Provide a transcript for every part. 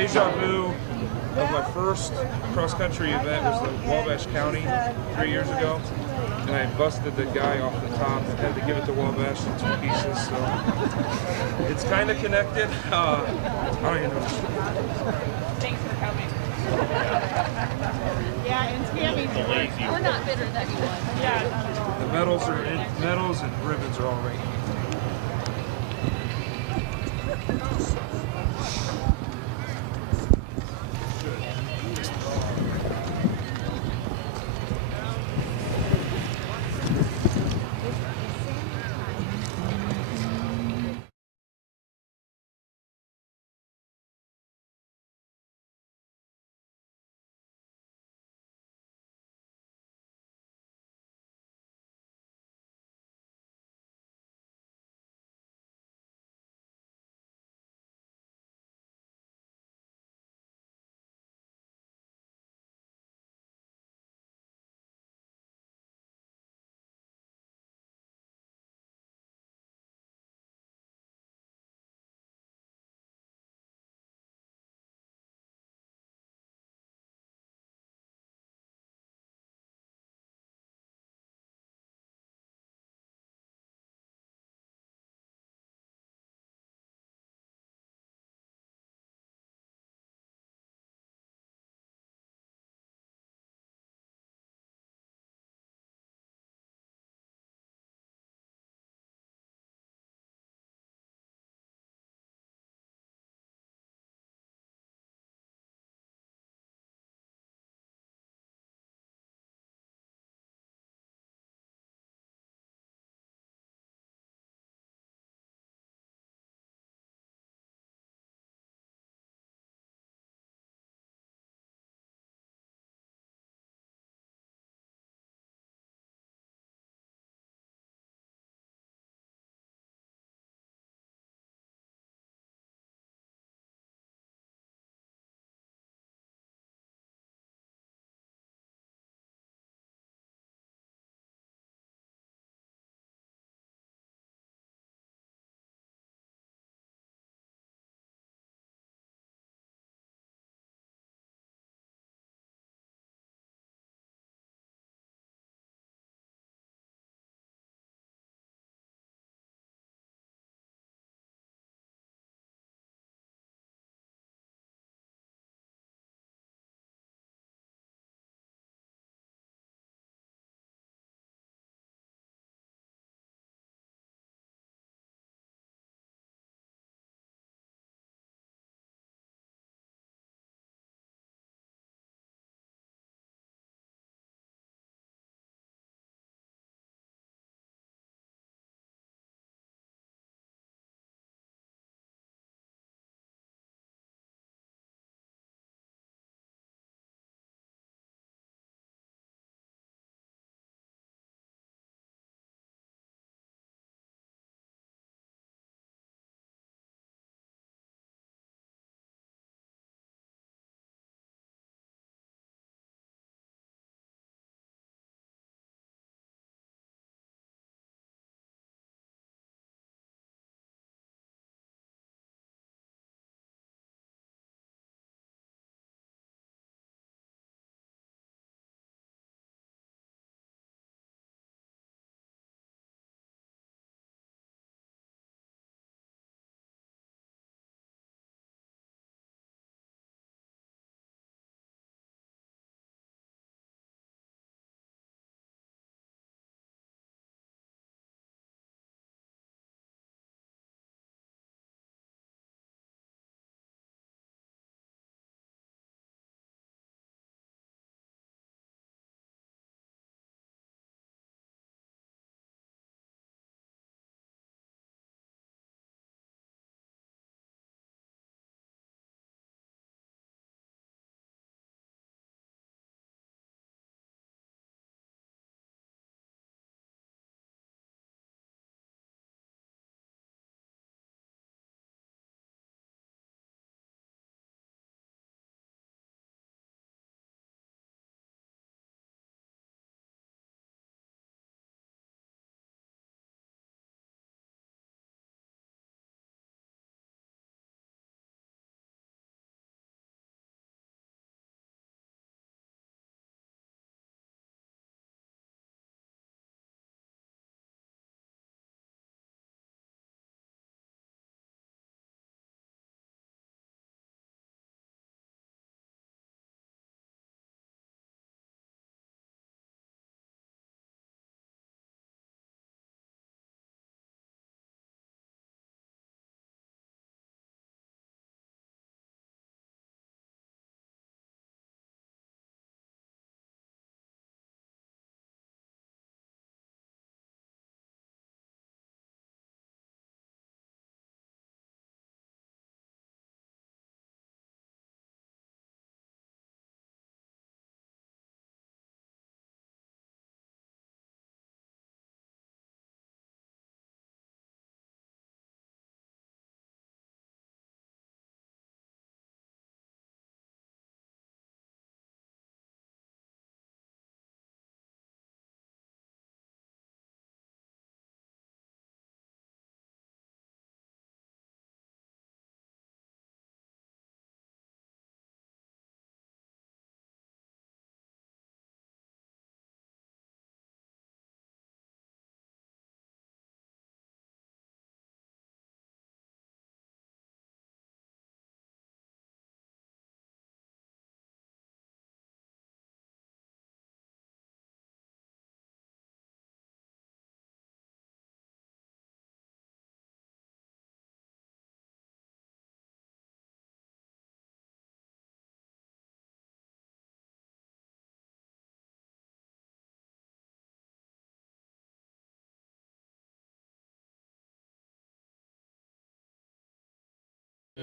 deja vu of my first cross-country event was in Wabash County 3 years ago, and I busted the guy off the top and had to give it to Wabash in 2 pieces, so it's kind of connected. I don't even know. Thanks for coming. Yeah, and Tammy's we're not bitter that you won. Yeah. The medals and ribbons are all right here.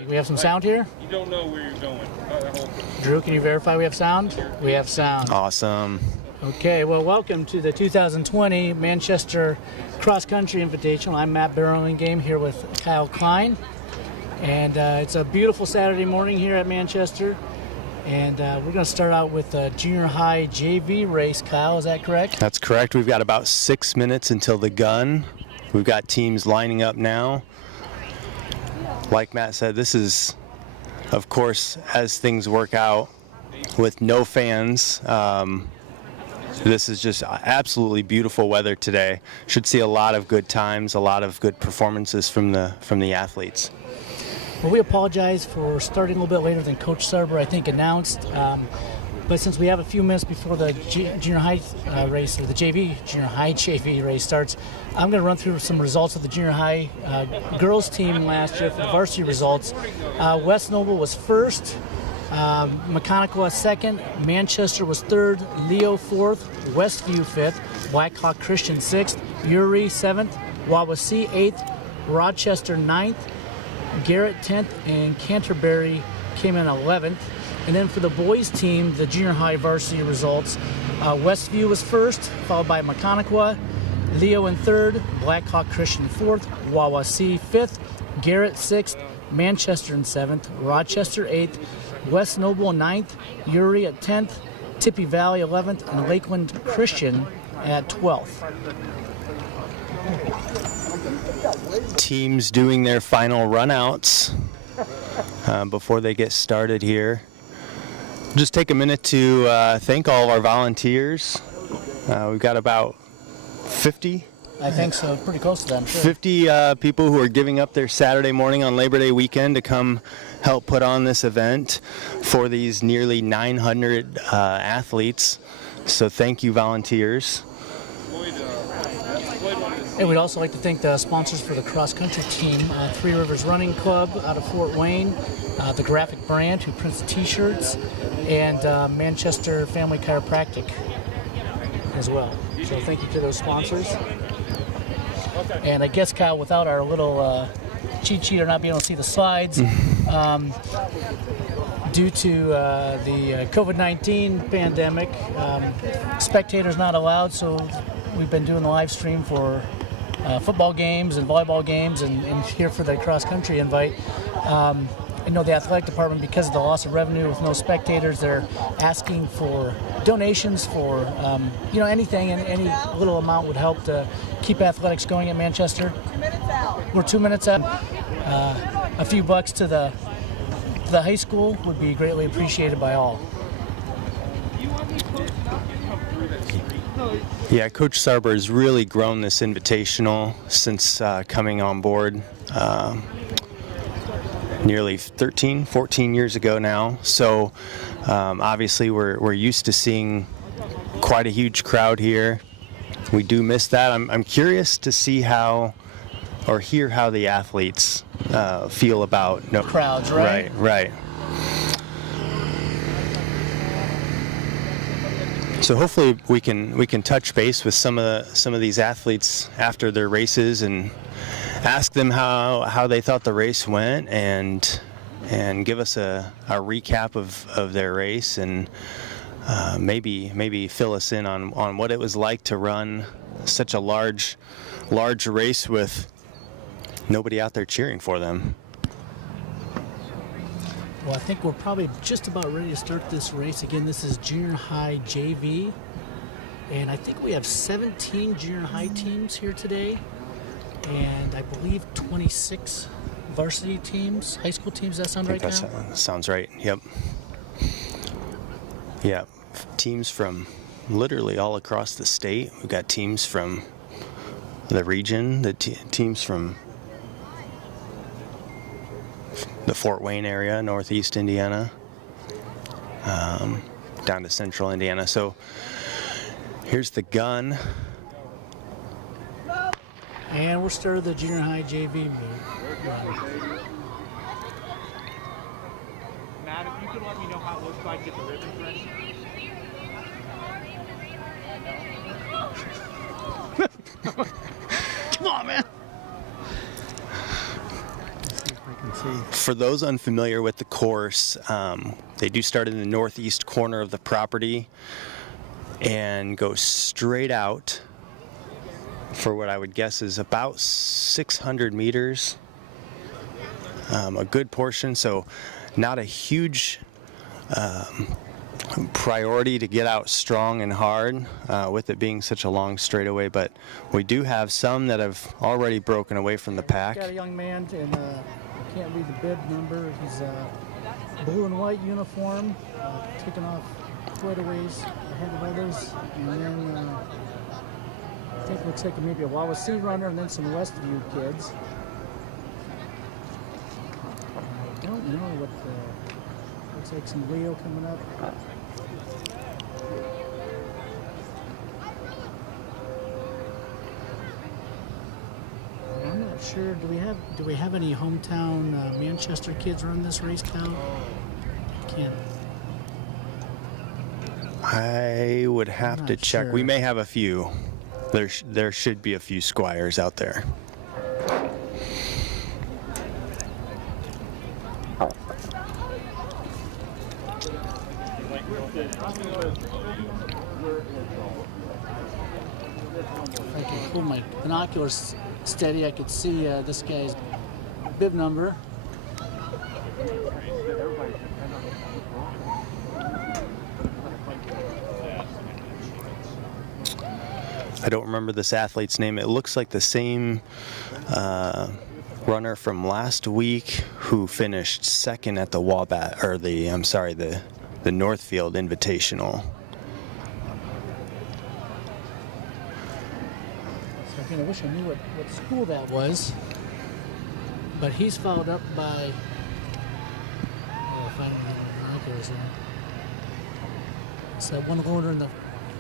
We have some sound here. You don't know where you're going. Drew, can you verify we have sound? We have sound. Awesome. Okay, well, welcome to the 2020 Manchester Cross Country Invitational. I'm Matt Burlingame here with Kyle Klein. And it's a beautiful Saturday morning here at Manchester. And we're going to start out with a junior high JV race. Kyle, is that correct? That's correct. We've got about 6 minutes until the gun. We've got teams lining up now. Like Matt said, this is, of course, as things work out with no fans, this is just absolutely beautiful weather today. Should see a lot of good times, a lot of good performances from the athletes. Well, we apologize for starting a little bit later than Coach Sarber, I think, announced. But since we have a few minutes before the junior high race, or the junior high JV race starts, I'm going to run through some results of the junior high girls team last year for the varsity results. West Noble was first, Mechanical second, Manchester was third, Leo fourth, Westview fifth, Blackhawk Christian sixth, Uri seventh, Wawasee eighth, Rochester ninth, Garrett 10th, and Canterbury came in 11th. And then for the boys team, the junior high varsity results, Westview was first, followed by Mechanical, Leo in third, Blackhawk Christian fourth, Wawasee fifth, Garrett sixth, Manchester in seventh, Rochester eighth, West Noble ninth, Uri at 10th, Tippy Valley 11th, and Lakeland Christian at 12th. Teams doing their final runouts before they get started here. Just take a minute to thank all of our volunteers. We've got about 50. I think so, pretty close to them. Sure. 50 people who are giving up their Saturday morning on Labor Day weekend to come help put on this event for these nearly 900 athletes. So thank you, volunteers. And we'd also like to thank the sponsors for the cross-country team, Three Rivers Running Club out of Fort Wayne, the Graphic Brand, who prints the T-shirts, and Manchester Family Chiropractic as well. So thank you to those sponsors. And I guess, Kyle, without our little cheat sheet or not being able to see the slides, due to the COVID-19 pandemic, spectators not allowed, so we've been doing the live stream for football games and volleyball games, and here for the cross-country invite. I know the athletic department, because of the loss of revenue with no spectators, they're asking for donations for anything, and any little amount would help to keep athletics going at Manchester. We're 2 minutes out. A few bucks to the high school would be greatly appreciated by all. Yeah, Coach Sarber has really grown this invitational since coming on board nearly 13, 14 years ago now. So obviously we're used to seeing quite a huge crowd here. We do miss that. I'm curious to see how, or hear how the athletes feel about crowds, right? Right. So hopefully we can touch base with some of these athletes after their races and ask them how they thought the race went, and give us a recap of their race, and maybe fill us in on what it was like to run such a large race with nobody out there cheering for them. Well, I think we're probably just about ready to start this race. Again, this is junior high JV, and I think we have 17 junior high teams here today, and I believe 26 varsity teams, high school teams. Does that sound right, Kyle? That sounds right, yep. Yeah, teams from literally all across the state. We've got teams from the region, teams from the Fort Wayne area, northeast Indiana, down to central Indiana. So here's the gun. And we're starting the junior high JV. Matt, if you could let me know how it looks like at the ribbon dress. Come on, man. Let's see if I can see For those unfamiliar with the course, they do start in the northeast corner of the property and go straight out for what I would guess is about 600 meters. A good portion, so not a huge priority to get out strong and hard with it being such a long straightaway, but we do have some that have already broken away from the pack. Got a young man, and I can't read the bib number. He's blue and white uniform, taking off quite a ways ahead of others, and then I think it looks like maybe a Wawasee runner and then some Westview kids. I don't know what looks like some Leo coming up. I'm not sure. Do we have any hometown Manchester kids run this race, Cal? Can't. I would have to check. Sure. We may have a few. There should be a few Squires out there. If I can pull my binoculars steady, I could see this guy's bib number. I don't remember this athlete's name. It looks like the same runner from last week who finished second at the the Northfield Invitational. So again, I wish I knew what school that was, but he's followed up by. If I don't have my binoculars there. So one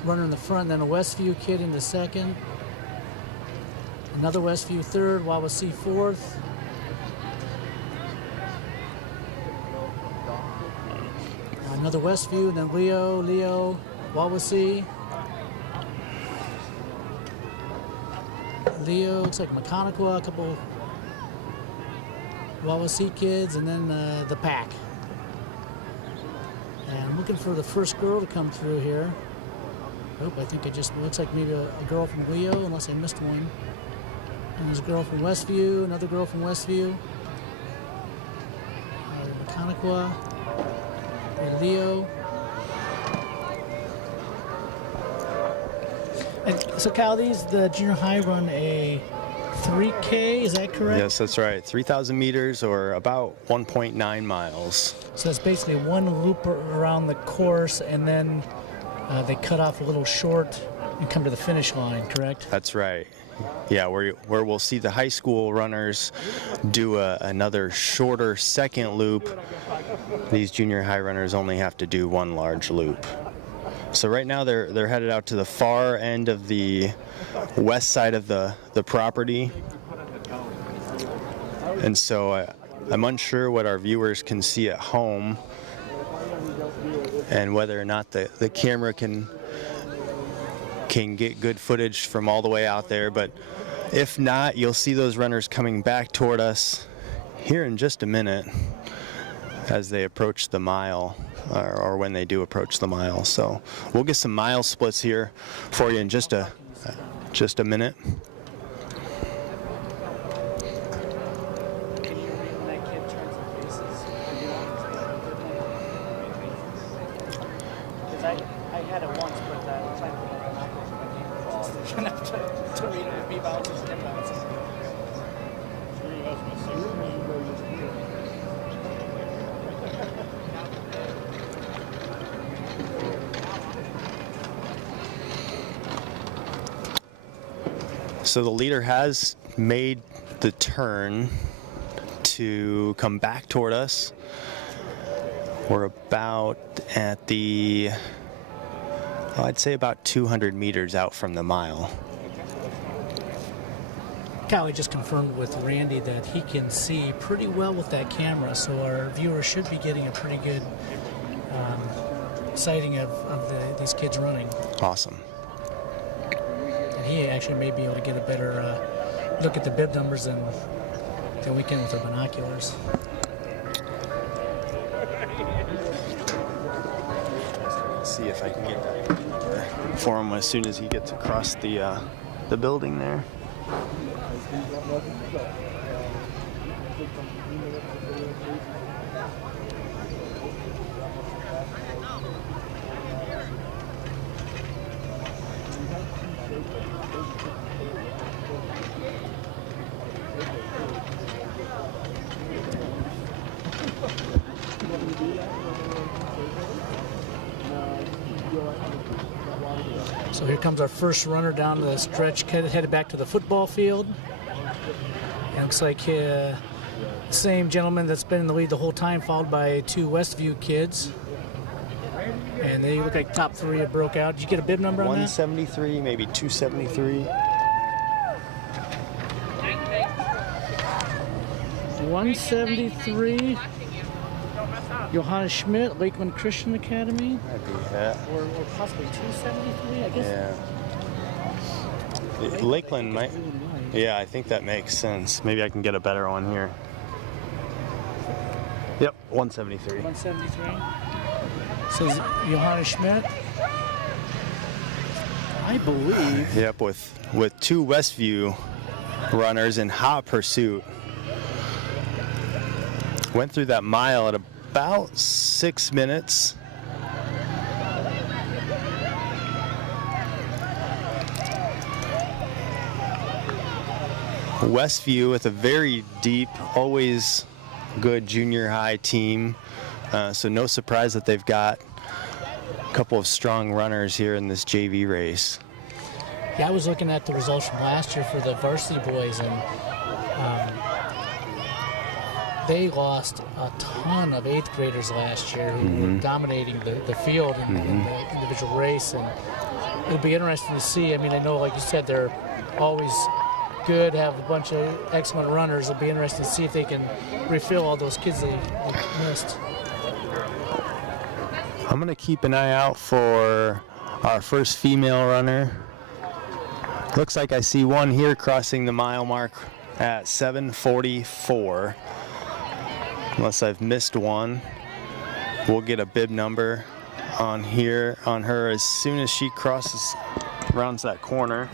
runner in the front, then a Westview kid in the second. Another Westview third, Wawasee fourth. Another Westview, then Leo, Wawasee. Leo, looks like Maconaquah, a couple Wawasee kids, and then the pack. And I'm looking for the first girl to come through here. Oh, I think it just looks like maybe a girl from Leo, unless I missed one. And there's a girl from Westview, another girl from Westview. Maconaquah, and Leo. And so, Kyle, the junior high run a 3K, is that correct? Yes, that's right. 3,000 meters or about 1.9 miles. So it's basically one loop around the course, and then they cut off a little short and come to the finish line, correct? That's right. Yeah, where we'll see the high school runners do another shorter second loop. These junior high runners only have to do one large loop. So right now they're headed out to the far end of the west side of the property. And so I'm unsure what our viewers can see at home and whether or not the camera can get good footage from all the way out there, but if not, you'll see those runners coming back toward us here in just a minute as they approach the mile, or when they do approach the mile. So we'll get some mile splits here for you in just a minute. I had it once, but to read it with B-bounces and M-bounces. So the leader has made the turn to come back toward us. We're about at the, I'd say about 200 meters out from the mile. Callie just confirmed with Randy that he can see pretty well with that camera, so our viewers should be getting a pretty good sighting of these kids running. Awesome. And he actually may be able to get a better look at the bib numbers than we can with our binoculars. see if I can get that number for him as soon as he gets across the building there. So here comes our first runner down the stretch, headed back to the football field. And it looks like same gentleman that's been in the lead the whole time, followed by 2 Westview kids. And they look like top 3 have broke out. Did you get a bib number on that? 173, maybe 273. 173. Johannes Schmidt, Lakeland Christian Academy. That'd be that. Or possibly 273, I guess. Yeah. Lakeland might. Yeah, I think that makes sense. Maybe I can get a better one here. Yep, 173. 173. So Johannes Schmidt, I believe. Yep, with 2 Westview runners in hot pursuit. Went through that mile at about 6 minutes. Westview with a very deep, always good junior high team. So no surprise that they've got a couple of strong runners here in this JV race. Yeah, I was looking at the results from last year for the Varsity Boys, and they lost a ton of 8th graders last year who were dominating the field in the individual race, and it'll be interesting to see. I mean, I know, like you said, they're always good, have a bunch of excellent runners. It'll be interesting to see if they can refill all those kids they missed. I'm going to keep an eye out for our first female runner. Looks like I see one here crossing the mile mark at 7:44. Unless I've missed one. We'll get a bib number on her as soon as she rounds that corner.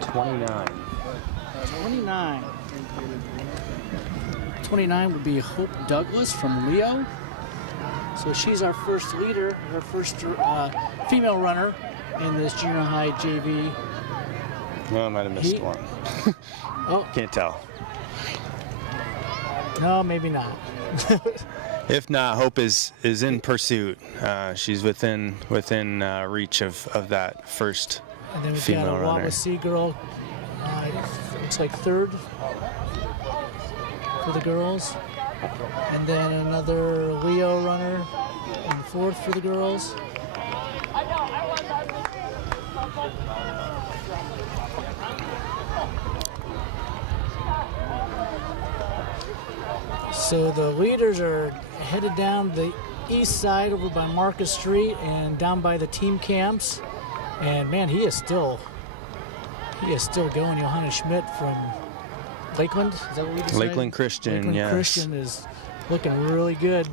$29. 29 would be Hope Douglas from Leo. So she's our first leader, our first female runner in this junior high JV. No, I might have missed one. Oh, can't tell. No, maybe not. If not, Hope is in pursuit. She's within reach of that first and then we've female got a runner. Wawasee girl. Looks like 3rd for the girls. And then another Leo runner in 4th for the girls. So the leaders are headed down the east side over by Marcus Street and down by the team camps. And man, he is still going. Johannes Schmidt from Lakeland, is that what we decided? Lakeland Christian, Lakeland yes. Christian is looking really good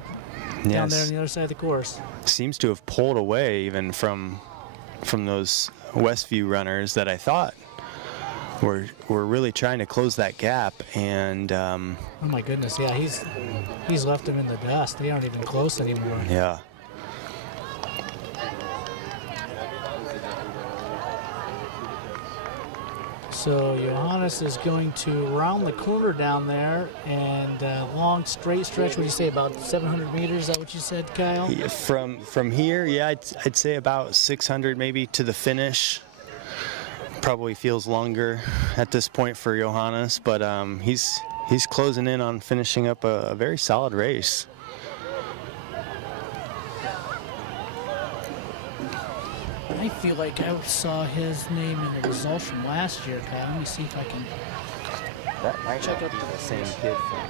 down there on the other side of the course. Seems to have pulled away even from those Westview runners that I thought were really trying to close that gap. And oh my goodness, yeah, he's left them in the dust. They aren't even close anymore. yeah. So Johannes is going to round the corner down there, and long straight stretch. What do you say, about 700 meters? Is that what you said, Kyle? Yeah, from here, yeah, I'd say about 600 maybe to the finish. Probably feels longer at this point for Johannes, but he's closing in on finishing up a very solid race. I feel like I saw his name in the results from last year, Kyle. Let me see if I can. That might check not out be the same kid from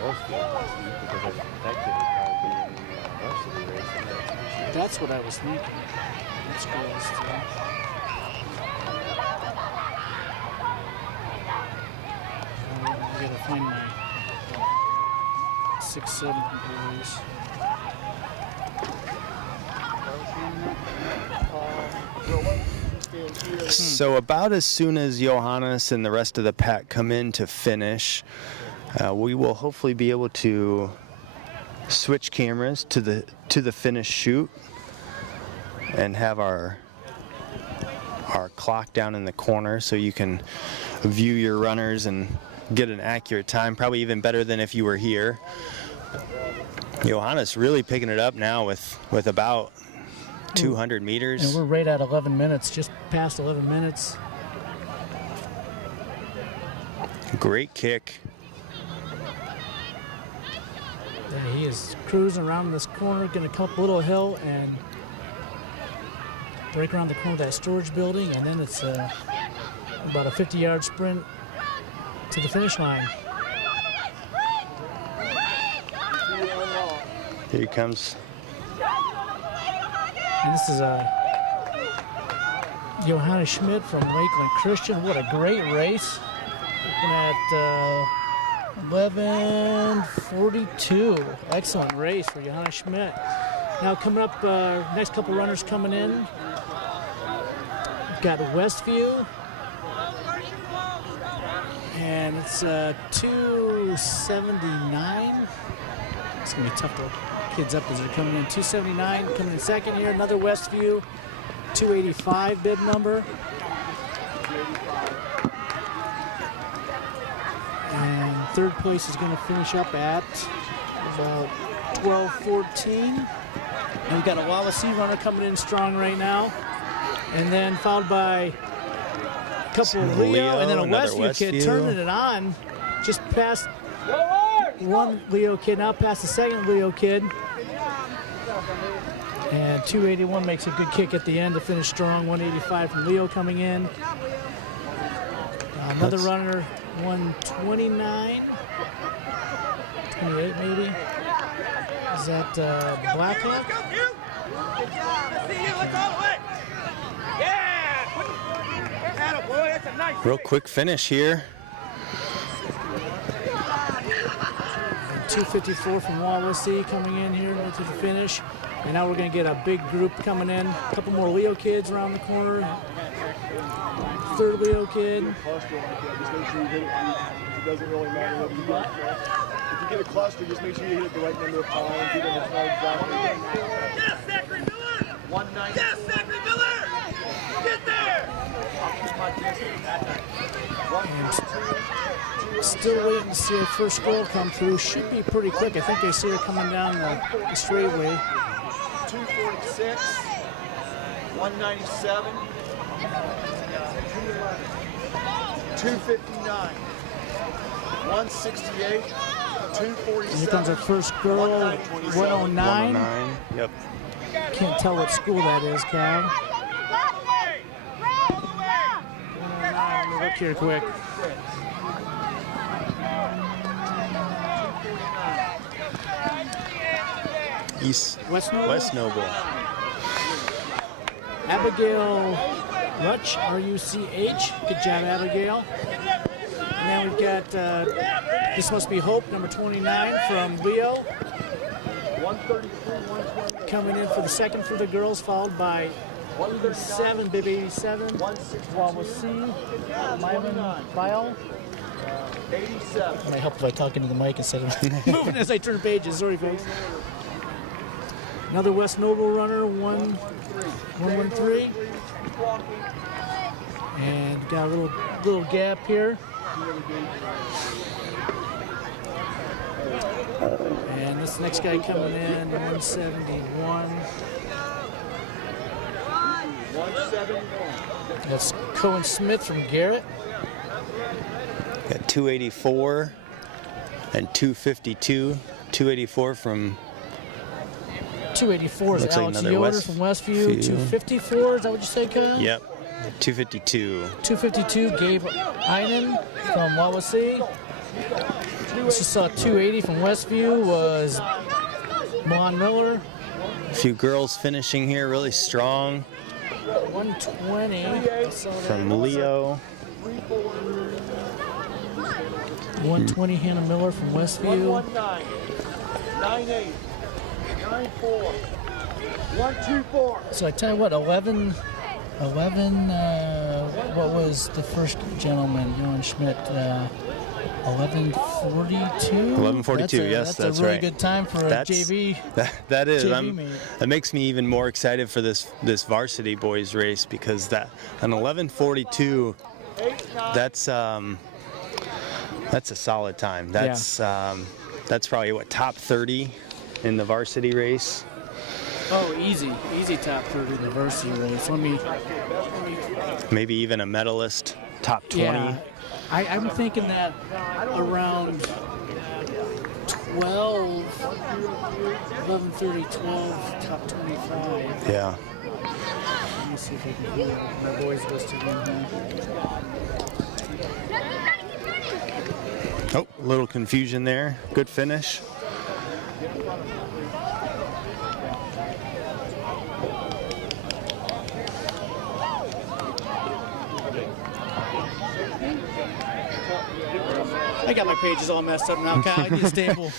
Northfield, because that kid would probably be in the varsity race. That's what I was thinking. Let's go. find my 6-7 computers. So about as soon as Johannes and the rest of the pack come in to finish, we will hopefully be able to switch cameras to the finish shoot and have our clock down in the corner so you can view your runners and get an accurate time, probably even better than if you were here. Johannes really picking it up now with about 200 meters. And we're right at 11 minutes, just past 11 minutes. Great kick. Yeah, he is cruising around this corner, going to come up a little hill and break around the corner of that storage building, and then it's about a 50-yard sprint to the finish line. Here he comes. And this is Johannes Schmidt from Lakeland Christian. What a great race. Looking at 11:42. Excellent race for Johannes Schmidt. Now coming up, next couple runners coming in. We've got Westview. And it's 279. It's going to be tough to kids up as they're coming in. 279 coming in second here. Another Westview. 285 bib number. And third place is going to finish up at about 12:14. And we've got a Wawasee runner coming in strong right now. And then followed by a couple of Leo and then a Westview kid turning it on just past one Leo kid, now past the second Leo kid. And 281 makes a good kick at the end to finish strong. 185 from Leo coming in. Another runner, 129, 28 maybe. Is that Blackhawk? Real quick finish here. 254 from Wawasee coming in here to the finish. And now we're going to get a big group coming in. A couple more Leo kids around the corner. Third Leo kid. Just make sure you hit it. It doesn't really matter what you do. If you get a cluster, just make sure you hit the right number of times. Even if it's not exactly. Yes, Zachary Miller! 190. Yes, Zachary Miller! Get there! Still waiting to see her first girl come through. Should be pretty quick. I think I see her coming down the straightaway. 246, 197, 259, 168, 247. Here comes our first girl, 109. Yep. Can't tell what school that is, Cal. 109, look here quick. West Noble. Abigail Rutch, R-U-C-H. Good job, Abigail. And then we've got, this must be Hope, number 29 from Leo. Coming in for the second for the girls, followed by 87, bib 87. Wawasee, Myron Bile. 87. It might help if I talk into the mic instead of moving as I turn pages. Sorry, folks. Another West Noble runner, 113. And got a little gap here. And this next guy coming in, 171. That's Cohen Smith from Garrett. Got 284 and 252. 284 from 284 is looks like Alex another Yoder from Westview. 254, is that what you say, Kyle? Yep. 252. 252, Gabe Einen from Wawasee. Just saw 280 from Westview was Mon Miller. A few girls finishing here really strong. 120 from Leo. 120 Hannah Miller from Westview. 119, 98, 94, 124. So I tell you what, 11, what was the first gentleman, Johan Schmidt? 11:42. 11:42. Yes, that's a really right. good time for a JV. That is. JV mate. That makes me even more excited for this Varsity Boys race, because that an 11:42. That's a solid time. That's probably what, top 30 in the varsity race. Oh, easy top 30 in the varsity race. Maybe even a medalist, top 20. Yeah, I'm thinking that around 12, 11:30, 12, top 25. Yeah. Let me see if I can hear my boys listed in here. Oh, a little confusion there. Good finish. I got my pages all messed up now, Kyle. I need a stable.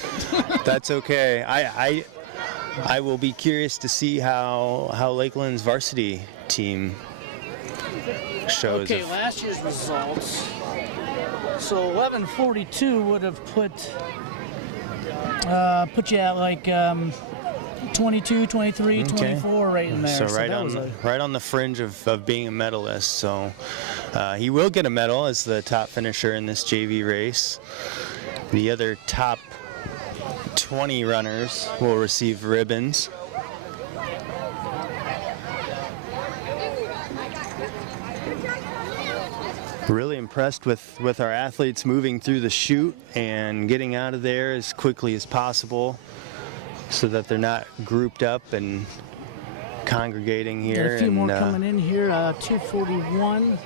That's okay. I will be curious to see how Lakeland's varsity team shows. Okay, last year's results. So 11:42 would have put you at like 22, 23, 24 right in there. So right on the fringe of being a medalist. So he will get a medal as the top finisher in this JV race. The other top 20 runners will receive ribbons. Really impressed with our athletes moving through the chute and getting out of there as quickly as possible, so that they're not grouped up and congregating here. Got a few more coming in here. 241,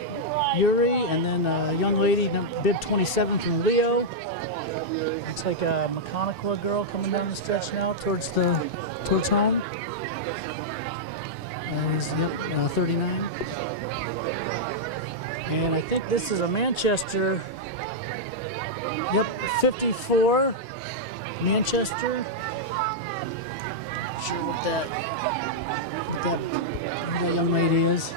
Yuri, and then a young lady, bib 27 from Leo. Looks like a Mechanical girl coming down the stretch now towards home. And 39. And I think this is a Manchester. Yep, 54, Manchester. Not sure what that young lady is.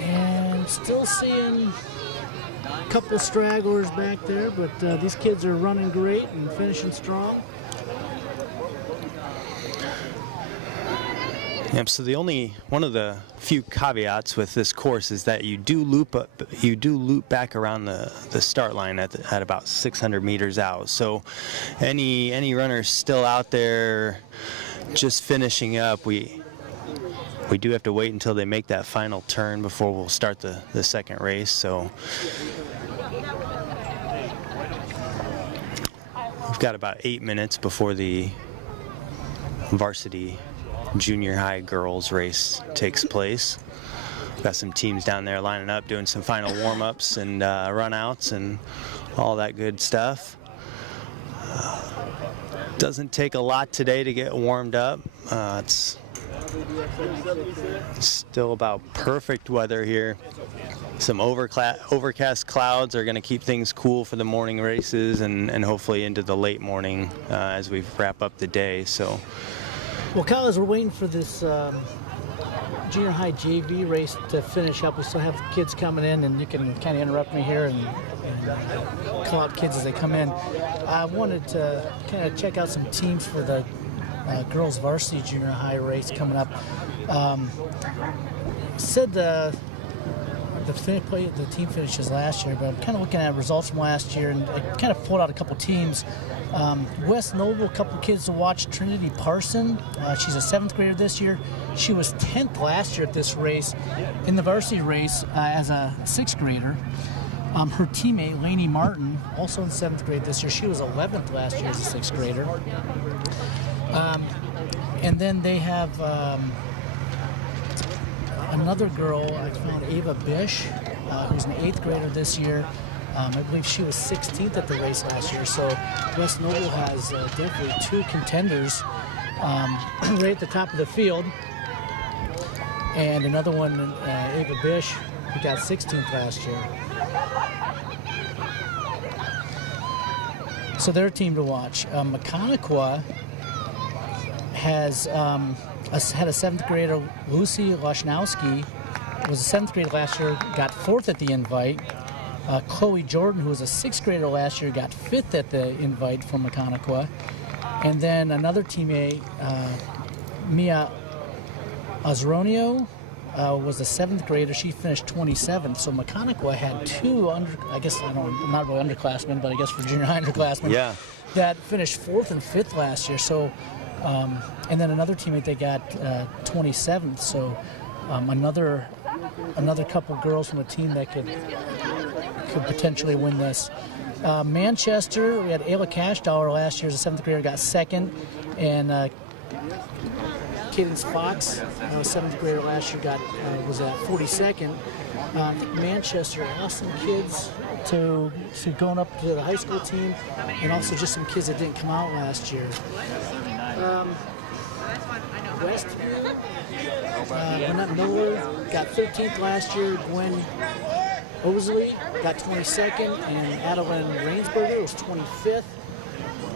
And still seeing a couple stragglers back there, but these kids are running great and finishing strong. Yep. So one of the few caveats with this course is that you do loop back around the start line at about 600 meters out. So any runners still out there just finishing up, we do have to wait until they make that final turn before we'll start the second race. So we've got about 8 minutes before the varsity junior high girls race takes place. Got some teams down there lining up, doing some final warm-ups and run-outs and all that good stuff. Doesn't take a lot today to get warmed up. It's still about perfect weather here. Some overcast clouds are going to keep things cool for the morning races and hopefully into the late morning as we wrap up the day. So. Well, Kyle, as we're waiting for this junior high JV race to finish up, we still have kids coming in, and you can kind of interrupt me here and call out kids as they come in. I wanted to kind of check out some teams for the girls varsity junior high race coming up. Said the team finishes last year, but I'm kind of looking at results from last year, and I kind of pulled out a couple teams. West Noble, a couple kids to watch. Trinity Parson, she's a 7th grader this year. She was 10th last year at this race, in the varsity race as a 6th grader. Her teammate, Lainey Martin, also in 7th grade this year. She was 11th last year as a 6th grader. And then they have another girl, I found, Ava Bish, who's an 8th grader this year. I believe she was 16th at the race last year. So West Noble has definitely 2 contenders right at the top of the field. and another one, Ava Bish, who got 16th last year. So they're a team to watch. Mechaniqua has had a 7th grader, Lucy Lashnowski, was a 7th grader last year, got 4th at the invite. Chloe Jordan, who was a 6th grader last year, got 5th at the invite from Mechaniqua. And then another teammate, Mia Azronio, was a 7th grader. She finished 27th. So Mechaniqua had two not really underclassmen, but I guess for junior high underclassmen, that finished 4th and 5th last year. So, and then another teammate, they got 27th. So another couple girls from the team that could potentially win this. Manchester, we had Ayla Cashdollar last year as a 7th grader, got 2nd, and Cadence Fox, 7th grader last year, was at 42nd. I think Manchester lost some kids to going up to the high school team, and also just some kids that didn't come out last year. Westview, Lynette Miller got 13th last year. Gwen Osley got 22nd, and Adeline Rainsberger was 25th.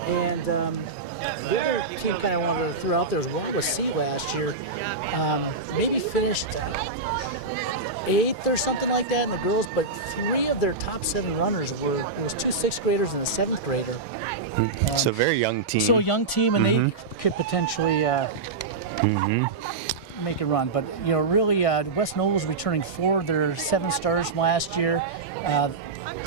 And the other team kind of wanted to throw out there was Wawa C last year. Maybe finished 8th or something like that in the girls, but 3 of their top 7 runners it was 2 6th graders and a 7th grader. So a very young team. So a young team, and they could potentially make a run. But, really, West Knoll was returning 4 of their 7 stars from last year.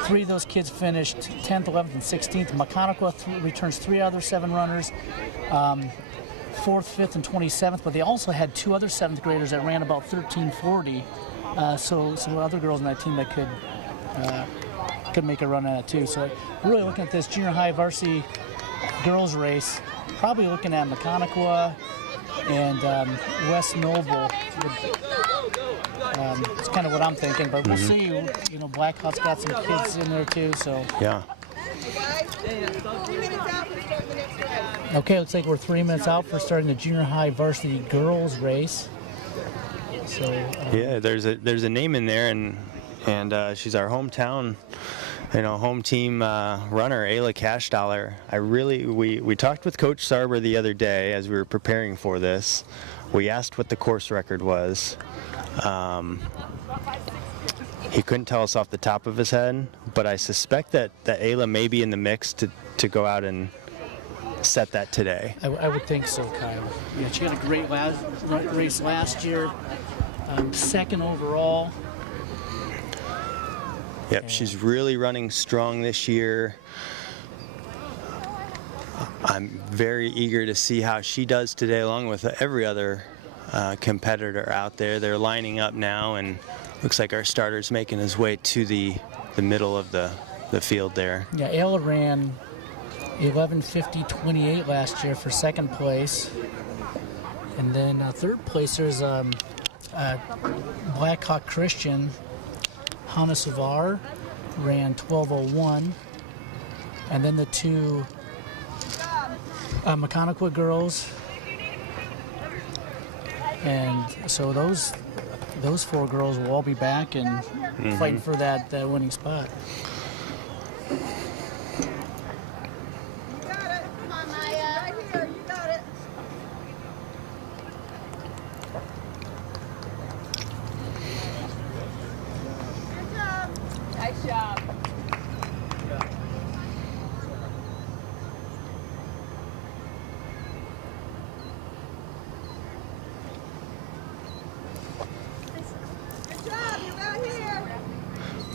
3 of those kids finished 10th, 11th, and 16th. Mechaniqua returns 3 other 7 runners, 4th, 5th, and 27th. But they also had 2 other 7th graders that ran about 13:40. So some other girls on that team that could make a run at it too. So really looking at this junior high varsity girls race, probably looking at Mechaniqua and West Noble. It's kind of what I'm thinking, but we'll see. Blackhawk's got some kids in there too, so. Yeah. Okay, looks like we're 3 minutes out for starting the junior high varsity girls race. So. Yeah, there's a name in there, and she's our hometown, home team runner, Ayla Cashdollar. We talked with Coach Sarber the other day as we were preparing for this. We asked what the course record was. He couldn't tell us off the top of his head, but I suspect that Ayla may be in the mix to go out and set that today. I would think so, Kyle. Yeah, she had a great race last year, 2nd overall. Yep, she's really running strong this year. I'm very eager to see how she does today, along with every other competitor out there. They're lining up now, and looks like our starter's making his way to the middle of the field there. Yeah, Ayla ran 11:50.28 last year for 2nd place. And then 3rd placers, Blackhawk Christian, Hannah Savard, ran 12:01. And then the 2 Mechaniqua girls. And so those 4 girls will all be back and fighting for that winning spot.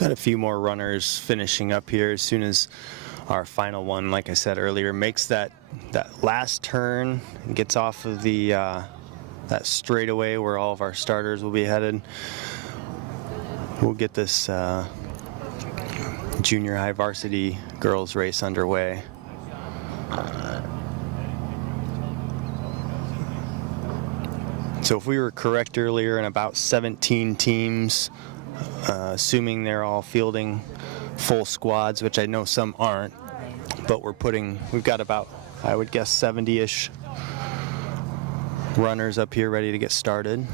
Got a few more runners finishing up here as soon as our final one, like I said earlier, makes that last turn and gets off of the that straightaway where all of our starters will be headed. We'll get this junior high varsity girls race underway. So if we were correct earlier, in about 17 teams, assuming they're all fielding full squads, which I know some aren't, but we've got about, I would guess, 70-ish runners up here ready to get started.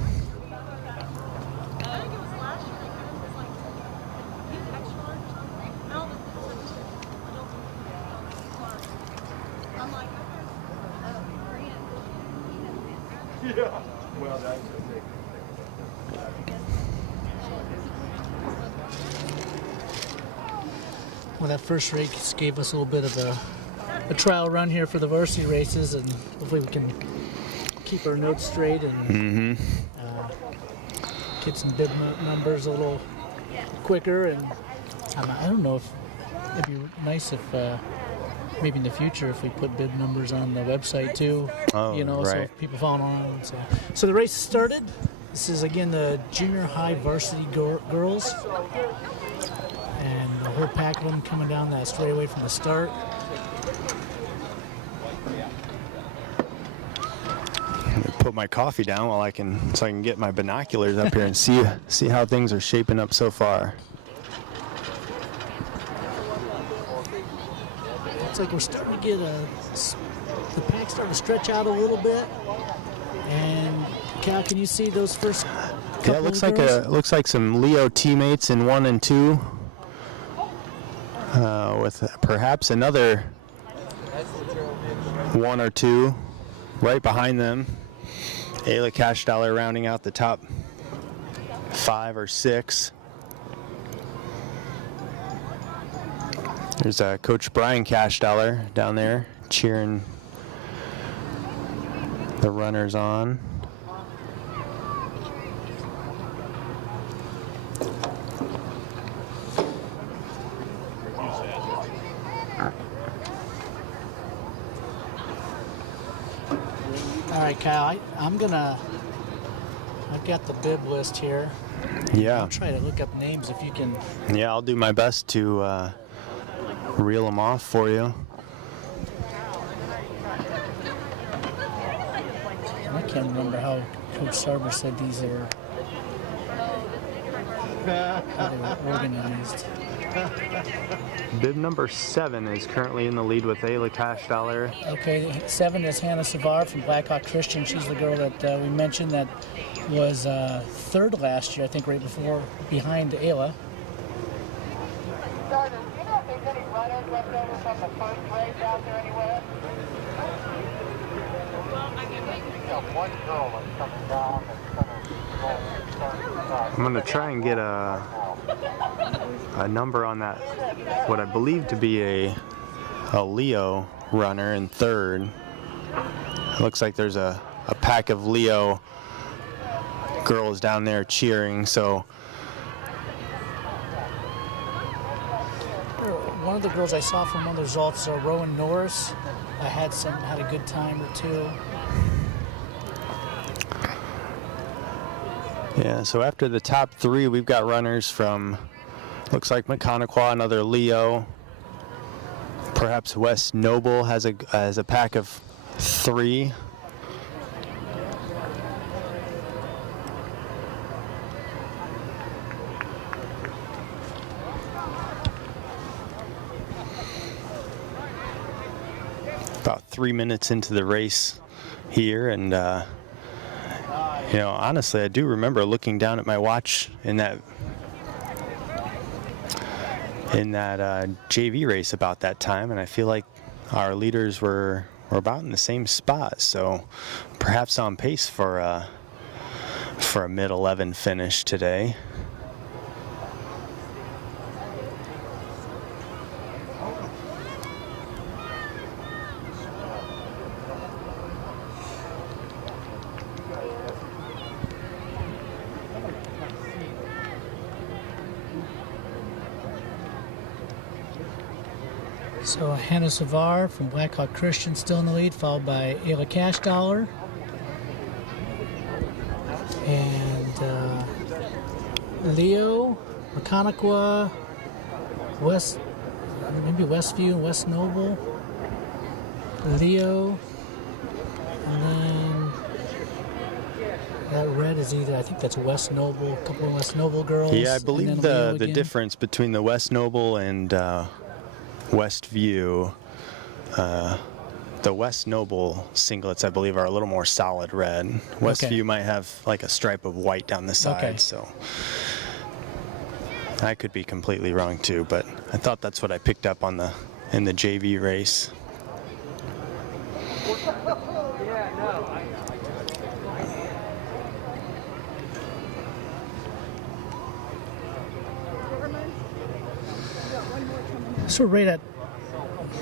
Well, that first race gave us a little bit of a trial run here for the varsity races, and hopefully we can keep our notes straight and get some bib numbers a little quicker. And I don't know if it'd be nice if maybe in the future if we put bib numbers on the website too. Oh, you know, right. so if people follow along. So the race started. This is again the junior high varsity girls, and the whole pack of them coming down that straightaway from the start. Put my coffee down while so I can get my binoculars up here and see how things are shaping up so far. Looks like we're starting to get the pack starting to stretch out a little bit. And Cal, can you see those first couple Yeah, it looks like some Leo teammates in 1 and 2, with perhaps another 1 or 2 right behind them. Ayla Cashdollar rounding out the top 5 or 6. There's Coach Brian Cashdollar down there cheering the runners on. All right, Kyle, I've got the bib list here. Yeah. I'll try to look up names if you can. Yeah, I'll do my best to reel them off for you. I can't remember how Coach Sarver said these are, how they were organized. Bib number 7 is currently in the lead with Ayla Cashdollar. Okay, 7 is Hannah Savard from Blackhawk Christian. She's the girl that we mentioned that was 3rd last year, I think, right before, behind Ayla. Starters, do you know if there's any runners left over from the first race out there anywhere? One girl is coming down and I'm going to try and get a number on that, what I believe to be a Leo runner in 3rd. It looks like there's a pack of Leo girls down there cheering, so One of the girls I saw from one of the results, Rowan Norris, had a good time or two. yeah, so after the top 3, we've got runners from, looks like McConaughey, another Leo. Perhaps West Noble has a pack of 3. About 3 minutes into the race here, and you know, honestly, I do remember looking down at my watch in that JV race about that time, and I feel like our leaders were about in the same spot, so perhaps on pace for a mid-11 finish today. So Hannah Savard from Blackhawk Christian still in the lead, followed by Ayla Cashdollar. And Leo, McConaughey, maybe Westview, West Noble, Leo, and then that red is either, I think that's West Noble, a couple of West Noble girls. Yeah, I believe the difference between the West Noble and Westview, the West Noble singlets, I believe, are a little more solid red. Westview might have like a stripe of white down the side, so I could be completely wrong too, but I thought that's what I picked up in the JV race. So we're right at,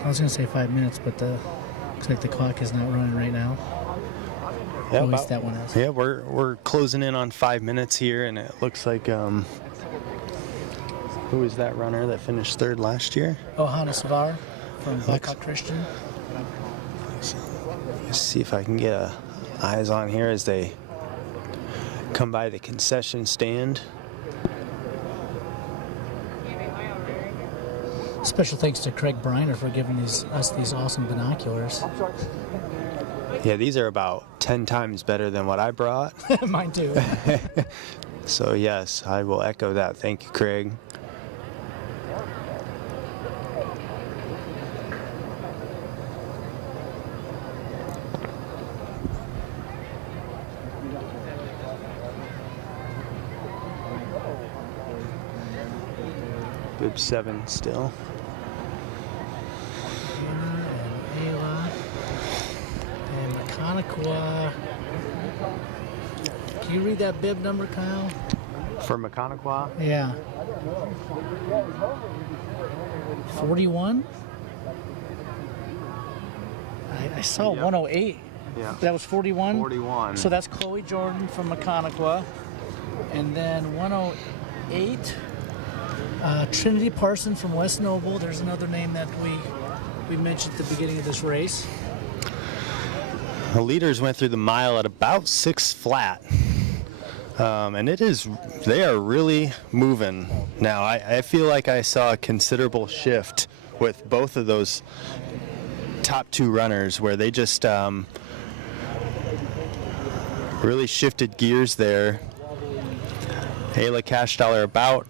I was going to say 5 minutes, but looks like the clock is not running right now. Yeah, at least that one is. Yeah, we're closing in on 5 minutes here, and it looks like who was that runner that finished third last year? Savard from Blackhawk Christian. Let's see if I can get eyes on here as they come by the concession stand. Special thanks to Craig Briner for giving us these awesome binoculars. Yeah, these are about 10 times better than what I brought. Mine too. So yes, I will echo that. Thank you, Craig. Good 7 still. Can you read that bib number, Kyle? For Mechaniqua? Yeah. 41? I saw 108. Yeah. That was 41? 41. So that's Chloe Jordan from Mechaniqua. And then 108, Trinity Parson from West Noble. There's another name that we mentioned at the beginning of this race. The leaders went through the mile at about 6 flat. And they are really moving now. I feel like I saw a considerable shift with both of those top 2 runners where they just really shifted gears there. Ayla Cashdollar about,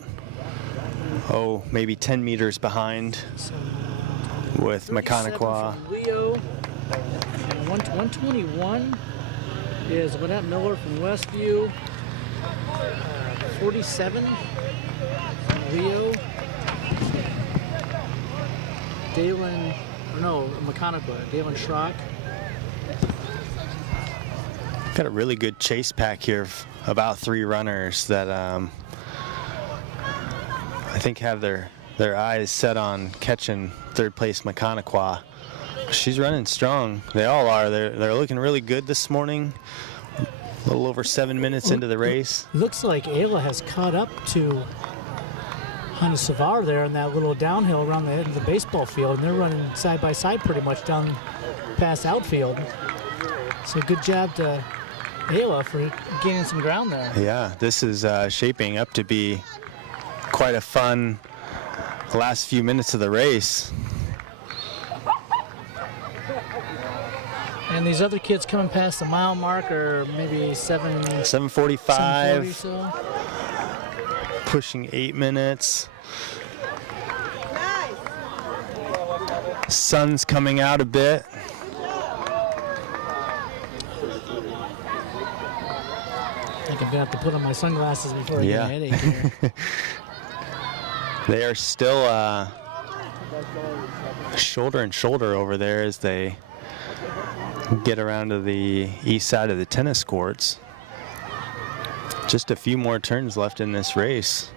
maybe 10 meters behind with Mechaniqua. Leo. 121 is Lynette Miller from Westview. 47, Leo. Dalen Schrock. Got a really good chase pack here of about 3 runners that I think have their eyes set on catching third place Mechaniqua. She's running strong. They all are. They're looking really good this morning. A little over 7 minutes into the race. Looks like Ayla has caught up to Savard there in that little downhill around the edge of the baseball field, and they're running side by side pretty much down past outfield. So good job to Ayla for gaining some ground there. Yeah, this is shaping up to be quite a fun last few minutes of the race. And these other kids coming past the mile mark are maybe 7:45. So. Pushing 8 minutes. Sun's coming out a bit. I think I'm gonna have to put on my sunglasses before I get a headache here. They are still shoulder and shoulder over there as they get around to the east side of the tennis courts. Just a few more turns left in this race.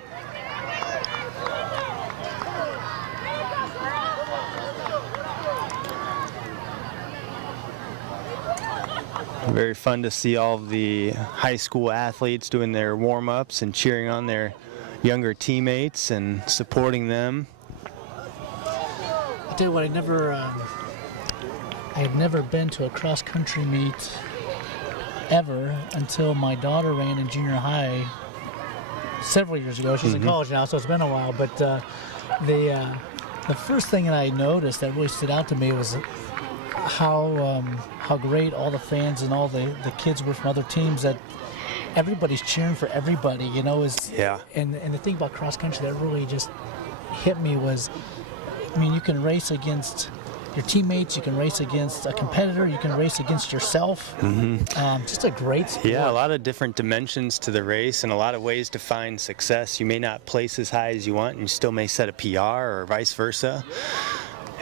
Very fun to see all of the high school athletes doing their warm-ups and cheering on their younger teammates and supporting them. I'll tell you what, I had never been to a cross-country meet ever until my daughter ran in junior high several years ago. She's in college now, so it's been a while. But the first thing that I noticed that really stood out to me was how great all the fans and all the kids were from other teams, that everybody's cheering for everybody, you know. And the thing about cross-country that really just hit me was, I mean, you can race against your teammates, you can race against a competitor, you can race against yourself. Just a great sport. Yeah, a lot of different dimensions to the race and a lot of ways to find success. You may not place as high as you want and you still may set a PR or vice versa.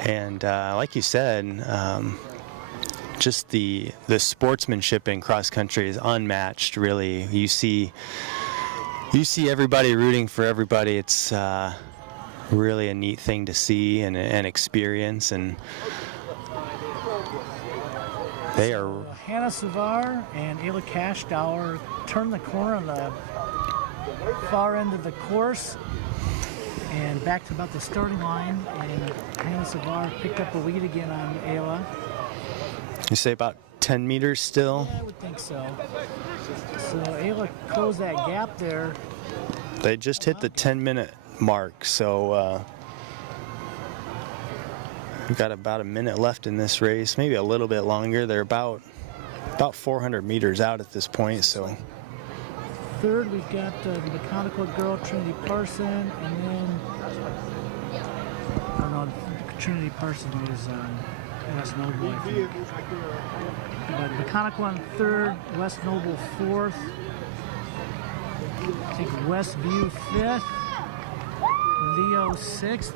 And like you said, just the sportsmanship in cross country is unmatched, really. You see everybody rooting for everybody. It's really a neat thing to see and experience, and they are. Hannah Savard and Ayla Cashdauer turned the corner on the far end of the course and back to about the starting line, and Hannah Savard picked up a lead again on Ayla. You say about 10 meters still? Yeah, I would think so. So Ayla closed that gap there. They just hit the 10-minute mark, so we've got about a minute left in this race, maybe a little bit longer. They're about 400 meters out at this point, so. Third, we've got the mechanical girl, Trinity Parson, and then, oh no, Trinity Parson is West Noble, I think. We got mechanical on third, West Noble fourth. Take Westview fifth, Leo sixth.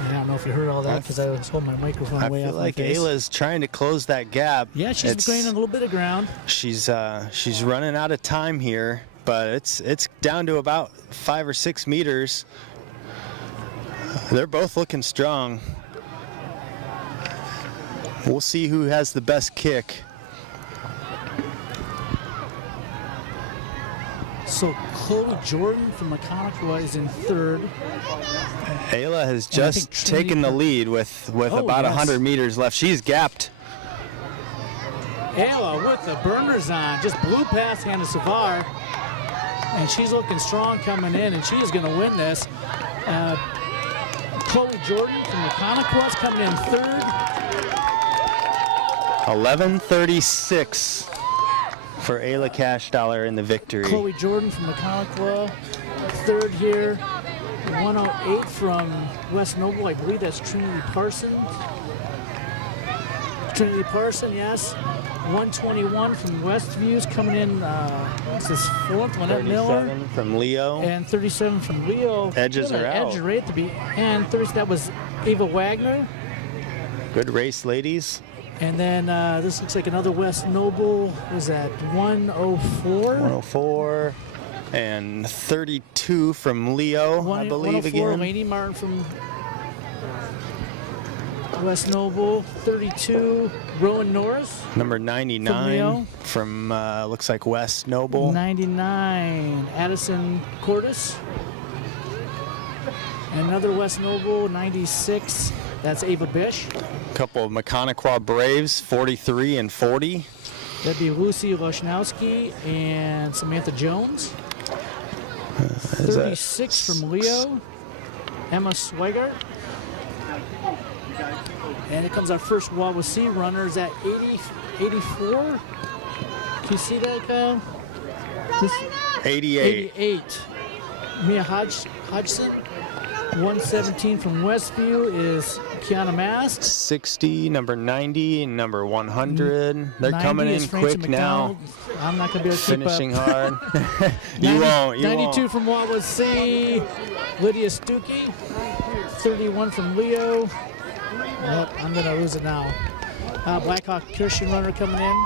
I don't know if you heard all that because I was holding my microphone way off my face. I feel like Ayla's trying to close that gap. Yeah, she's gaining a little bit of ground. She's running out of time here, but it's down to about 5 or 6 meters. They're both looking strong. We'll see who has the best kick. So Chloe Jordan from Mechanical is in third. Ayla has just taken the lead with about 100 meters left. She's gapped. Ayla with the burners on, just blew past Hannah Savard, and she's looking strong coming in, and she's going to win this. Chloe Jordan from Mechanical is coming in third. 11:36 for Ayla Cashdauer in the victory. Chloe Jordan from Mechanical, third here. 108 from West Noble, I believe that's Trinity Parson. Trinity Parson, yes. 121 from Westviews coming in. What's this fourth? Lynette Miller. 37 from Leo. And 37 from Leo. Edges are out. Edge right at the end. That was Eva Wagner. Good race, ladies. And then this looks like another West Noble. Was that 104? 104 and 32 from Leo, I believe 104, again. Lainey Martin from West Noble. 32, Rowan Norris. Number 99 from looks like West Noble. 99, Addison Cordes. And another West Noble, 96. That's Ava Bish. A couple of Mechanical Braves, 43 and 40. That'd be Lucy Lushnowski and Samantha Jones. 36 from Leo, Emma Swigert. And it comes our first Wawa C runners at 84. Can you see that, Kyle? 88. 88. Mia Hodgson. 117 from Westview is Kiana Mast. 60, number 90, and number 100. They're coming in quick now. I'm not going to be able to keep up. Finishing hard. You won't. 92 from Wawa C, Lydia Stuckey. 31 from Leo. Well, I'm going to lose it now. Blackhawk Christian runner coming in.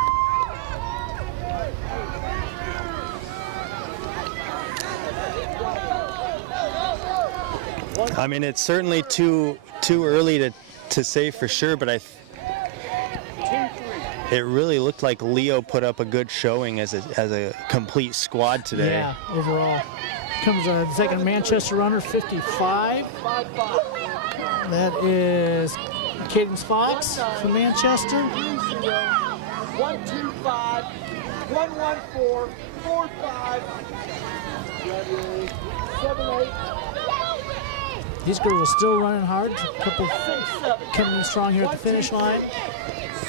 I mean, it's certainly too early to say for sure, but it really looked like Leo put up a good showing as a complete squad today. Yeah, overall. Comes our second Manchester runner, 55. That is Cadence Fox from Manchester. 125, 114, 45, 78. These girls are still running hard. A couple coming in strong here at the finish line.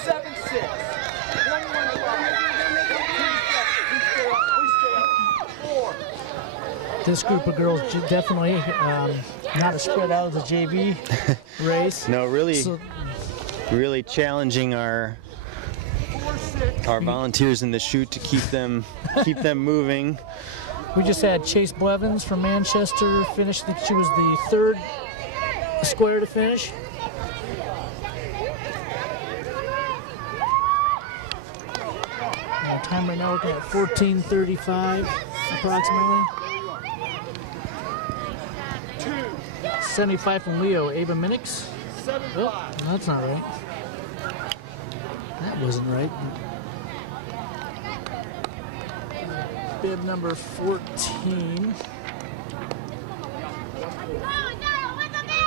76, 115. This group of girls definitely not as spread out as the JV race. No, really challenging our volunteers in the chute to keep them moving. We just had Chase Blevins from Manchester finish. She was the third square to finish. Time right now looking at 14:35 approximately. 75 from Leo, Ava Minix. Oh, that's not right. That wasn't right. Bib number 14.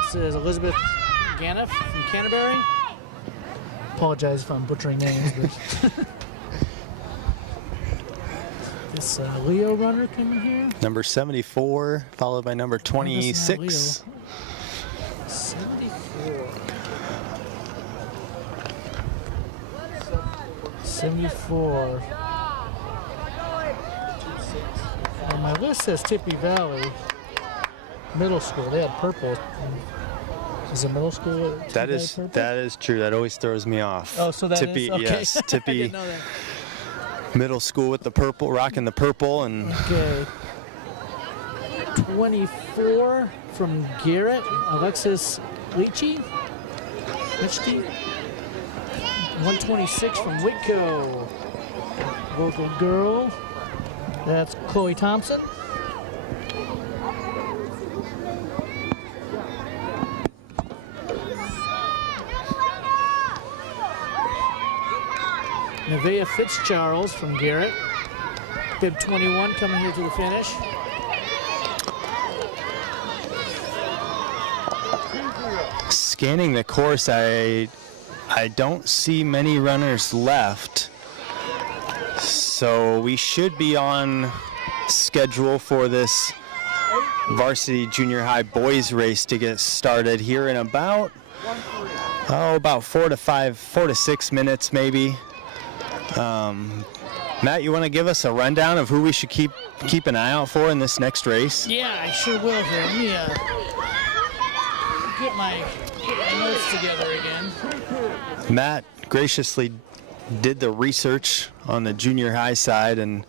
This is Elizabeth Ganiff from Canterbury. Apologize if I'm butchering names, but this Leo runner coming here. Number 74, followed by number 26. 74. 74. On my list says Tippy Valley Middle School. They had purple. Is it middle school? That is true. That always throws me off. Oh, so that Tippy, is? Okay. Yes, I Tippy. didn't know that. Middle school with the purple, rocking the purple, and Okay. 24 from Garrett, Alexis Leachy. 126 from Whitco, local girl. That's Chloe Thompson. Nevaeh Fitzcharles from Garrett. Bib 21 coming here to the finish. Scanning the course, I don't see many runners left. So we should be on schedule for this varsity junior high boys race to get started here in about 4 to 6 minutes maybe. Matt, you want to give us a rundown of who we should keep an eye out for in this next race? Yeah, I sure will here. Let me get my notes together again. Matt graciously did the research on the junior high side, and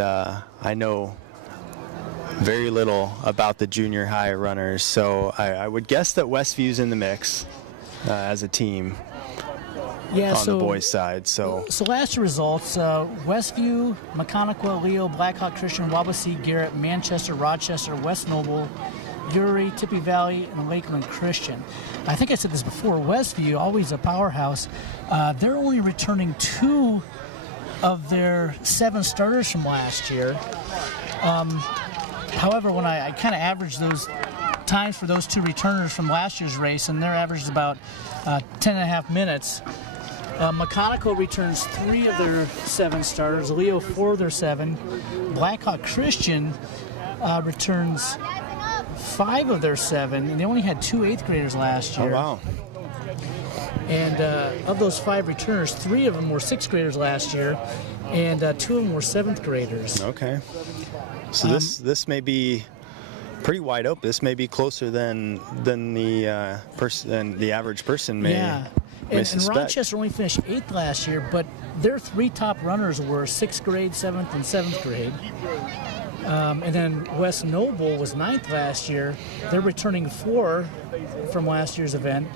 I know very little about the junior high runners, so I would guess that Westview's in the mix as a team. Yeah, on the boys' side. So last year results, Westview, Maconaquah, Leo, Blackhawk Christian, Wabasee, Garrett, Manchester, Rochester, West Noble, Uri, Tippy Valley, and Lakeland Christian. I think I said this before, Westview, always a powerhouse, they're only returning 2 of their 7 starters from last year. However, when I kind of averaged those times for those 2 returners from last year's race, and their average is about 10.5 minutes. Maconaquah returns 3 of their 7 starters, Leo 4 of their 7. Blackhawk Christian returns 5 of their 7, and they only had 2 8th graders last year. Oh, wow. And of those 5 returners, 3 of them were 6th graders last year, and 2 of them were 7th graders. Okay. So this may be pretty wide open. This may be closer than the average person may. Yeah. And Rochester only finished 8th last year, but their 3 top runners were 6th grade, 7th, and 7th grade. And then West Noble was 9th last year. They're returning 4 from last year's event,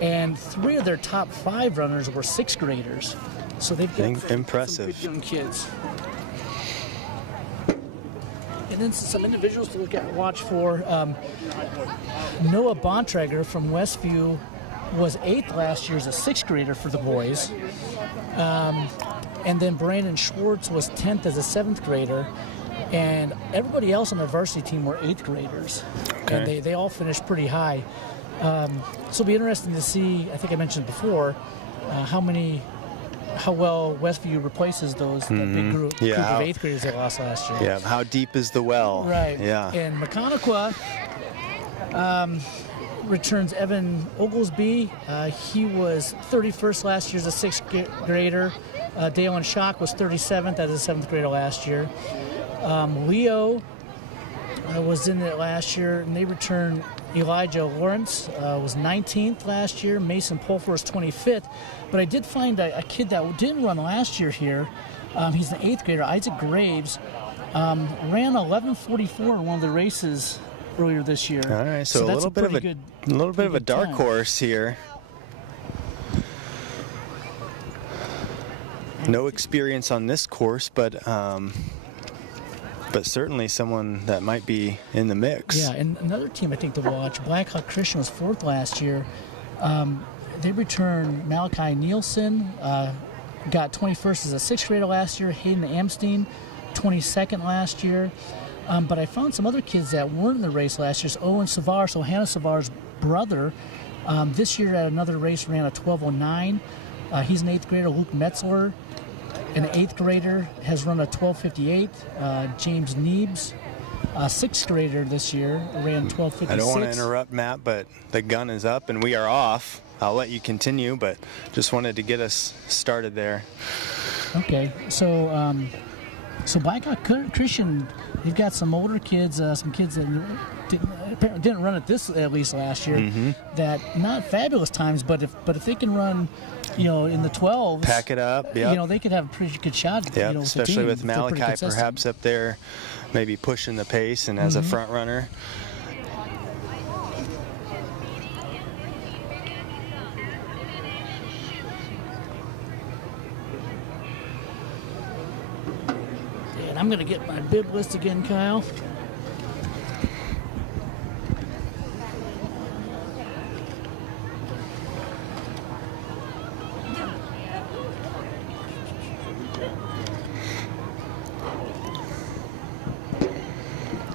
and 3 of their top 5 runners were 6th graders. So they've got impressive some good young kids. And then some individuals to watch for. Noah Bontrager from Westview was 8th last year as a 6th grader for the boys. And then Brandon Schwartz was 10th as a 7th grader. And everybody else on the varsity team were 8th graders. Okay. And they all finished pretty high. So it'll be interesting to see, I think I mentioned before, how well Westview replaces that big group of 8th graders they lost last year. Yeah, how deep is the well? Right. Yeah. And Maconaquah returns Evan Oglesby. He was 31st last year as a 6th grader. Dalen Schock was 37th as a 7th grader last year. Leo was in it last year, and they returned Elijah Lawrence, was 19th last year. Mason Pulfer was 25th. But I did find a kid that didn't run last year here. He's an 8th grader, Isaac Graves. Ran 11:44 in one of the races earlier this year. All right, so a little bit of a dark horse here. No experience on this course, but certainly someone that might be in the mix. Yeah, and another team I think to watch, Blackhawk Christian was 4th last year. They returned Malachi Nielsen, got 21st as a 6th grader last year. Hayden Amstein, 22nd last year. But I found some other kids that weren't in the race last year. Owen Savard, so Hannah Savard's brother, this year at another race ran a 12:09. He's an 8th grader. Luke Metzler, an 8th grader, has run a 12:58. James Neebs, a 6th grader this year, ran 12:56. I don't want to interrupt, Matt, but the gun is up and we are off. I'll let you continue, but just wanted to get us started there. Okay, so Blackhawk Christian, they've got some older kids, some kids that didn't run at least last year. That not fabulous times, but if they can run, in the 12s, pack it up. Yep. They could have a pretty good shot. Yeah, especially with Malachi perhaps up there, maybe pushing the pace and as a front runner. And I'm going to get my bib list again, Kyle.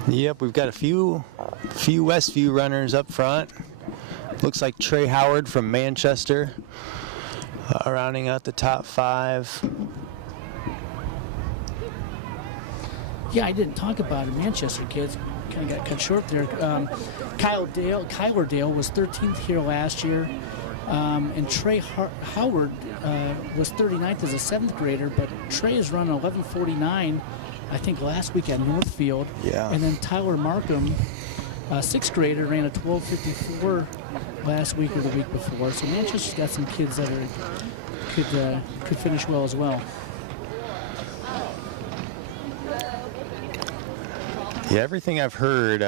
Yep, we've got a few Westview runners up front. Looks like Trey Howard from Manchester, rounding out the top 5. Yeah, I didn't talk about it. Manchester kids kind of got cut short there. Kyler Dale was 13th here last year, and Trey Howard was 39th as a 7th grader, but Trey has run 11:49. I think last week at Northfield. Yeah. And then Tyler Markham, 6th grader, ran a 12:54 last week or the week before. So Manchester's got some kids that could finish well as well. Yeah, everything I've heard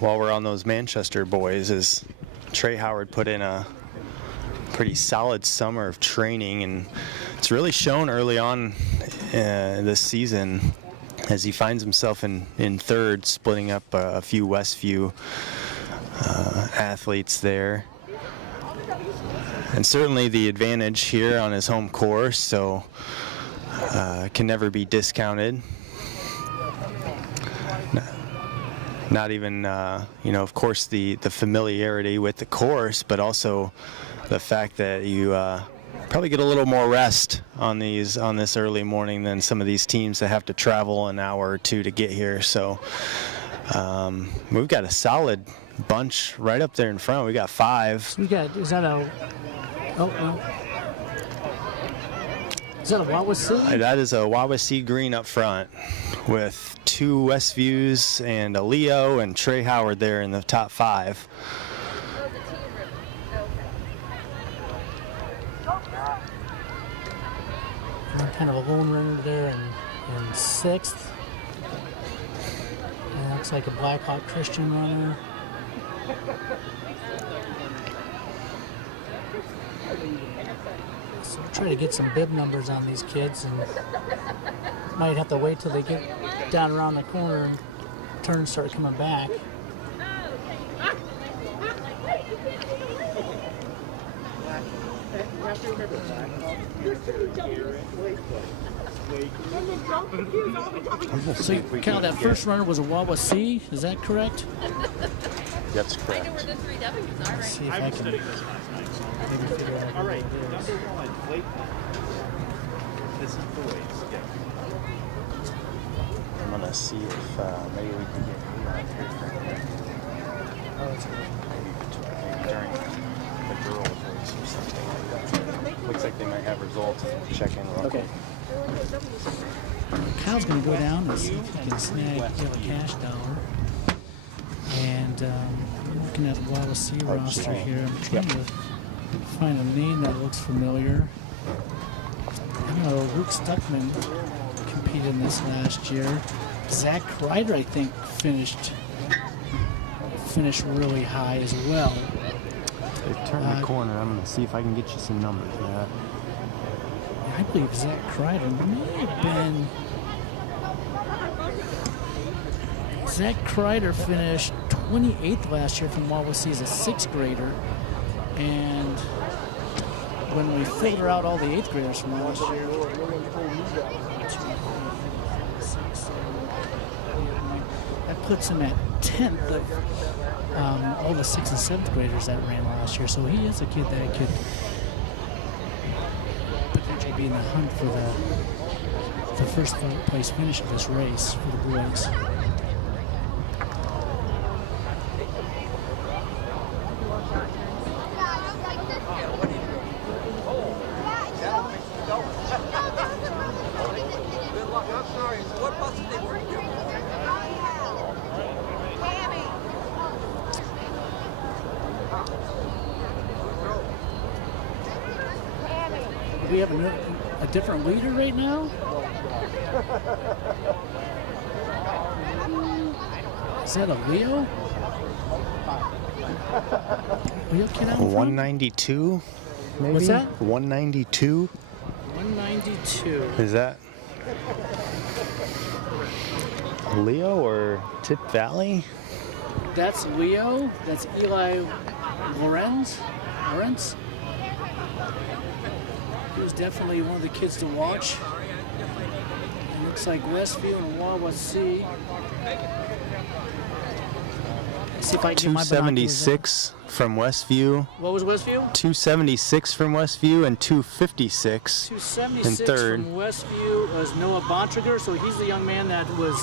while we're on those Manchester boys is Trey Howard put in a pretty solid summer of training, and it's really shown early on this season as he finds himself in 3rd, splitting up a few Westview athletes there. And certainly the advantage here on his home course, so can never be discounted. Not even, of course, the familiarity with the course, but also the fact that you probably get a little more rest on this early morning than some of these teams that have to travel an hour or two to get here. So we've got a solid bunch right up there in front. We got 5. So is that a Wawasee? That is a Wawasee green up front with 2 Westviews and a Leo and Trey Howard there in the top 5. Kind of a lone runner there in 6th. And looks like a Blackhawk Christian runner. So we'll try to get some bib numbers on these kids, and might have to wait till they get down around the corner and turns start coming back. So Kyle, that first runner was a Wawasee, is that correct? That's correct. I know where the 3 W's are. Let's see if I can maybe figure out All right, what it is. number 1, Blake. This is boys. Yeah. I'm gonna see if maybe we can get him out here. Maybe during the girls' race or something like that. Looks like they might have results. Check in real quick. Kyle's going to go down and see if he can snag a cash dollar. And I'm looking at the Wawasee roster here. I'm trying to find a name that looks familiar. I know Luke Stuckman competed in this last year. Zach Kreider, I think, finished really high as well. They've turned the corner. I'm going to see if I can get you some numbers for that. I believe Zach Kreider may have been. Zach Kreider finished 28th last year from Wawasee as a 6th grader. And when we filter out all the 8th graders from last year, that puts him at 10th of all the 6th and 7th graders that ran last year. So he is a kid that could potentially be in the hunt for the first place finish of this race for the boys. We have a different leader right now? Is that a Leo? Leo kid out in front? 192, maybe? What's that? 192. 192. Is that Leo or Tip Valley? That's Leo. That's Eli Lorenz. He was definitely one of the kids to watch. It looks like Westview and Wawasee. See if I can get my binoculars 276 from Westview. What was Westview? 276 from Westview and 256 276 in third. from Westview was Noah Bontrager, so he's the young man that was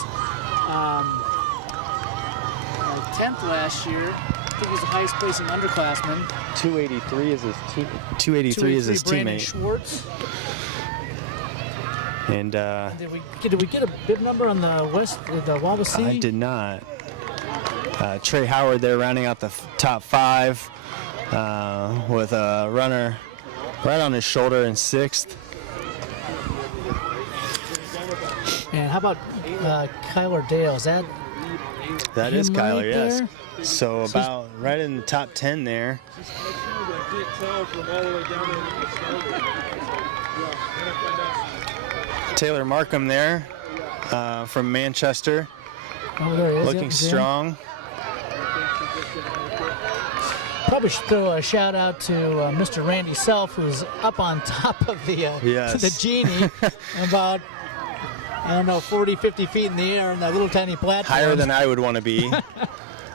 10th last year. I think he's the highest placing underclassman. 283 is his team. 283 is his Brandon teammate. Schwartz. And Did we get a bib number on the Wawasee? I did not. Trey Howard there rounding out the top 5 with a runner right on his shoulder in 6th. And how about Kyler Dale? Is that is him Kyler, right yes. there? So about right in the top 10 there. Taylor Markham there from Manchester. Oh, there he is. Looking strong. Probably should throw a shout out to Mr. Randy Self, who's up on top of the the Genie, about, I don't know, 40, 50 feet in the air on that little tiny platform. Higher than I would want to be.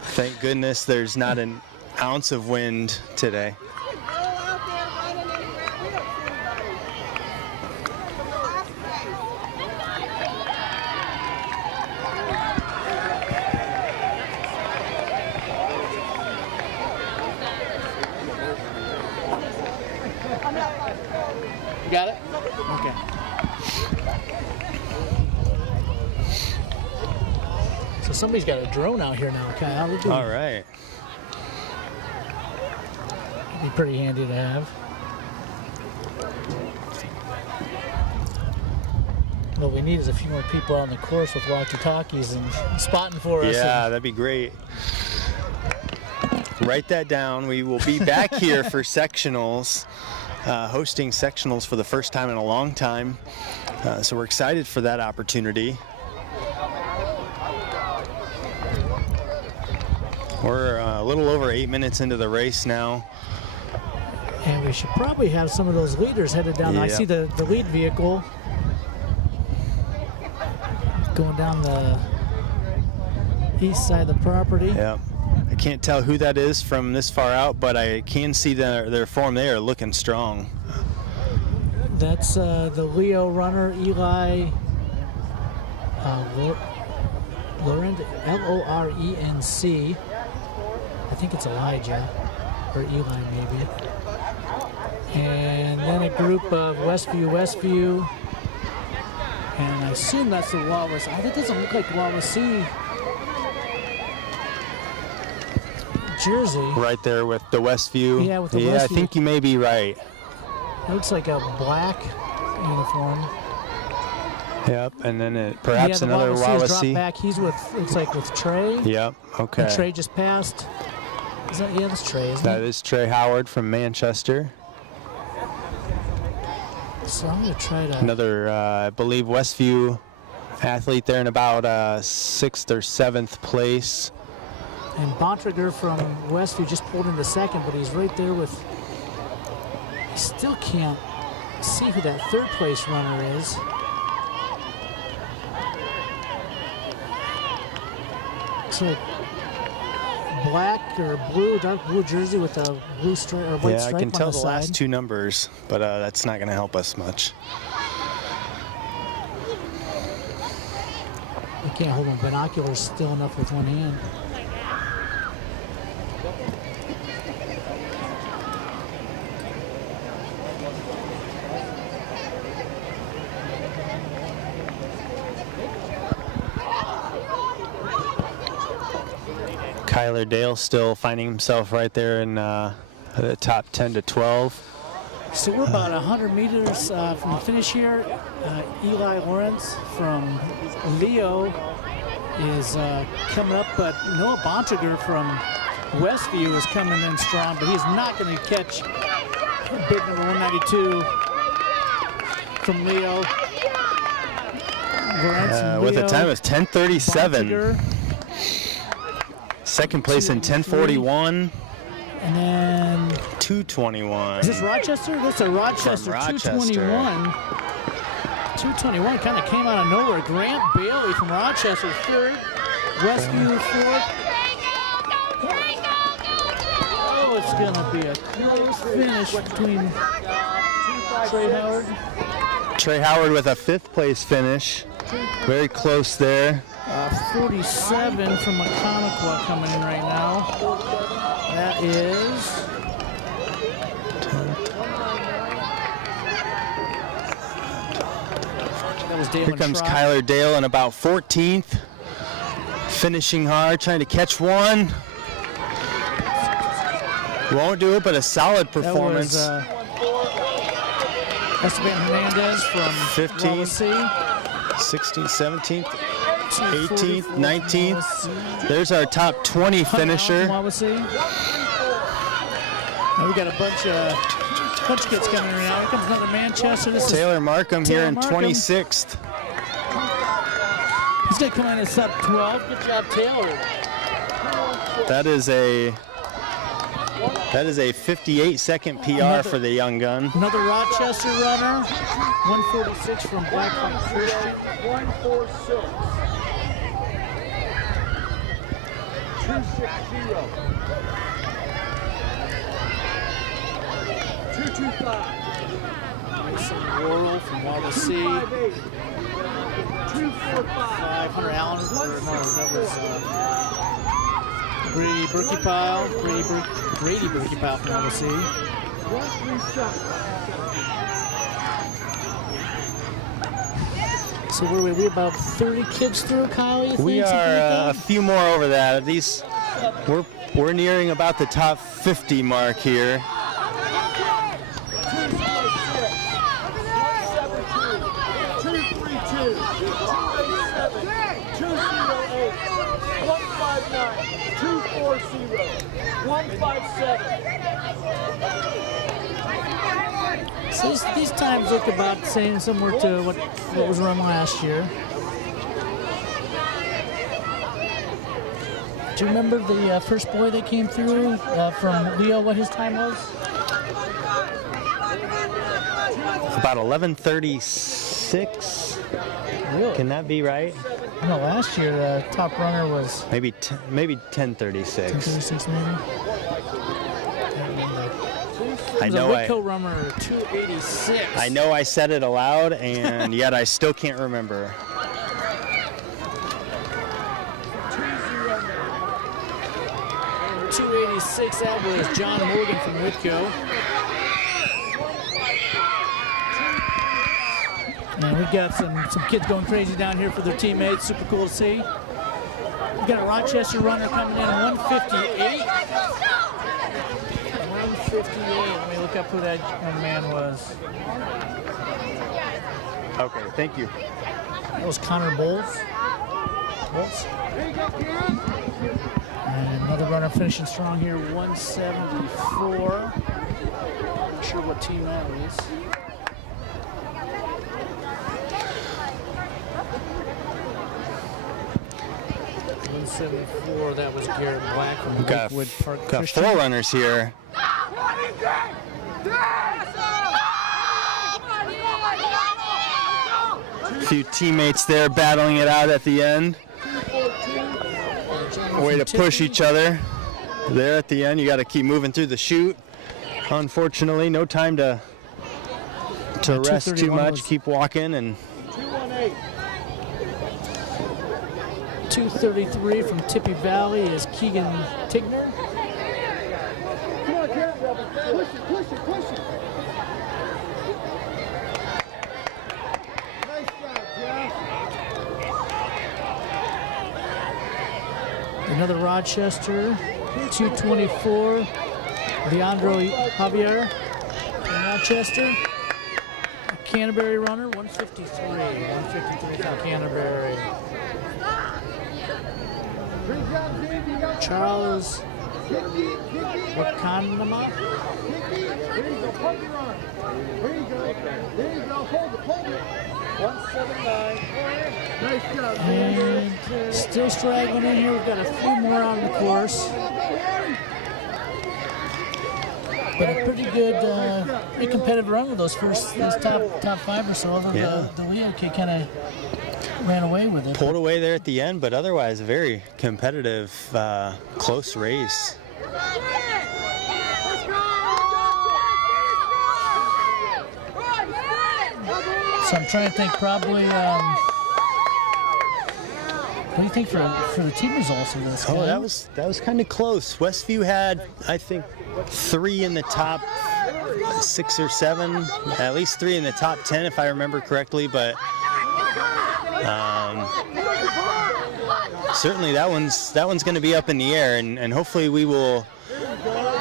Thank goodness there's not an ounce of wind today. Got it? Okay. So somebody's got a drone out here now, Kyle. All right. Be pretty handy to have. What we need is a few more people on the course with walkie-talkies and spotting for us. Yeah, that'd be great. Write that down. We will be back here for sectionals. Hosting sectionals for the first time in a long time. So we're excited for that opportunity. We're a little over 8 minutes into the race now. And we should probably have some of those leaders headed down. I see the lead vehicle going down the east side of the property. Yep. I can't tell who that is from this far out, but I can see their form. They are looking strong. That's the Leo runner, Eli Lorenz, Lorenc. I think it's Elijah, or Eli maybe. And then a group of Westview. And I assume that's the Wawasee. Oh, that doesn't look like Wawasee jersey. Right there with the Westview. Yeah, with the Westview. I Westview. think you may be right. It looks like a black uniform. Yep, and then perhaps the another Wawasee. Wawasee. Back. He's with, looks like with Trey. Yep, okay. And Trey just passed. Is that, yeah, that's Trey, isn't That it? is Trey Howard from Manchester. So I'm going to try to... Another, I believe, Westview athlete there in about 6th or 7th place. And Bontrager from Westview just pulled into second, but he's right there with, he still can't see who that 3rd place runner is. So black or blue, dark blue jersey with a blue stripe or white stripe on the side. Yeah, I can tell the last 2 numbers, but that's not going to help us much. I can't hold my binoculars still enough with one hand. Kyler Dale still finding himself right there in the top 10 to 12. So we're about 100 meters from the finish here. Eli Lawrence from Leo is coming up, but Noah Bontrager from Westview is coming in strong, but he's not going to catch bid number 192 from Leo. With a time of 10:37. Second place in 10:41. And then 2:21. Is this Rochester? That's a Rochester, From Rochester. 2:21. 2:21 kind of came out of nowhere. Grant Bailey from Rochester, 3rd. Westview, 4th. Oh, it's going to be a close finish between Trey Howard. Trey Howard with a 5th place finish. Very close there. 47 from Mechanical coming in right now. That is... Here comes Kyler Dale in about 14th. Finishing hard, trying to catch one. Won't do it, but a solid performance. That was Esteban Hernandez from 15th, 16th, 17th, 18th, 19th. There's our top 20 finisher. Now we got a bunch of kids coming in now. Here comes another Manchester. This Taylor Markham Taylor here in Markham. 26th. He's going to come in as sub 12. Good job, Taylor. That is a 58-second PR for the young gun. Another Rochester runner. 146 from Blackhawk Christian. 146. 260. 225. Mason Worrell from Wawasee. 245. Hunter Allen. No, that was Brady Berkeypile. Brady Berkeypile from Wawasee. 137. So we're about 30 kids through, Kyle, you think? We are a few more over that. We're nearing about the top 50 mark here. 232, 208, 159, 240, 157. So these times look about the same, similar to what was run last year. Do you remember the first boy that came through from Leo, what his time was? About 11:36. Really? Can that be right? No, last year the top runner was Maybe 10:36. 36 maybe. I know Whitco runner 286. I know I said it aloud, and yet I still can't remember. 286. That was John Morgan from Whitco. And we've got some kids going crazy down here for their teammates. Super cool to see. We've got a Rochester runner coming in at 158. 158. Let me look up who that young man was. Okay, thank you. That was Connor Bowles. And another runner finishing strong here, 174. Not sure what team that is. 174. That was Garrett Black from Lakewood Park Got Christian. 4 runners here. A few teammates there battling it out at the end. Way to push each other there at the end. You got to keep moving through the chute. Unfortunately, no time to rest too much. Keep walking. And 233 from Tippy Valley is Keegan Tigner. Come on, Garrett, push it, push it, push it. Nice job, Jeff. Another Rochester, 224, Leandro Javier from Rochester. A Canterbury runner, 153. 153 from Canterbury. Charles Wakanama. There you go, pump your arm. There you go. There you go, hold it, hold it. 179. Nice job, man. And still straggling in here. We've got a few more on the course. But a pretty good, pretty competitive run with those top 5 or so. Although the Leo kid kind of ran away with it. Pulled away there at the end, but otherwise a very competitive, close race. So I'm trying to think probably, what do you think for the team results of this? Oh, that was kind of close. Westview had, I think, 3 in the top 6 or 7, at least 3 in the top 10 if I remember correctly, but certainly that one's going to be up in the air, and hopefully we will.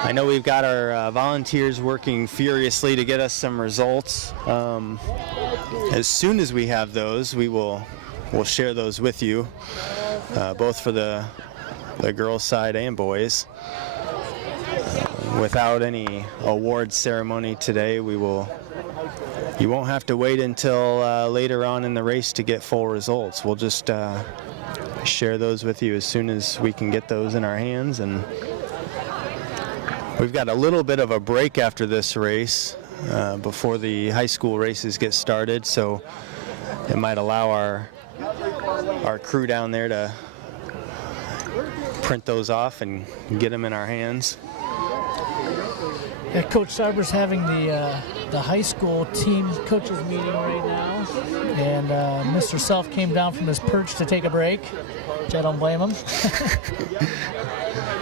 I know we've got our volunteers working furiously to get us some results. As soon as we have those, we'll share those with you, both for the girls' side and boys. Without any award ceremony today, you won't have to wait until later on in the race to get full results. We'll just share those with you as soon as we can get those in our hands. And we've got a little bit of a break after this race before the high school races get started, so it might allow our crew down there to print those off and get them in our hands. Yeah, Coach Sarber's having the high school team coaches meeting right now, and Mr. Self came down from his perch to take a break, which I don't blame him.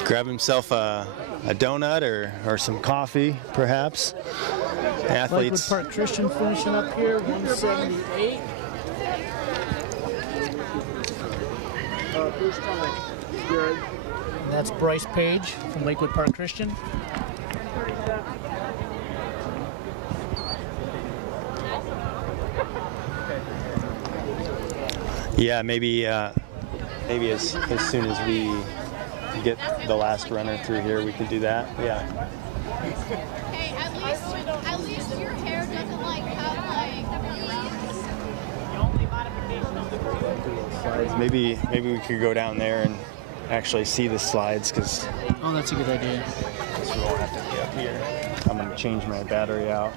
Grab himself a donut or some coffee, perhaps. Athletes. Lakewood Park Christian finishing up here, 178. First time. Good. And that's Bryce Page from Lakewood Park Christian. Yeah, maybe as soon as we get the last runner through here, we can do that. Yeah. Hey, at least your hair doesn't have Slides. Maybe we could go down there and actually see the slides, because Oh, that's a good idea. we won't have to be up here. I'm going to change my battery out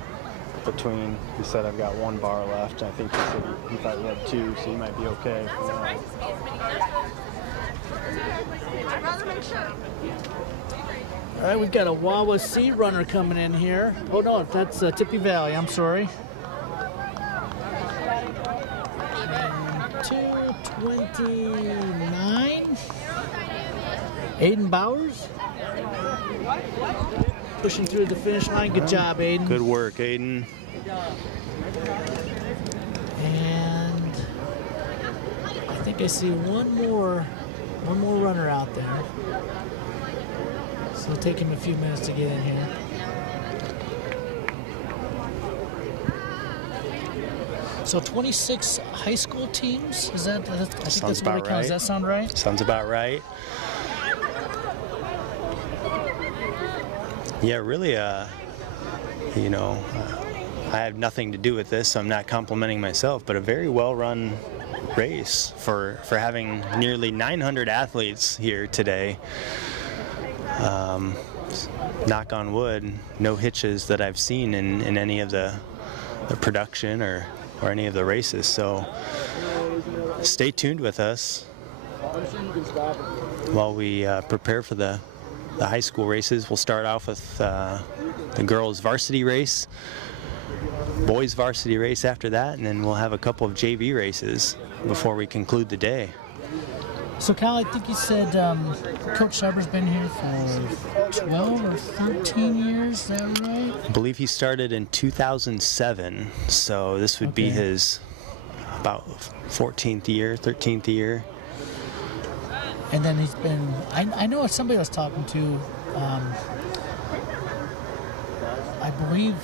between. He said I've got 1 bar left. I think he said he thought we had 2, so he might be okay. I'd rather make sure. All right, we've got a Wawa C runner coming in here. Oh, no, that's Tippy Valley. I'm sorry. And 229. Aiden Bowers. Pushing through the finish line. Good job, Aiden. Good work, Aiden. And I think I see one more runner out there. So it'll take him a few minutes to get in here. So 26 high school teams? Is that? I think Sounds that's what about it counts. right. Does that sound right? Sounds about right. Yeah, really, I have nothing to do with this, so I'm not complimenting myself, but a very well-run race for having nearly 900 athletes here today. Knock on wood, no hitches that I've seen in any of the production or any of the races. So stay tuned with us while we prepare for the high school races. We'll start off with the girls' varsity race, boys' varsity race after that, and then we'll have a couple of JV races before we conclude the day. So, Cal, I think you said Coach Savar's been here for 12 or 13 years, is that right? I believe he started in 2007, so this would be his about 14th year, 13th year. And then he's been, I know somebody I was talking to, I believe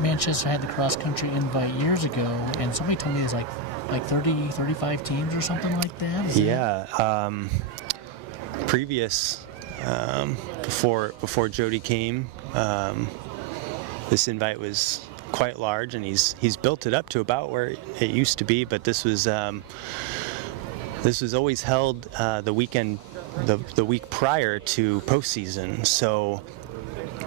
Manchester had the cross-country invite years ago, and somebody told me it was like 30, 35 teams or something like that? Previous, before Jody came, this invite was quite large, and he's built it up to about where it used to be, but this was always held the week prior to postseason, so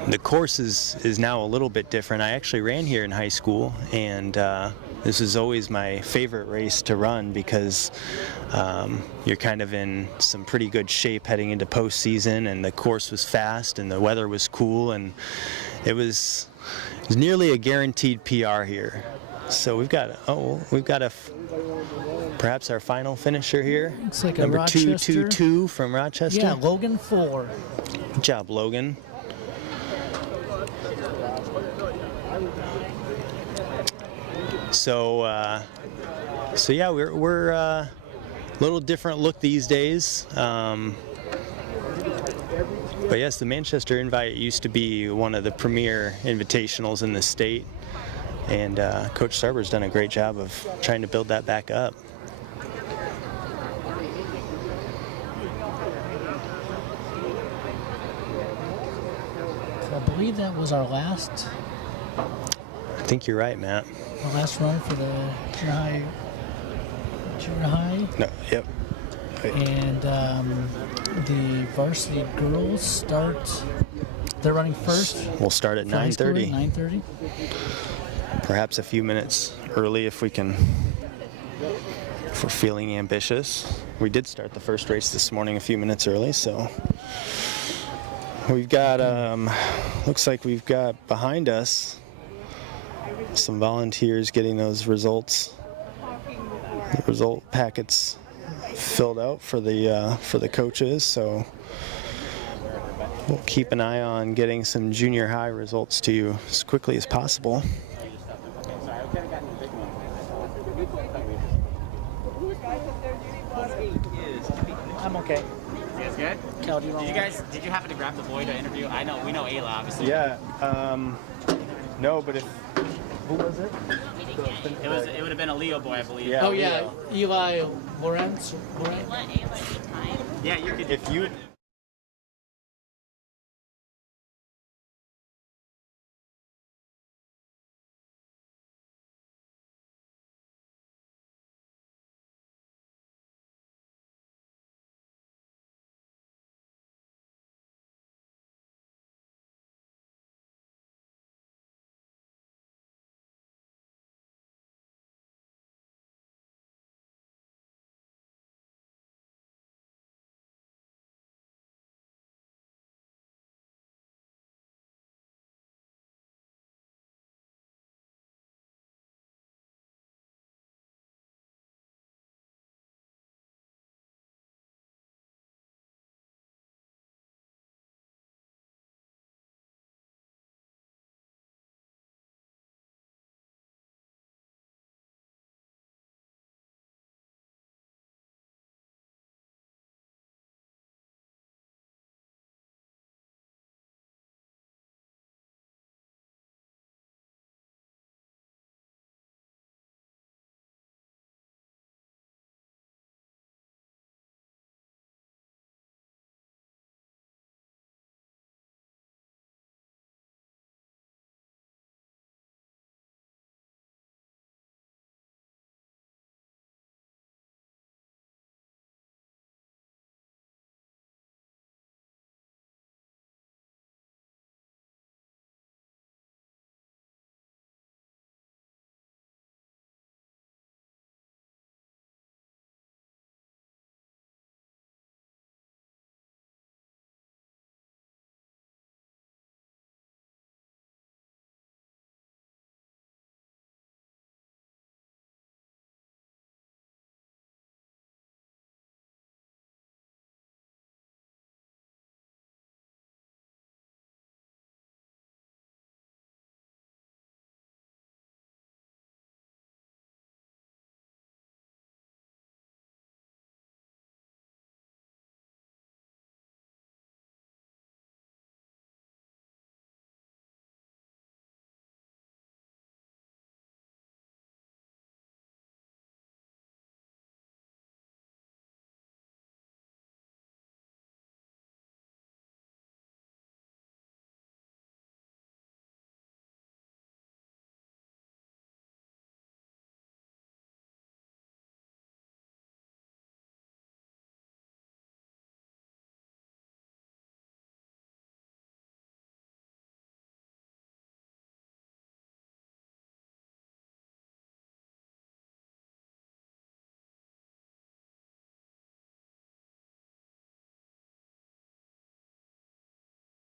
the course is now a little bit different. I actually ran here in high school, and this is always my favorite race to run because you're kind of in some pretty good shape heading into postseason, and the course was fast and the weather was cool, and it was nearly a guaranteed PR here. So we've got perhaps our final finisher here. Looks like number a Rochester. 222 from Rochester. Yeah, Logan 4. Good job, Logan. So yeah, we're a little different look these days. But yes, the Manchester Invite used to be one of the premier invitationals in the state, and Coach Savar's done a great job of trying to build that back up. So I believe that was our last. I think you're right, Matt. The last run for the junior high. No, yep. And the varsity girls start. They're running first. We'll start at 9:30. 9:30. Perhaps a few minutes early if we're feeling ambitious. We did start the first race this morning a few minutes early, so we've got. Looks like we've got behind us some volunteers getting those result packets filled out for the coaches, so we'll keep an eye on getting some junior high results to you as quickly as possible. I'm okay. You guys good? Cal, Did you happen to grab the boy to interview? We know Ayla, obviously. Yeah, no, but who was it? It would have been a Leo boy, I believe. Yeah, yeah, Eli Lawrence. Yeah, you could. If you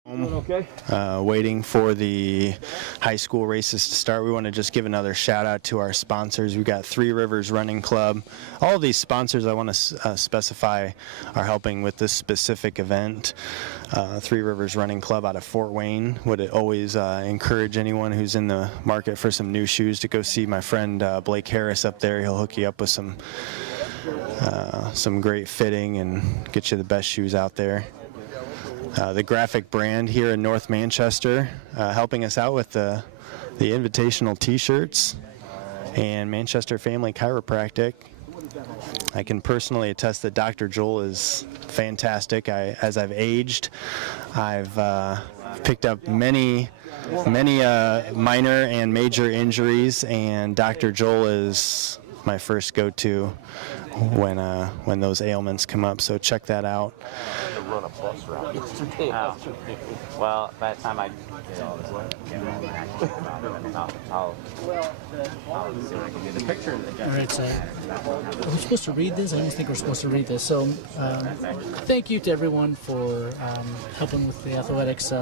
Waiting for the high school races to start. We want to just give another shout out to our sponsors. We've got Three Rivers Running Club. All of these sponsors I want to specify are helping with this specific event. Three Rivers Running Club out of Fort Wayne would always encourage anyone who's in the market for some new shoes to go see my friend Blake Harris up there. He'll hook you up with some great fitting and get you the best shoes out there. The Graphic brand here in North Manchester helping us out with the Invitational t-shirts, and Manchester Family Chiropractic. I can personally attest that Dr. Joel is fantastic. As I've aged, I've picked up many minor and major injuries, and Dr. Joel is my first go-to when those ailments come up. So check that out. Run a bus route yesterday. Oh. Well, by the time I'll see if I can do the picture. All right, so are we supposed to read this? I don't think we're supposed to read this. So thank you to everyone for helping with the athletics.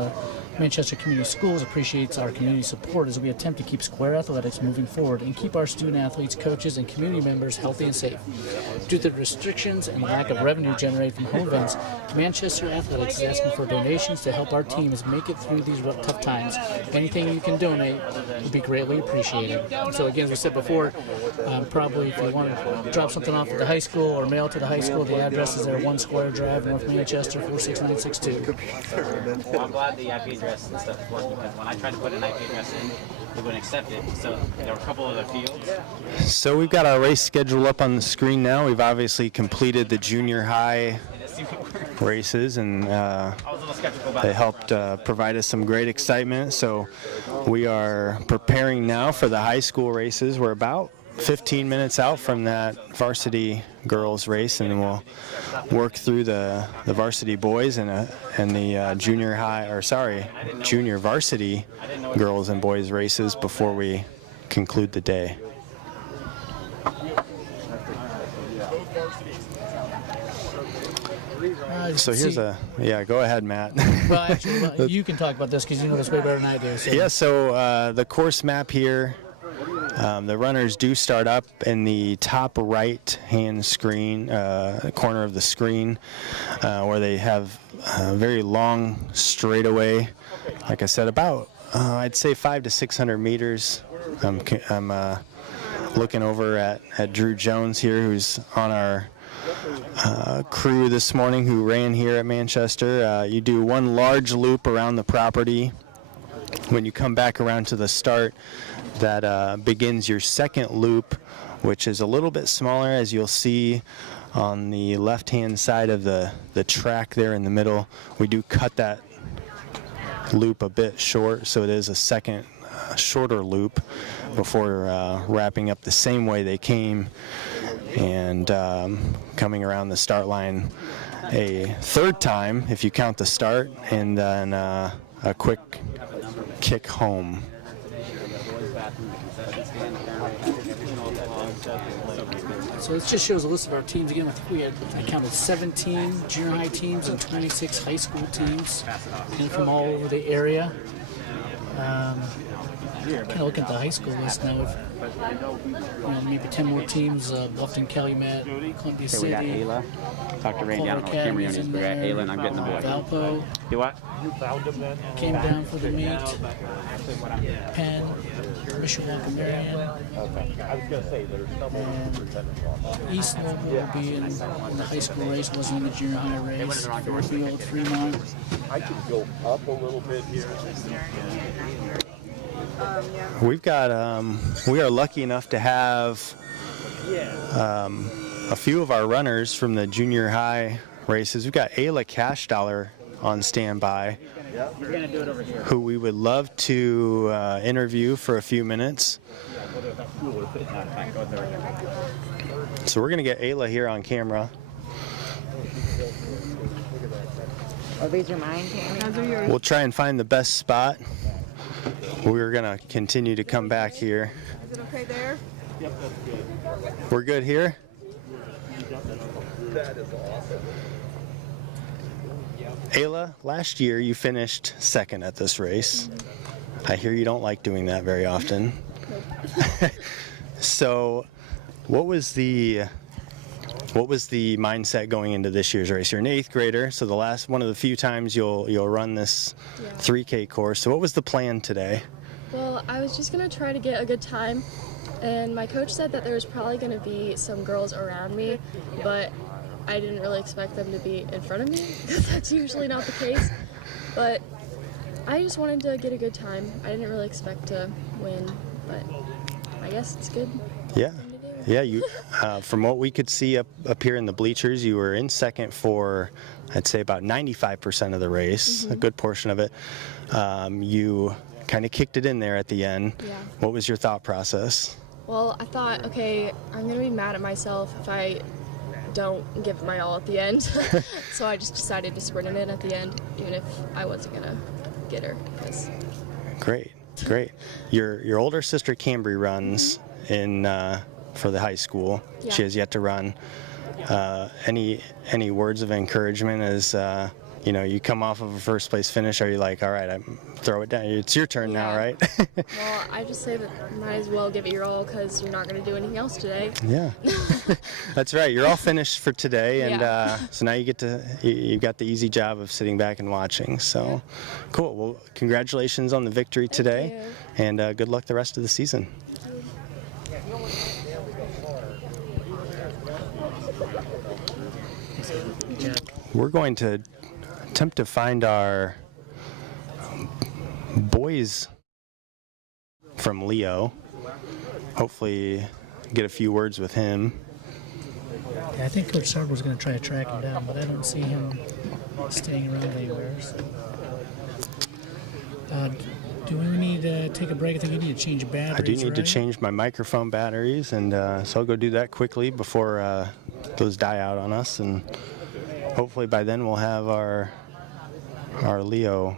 Manchester Community Schools appreciates our community support as we attempt to keep Square Athletics moving forward and keep our student athletes, coaches, and community members healthy and safe. Due to the restrictions and lack of revenue generated from home events, Manchester Athletics is asking for donations to help our teams make it through these tough times. Anything you can donate would be greatly appreciated. So again, as we said before, probably if you want to drop something off at the high school or mail to the high school, the address is there, 1 Squire Drive, North Manchester, 46962. Well, I'm glad the IP address and stuff worked, because when I tried to put an IP address in, they wouldn't accept it. So there were a couple other fields. So we've got our race schedule up on the screen now. We've obviously completed the junior high races, and they helped provide us some great excitement. So we are preparing now for the high school races. We're about 15 minutes out from that varsity girls race, and then we'll work through the varsity boys and the junior varsity girls and boys races before we conclude the day. So here's go ahead, Matt. Well, actually, you can talk about this because you know this way better than I do. So. Yeah, so the course map here, the runners do start up in the top right-hand screen, corner of the screen, where they have a very long straightaway. Like I said, about, I'd say 500 to 600 meters. I'm looking over at Drew Jones here, who's on our crew this morning, who ran here at Manchester. You do one large loop around the property. When you come back around to the start, that begins your second loop, which is a little bit smaller, as you'll see on the left-hand side of the track there in the middle. We do cut that loop a bit short, so it is a second shorter loop before wrapping up the same way they came and coming around the start line a third time, if you count the start, and then a quick kick home. So it just shows a list of our teams again. I think I counted 17 junior high teams and 26 high school teams, and from all over the area. Kind of looking at the high school list now. Maybe 10 more teams. Bluffton, Calumet, Columbia City. We got Ayla. Talk to Randy. I don't know what camera you're on. We got Ayla, and I'm getting the boy. Valpo. Do what? Came down for the meet. Penn, Mishawaka, Marion. Okay. I was going to say there's East Louisville will be in the high school race. Wasn't in the junior high race. Fairfield, Fremont. I can go up a little bit here. We've got, we are lucky enough to have a few of our runners from the junior high races. We've got Ayla Cashdollar on standby, who we would love to interview for a few minutes. So we're going to get Ayla here on camera. Are these your mine cameras? We'll try and find the best spot. We're going to continue to come back here. Is it okay there? We're good here? That is awesome. Ayla, last year you finished second at this race. I hear you don't like doing that very often. So, what was the mindset going into this year's race? You're an 8th grader, so the last one of the few times you'll run this 3K course. So, what was the plan today? Well, I was just gonna try to get a good time, and my coach said that there was probably gonna be some girls around me, but I didn't really expect them to be in front of me, because that's usually not the case. But I just wanted to get a good time. I didn't really expect to win, but I guess it's good. Yeah. Yeah, you. From what we could see up here in the bleachers, you were in second for, I'd say, about 95% of the race, a good portion of it. You kind of kicked it in there at the end. Yeah. What was your thought process? Well, I thought, okay, I'm gonna be mad at myself if I don't give my all at the end. So I just decided to sprint it in at the end, even if I wasn't gonna get her. Great. Your older sister Cambry runs in for the high school. Yeah. She has yet to run. Any words of encouragement as you come off of a first place finish? Are you like, all right, throw it down? It's your turn now, right? Well, I just say that you might as well give it your all because you're not going to do anything else today. Yeah, that's right. You're all finished for today, and so now you've got the easy job of sitting back and watching. So, cool. Well, congratulations on the victory today, and good luck the rest of the season. We're going to attempt to find our boys from Leo. Hopefully get a few words with him. Yeah, I think Coach Savard was going to try to track him down, but I don't see him staying around anywhere. So. Do we need to take a break? I think we need to change batteries. I do need to change my microphone batteries, and so I'll go do that quickly before those die out on us, and hopefully by then we'll have our Leo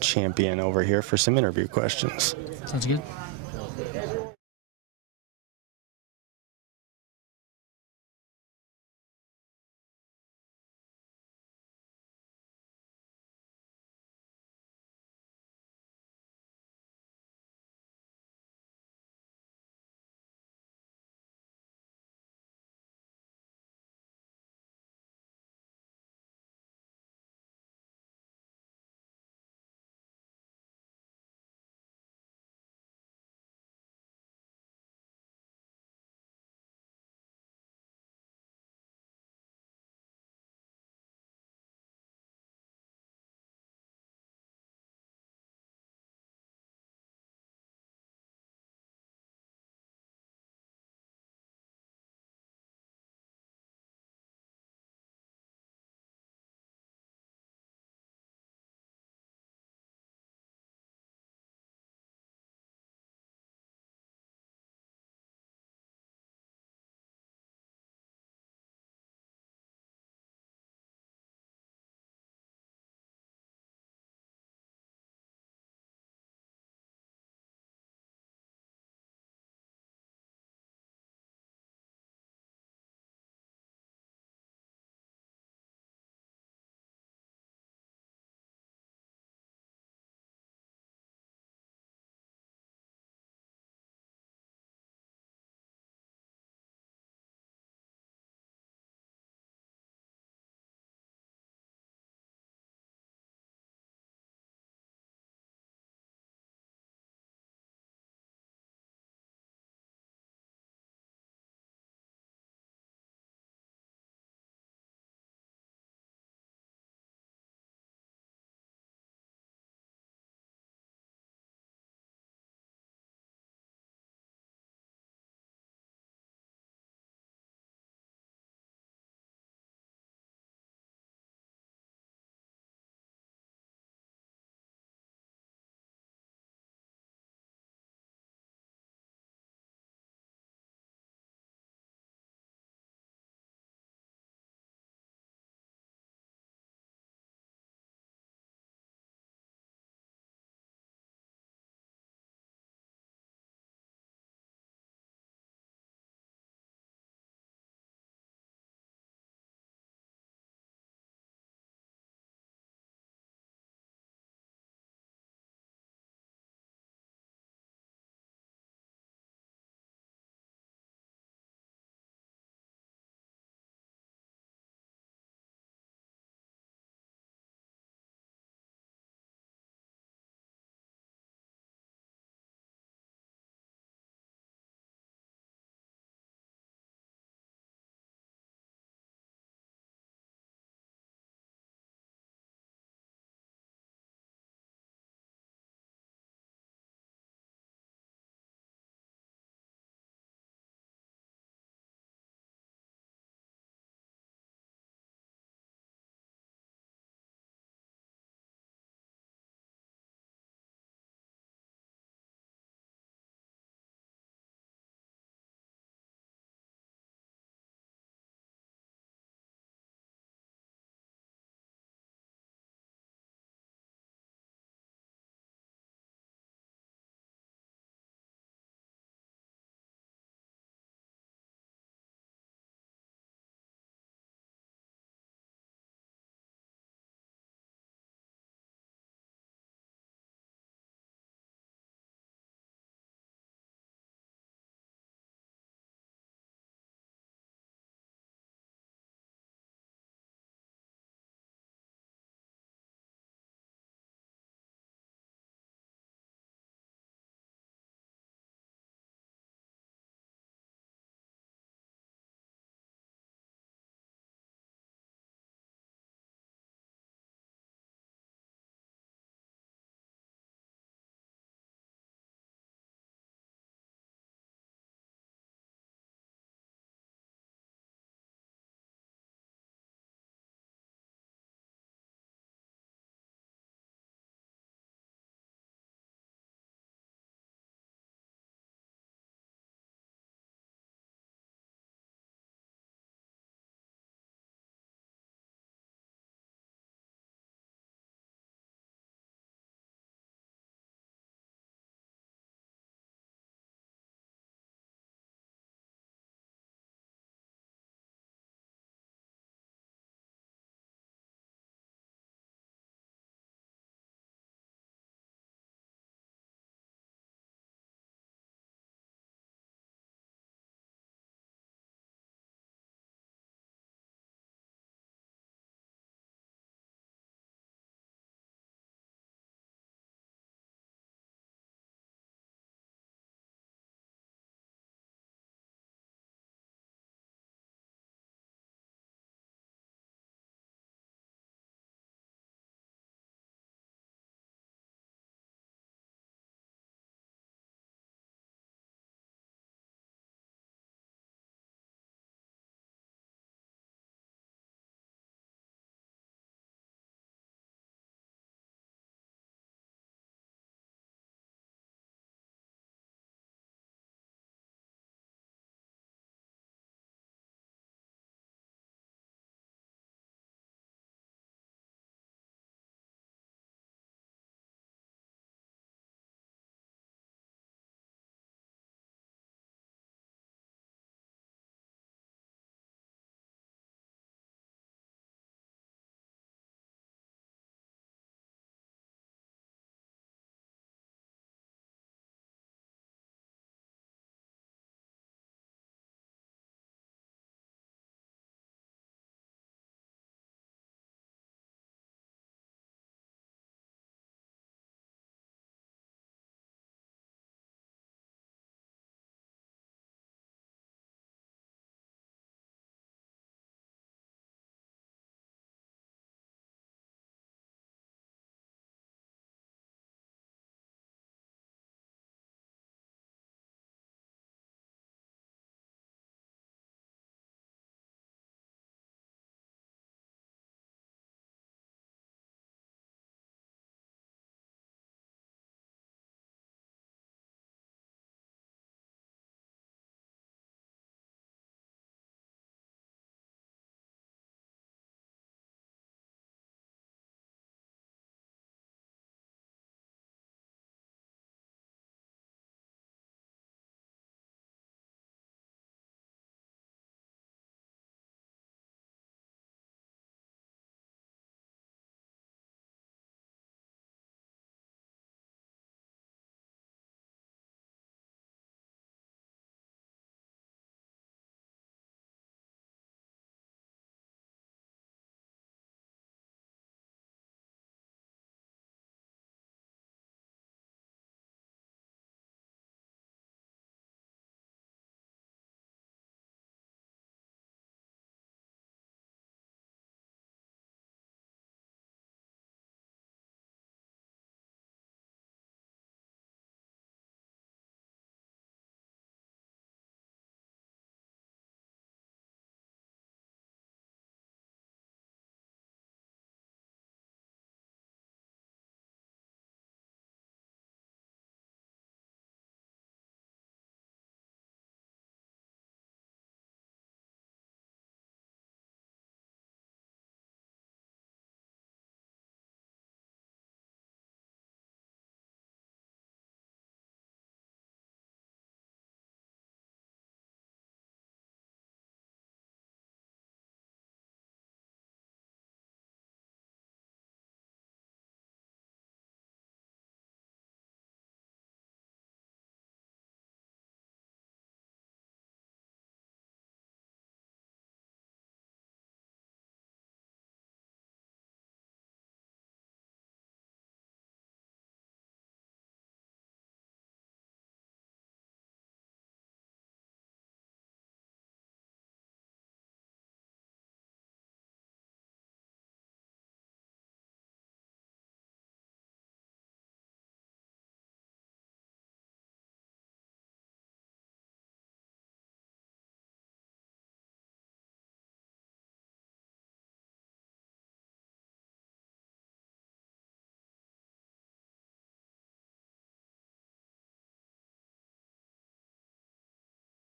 champion over here for some interview questions. Sounds good.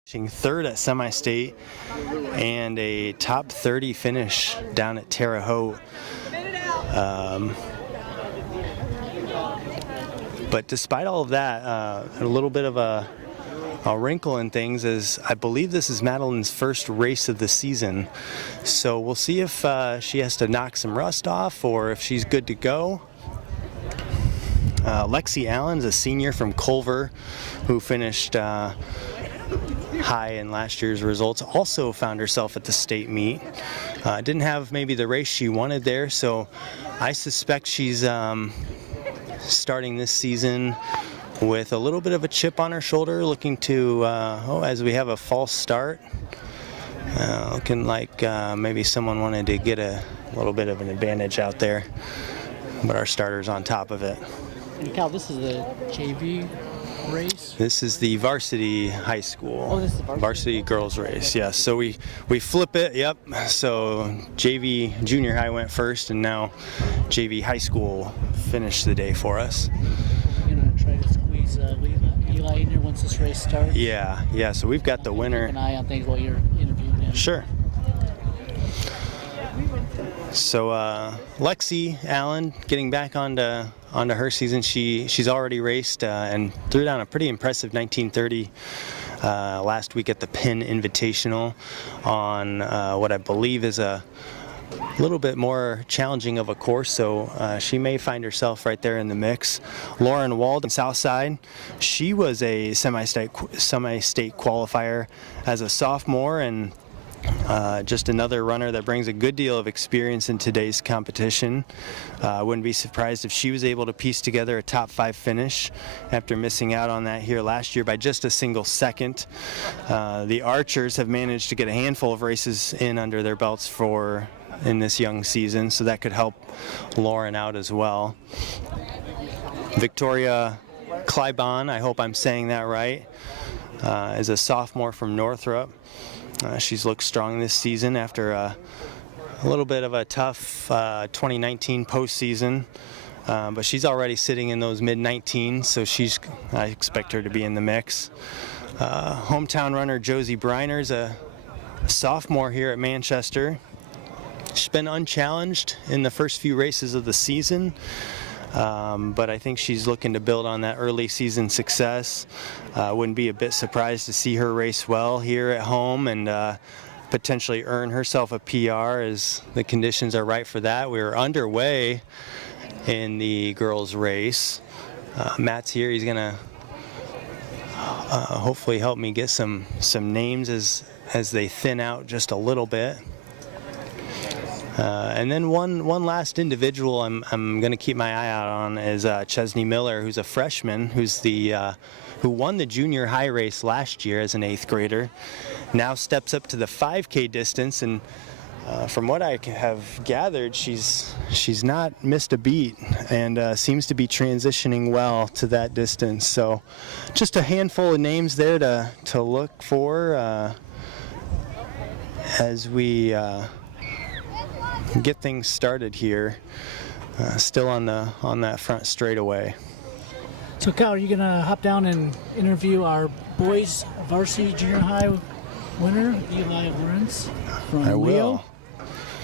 Third at semi-state and a top 30 finish down at Terre Haute. But despite all of that, a little bit of a wrinkle in things is I believe this is Madeline's first race of the season. So we'll see if she has to knock some rust off or if she's good to go. Lexi Allen is a senior from Culver who finished high in last year's results, also found herself at the state meet. Didn't have maybe the race she wanted there, so I suspect she's starting this season with a little bit of a chip on her shoulder, looking to, as we have a false start, looking like maybe someone wanted to get a little bit of an advantage out there, but our starter's on top of it. And Cal, this is the JV race? This is the varsity high school. Oh, this is the varsity girls race, yes. So we flip it, yep. So JV junior high went first, and now JV high school finished the day for us. You're going to try to squeeze Eli in here once this race starts? Yeah, so we've got the winner. Keep an eye on things while you're interviewing him. Sure. So Lexi Allen getting back onto her season. She's already raced and threw down a pretty impressive 1930 last week at the Penn Invitational on what I believe is a little bit more challenging of a course, so she may find herself right there in the mix. Lauren Walden, Southside, she was a semi-state qualifier as a sophomore, and just another runner that brings a good deal of experience in today's competition. I wouldn't be surprised if she was able to piece together a top 5 finish after missing out on that here last year by just a single second. The Archers have managed to get a handful of races in under their belts in this young season, so that could help Lauren out as well. Victoria Claibon, I hope I'm saying that right, is a sophomore from Northrop. She's looked strong this season after a little bit of a tough 2019 postseason, but she's already sitting in those mid-19s, so I expect her to be in the mix. Hometown runner Josie Briner's a sophomore here at Manchester. She's been unchallenged in the first few races of the season, but I think she's looking to build on that early season success. Wouldn't be a bit surprised to see her race well here at home and potentially earn herself a PR as the conditions are right for that. We're underway in the girls' race. Matt's here. He's going to hopefully help me get some names as they thin out just a little bit. And then one last individual I'm going to keep my eye out on is Chesney Miller, who's a freshman, who won the junior high race last year as an 8th grader. Now steps up to the 5K distance, and from what I have gathered, she's not missed a beat and seems to be transitioning well to that distance. So just a handful of names there to look for as we get things started here, still on that front straightaway. So Cal, are you going to hop down and interview our boys varsity junior high winner, Eli Lawrence from I Leo? will.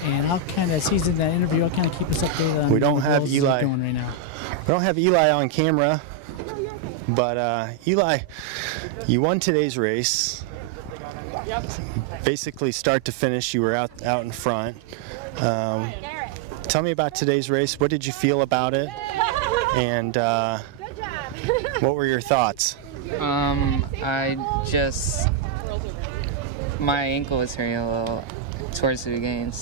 And how kind of season that interview? I'll kind of keep us updated on we don't have Eli going right now. We don't have Eli on camera, but Eli, you won today's race. Basically, start to finish, you were out in front. Tell me about today's race. What did you feel about it? And what were your thoughts? My ankle was hurting a little towards the beginning,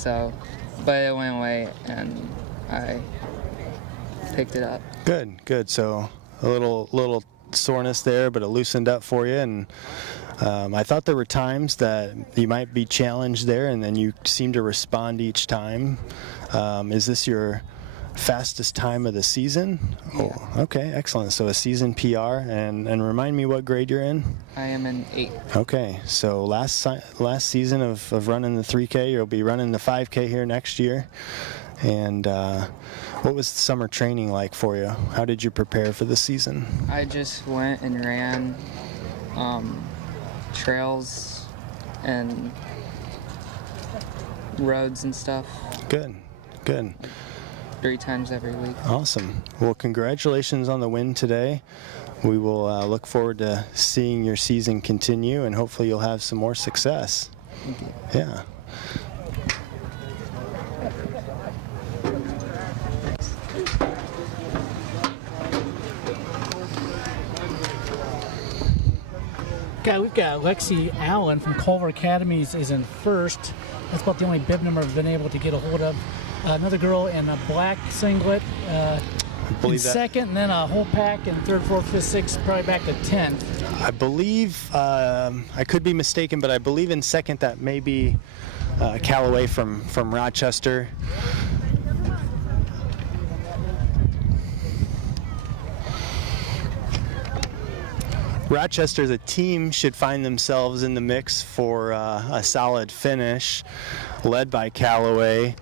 but it went away and I picked it up. Good. So a little soreness there, but it loosened up for you, and I thought there were times that you might be challenged there, and then you seem to respond each time. Is this your fastest time of the season? Yeah. Oh, okay, excellent. So a season PR, and remind me what grade you're in? I am in 8th. Okay, so last season of running the 3K, you'll be running the 5K here next year. And what was summer training like for you? How did you prepare for the season? I just went and ran trails and roads and stuff. Good, good. 3 times every week. Awesome. Well, congratulations on the win today. We will look forward to seeing your season continue, and hopefully you'll have some more success. Thank you. Yeah. We've got Lexi Allen from Culver Academies is in first. That's about the only bib number I've been able to get a hold of. Another girl in a black singlet in second, and then a whole pack in third, fourth, fifth, sixth, probably back to 10th. I believe, I could be mistaken, but I believe in second that may be Callaway from Rochester. Rochester as a team should find themselves in the mix for a solid finish, led by Callaway.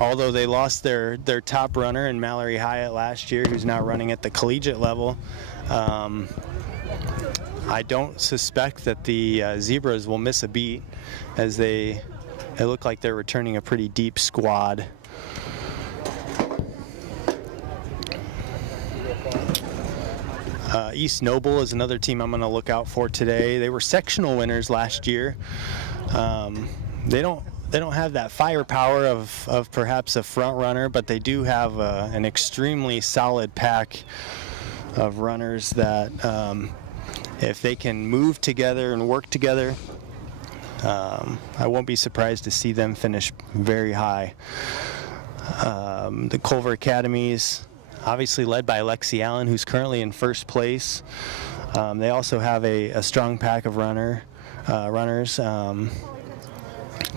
Although they lost their top runner in Mallory Hyatt last year, who's now running at the collegiate level, I don't suspect that the Zebras will miss a beat, as they look like they're returning a pretty deep squad. East Noble is another team I'm going to look out for today. They were sectional winners last year. They don't have that firepower of perhaps a front runner, but they do have an extremely solid pack of runners that if they can move together and work together, I won't be surprised to see them finish very high. The Culver Academies, obviously led by Lexi Allen, who's currently in first place. They also have a strong pack of runners.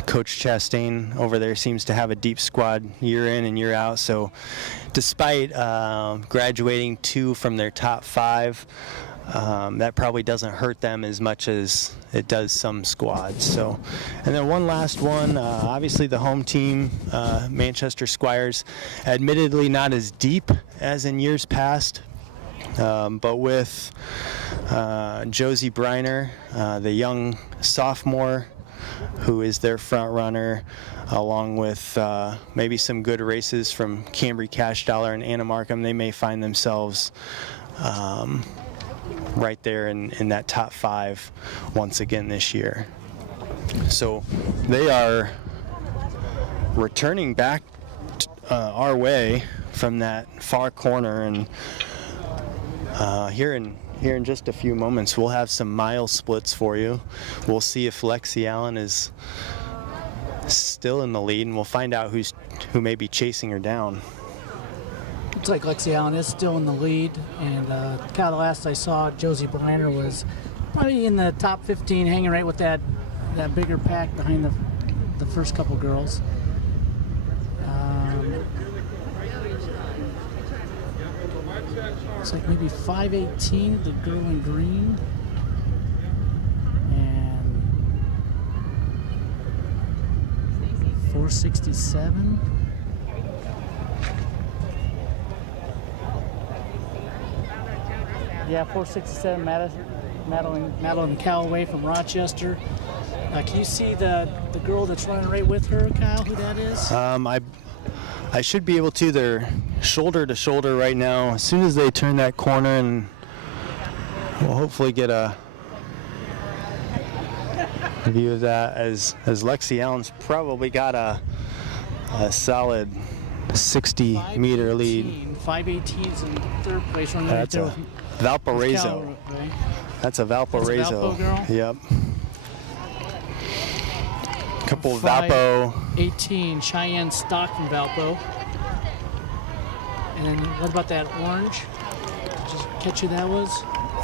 Coach Chastain over there seems to have a deep squad year in and year out. So despite graduating 2 from their top 5, that probably doesn't hurt them as much as it does some squads. So, and then one last one, obviously the home team, Manchester Squires, admittedly not as deep as in years past, but with Josie Briner, the young sophomore, who is their front runner, along with maybe some good races from Cambry Cash Dollar and Anna Markham, they may find themselves right there in that top 5 once again this year. So they are returning back our way from that far corner, and here in just a few moments we'll have some mile splits for you. We'll see if Lexi Allen is still in the lead, and we'll find out who may be chasing her down. Looks like Lexi Allen is still in the lead, and kind of the last I saw, Josie Briner was probably in the top 15, hanging right with that bigger pack behind the first couple girls. Looks like maybe 5:18, the girl in green, and 4:67. Yeah, 4:67, Madeline Callaway from Rochester. Can you see the girl that's running right with her, Kyle, who that is? I should be able to. They're shoulder to shoulder right now. As soon as they turn that corner, and we'll hopefully get a view of that, as Lexi Allen's probably got a solid 60-meter lead. 5:18's in third place. That's a Valparaiso. Right? That's a Valparaiso. That's a Valpo girl? Yep. Couple of Valpo. 18, Cheyenne Stock from Valpo. And what about that orange? Just catch who that was?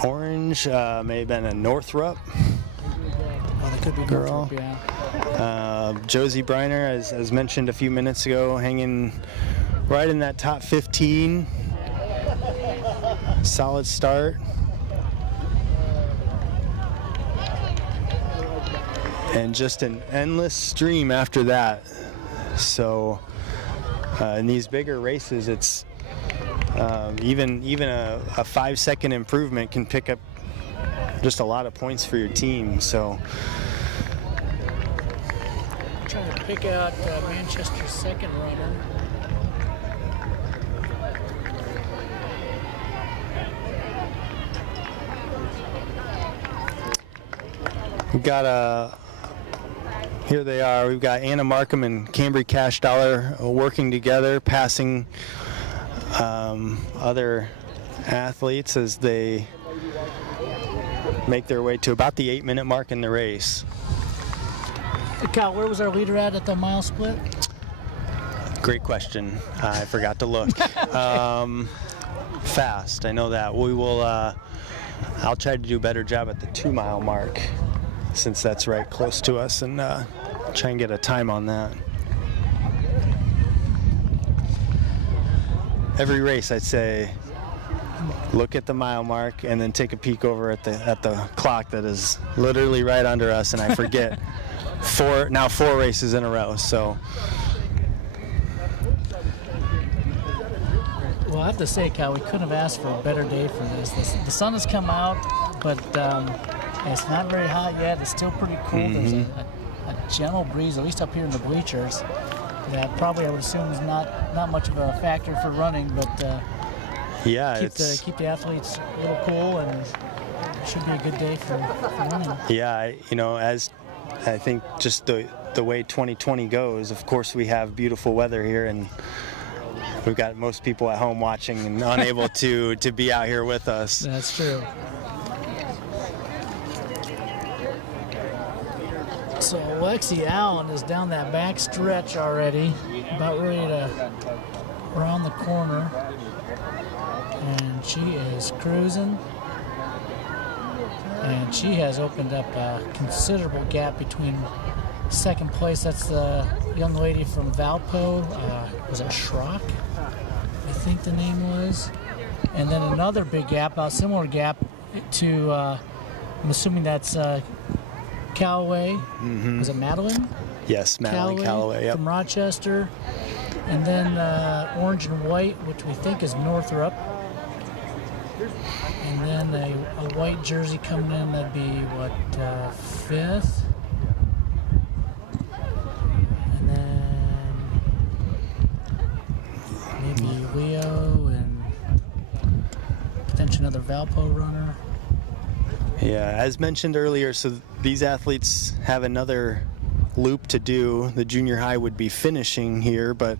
Orange may have been a Northrop. Oh, that could be girl. Northrop, yeah. Josie Briner, as mentioned a few minutes ago, hanging right in that top 15. Solid start. And just an endless stream after that. So in these bigger races, it's even a 5-second improvement can pick up just a lot of points for your team. So Trying to pick out Manchester's second runner. we've got here they are. We've got Anna Markham and Cambry Cash Dollar working together, passing other athletes as they make their way to about the 8-minute mark in the race. Cal, where was our leader at the mile split? Great question. I forgot to look. Fast, I know that. We will. I'll try to do a better job at the 2-mile mark, since that's right close to us, and try and get a time on that. Every race, I'd say, look at the mile mark and then take a peek over at the clock that is literally right under us, and I forget. Four races in a row. So. Well, I have to say, Cal, we couldn't have asked for a better day for this. The sun has come out, but it's not very hot yet. It's still pretty cool. Mm-hmm. There's a gentle breeze, at least up here in the bleachers. That probably, I would assume, is not much of a factor for running, but yeah, keep the athletes a little cool, and it should be a good day for running. Yeah, as I think just the way 2020 goes, of course we have beautiful weather here, and we've got most people at home watching and unable to be out here with us. That's true. So Lexi Allen is down that back stretch already, about ready to round the corner, and she is cruising. And she has opened up a considerable gap between second place. That's the young lady from Valpo. Was it Schrock? I think the name was. And then another big gap, a similar gap to, I'm assuming that's Callaway. Mm-hmm. Was it Madeline? Yes, Madeline Callaway. Yep. From Rochester. And then orange and white, which we think is Northrop. And then a white jersey coming in, that'd be, what, 5th? And then maybe Leo and potentially another Valpo runner. Yeah, as mentioned earlier, so these athletes have another loop to do. The junior high would be finishing here, but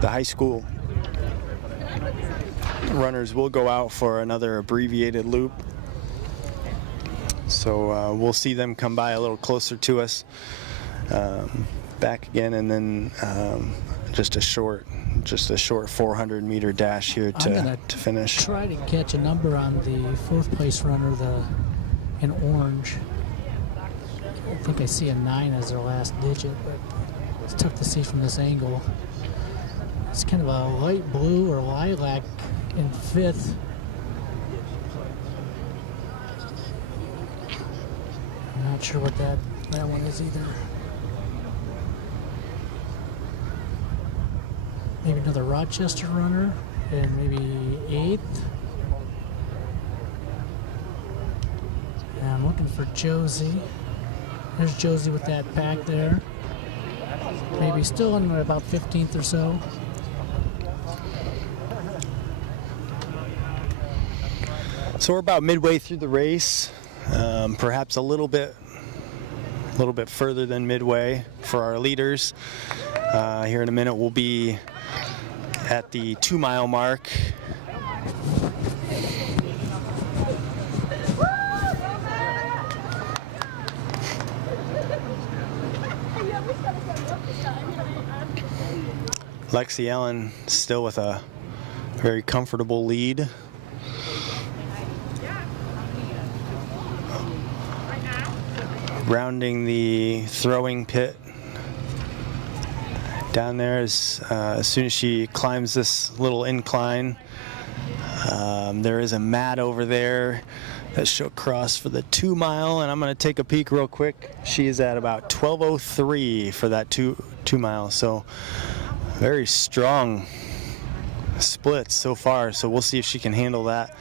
the high school runners will go out for another abbreviated loop. So we'll see them come by a little closer to us, back again, and then just a short 400-meter dash here to finish. Try to catch a number on the 4th place runner, in orange. I think I see a 9 as their last digit, but it's tough to see from this angle. It's kind of a light blue or lilac in 5th. I'm not sure what that one is either. Maybe another Rochester runner, and maybe 8th. And I'm looking for Josie. There's Josie with that pack there. Maybe still in about 15th or so. So we're about midway through the race, perhaps a little bit further than midway for our leaders. Here in a minute we'll be at the 2-mile mark. Lexi Allen still with a very comfortable lead. Rounding the throwing pit down there as soon as she climbs this little incline. There is a mat over there that she'll cross for the 2-mile, and I'm going to take a peek real quick. She is at about 12:03 for that two mile, so very strong splits so far. So we'll see if she can handle that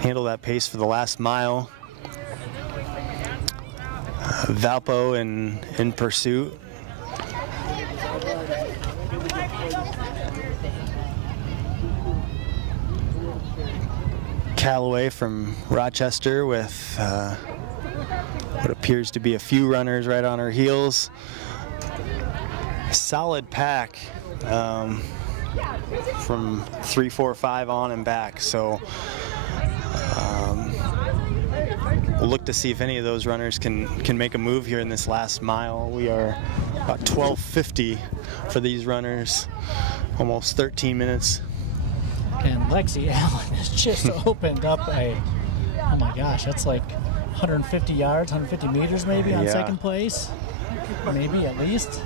handle that pace for the last mile. Valpo in pursuit. Callaway from Rochester with what appears to be a few runners right on her heels. Solid pack from 3, 4, 5 on and back. So we'll look to see if any of those runners can make a move here in this last mile. We are about 12:50 for these runners, almost 13 minutes. And Lexi Allen has just opened up oh my gosh, that's like 150 yards, 150 meters maybe on second place. Maybe at least.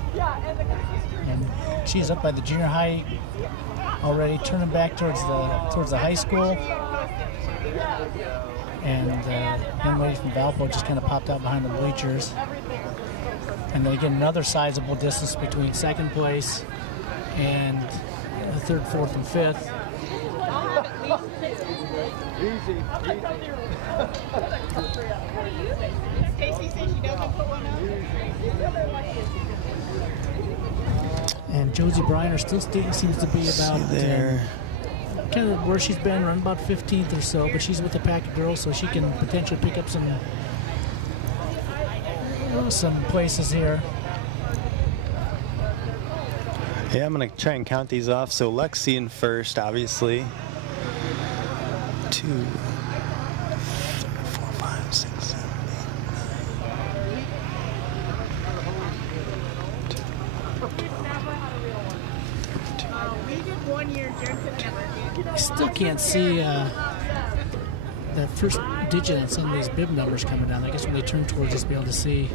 And she's up by the junior high already, turning back towards the high school. And young lady from Valpo just kind of popped out behind the bleachers. And then again, another sizable distance between second place and the third, fourth, and fifth. Easy. Casey says she doesn't put one up. And Josie Briner still seems to be about kind of where she's been, around about 15th or so, but she's with the pack of girls, so she can potentially pick up some places here. Yeah, I'm going to try and count these off. So Lexi in first, obviously. 2, 3, 4, 5, 6, 7, 8, 9. I still can't see that first digit on some of these bib numbers coming down. I guess when they turn towards us, be able to see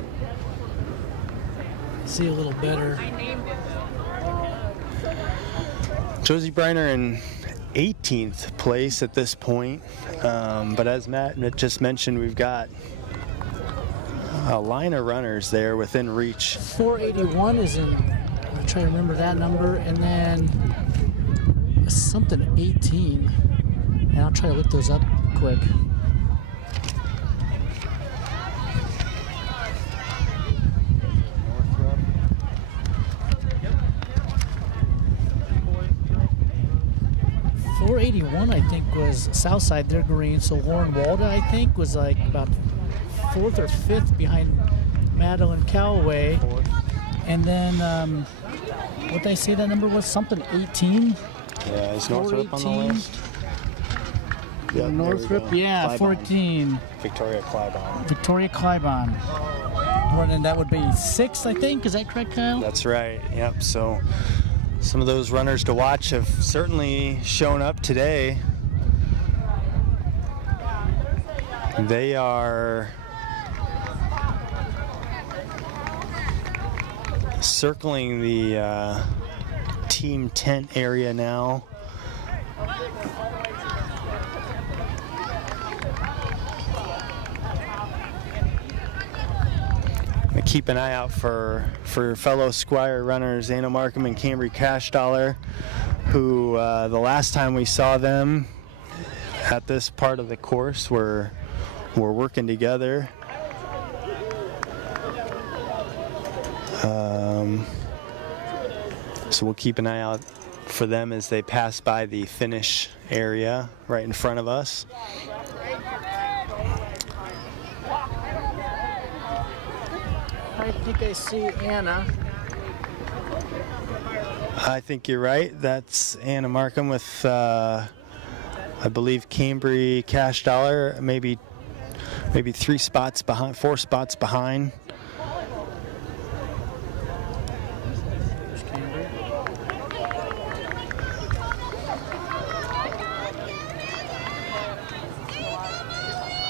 a little better. Josie Briner in 18th place at this point, but as Matt just mentioned, we've got a line of runners there within reach. 481 is in, I'm trying to remember that number, and then something 18, and I'll try to look those up quick. .481 I think was Southside, they're green, so Lauren Walda I think was like about 4th or 5th behind Madeline Callaway. And then what did I say that number was? Something 18? Yeah, is Northrop on the list? Yep, Northrop, yeah, Claibon. 14. Victoria Claibon. Victoria Claibon. And that would be 6th, I think. Is that correct, Kyle? That's right. Yep. So some of those runners to watch have certainly shown up today. They are circling the team tent area now. Keep an eye out for fellow Squire runners Anna Markham and Cambry Cashdollar, who the last time we saw them at this part of the course were working together. So we'll keep an eye out for them as they pass by the finish area right in front of us. I think I see Anna. I think you're right. That's Anna Markham with, I believe, Cambry Cashdollar, maybe 3 spots behind, 4 spots behind.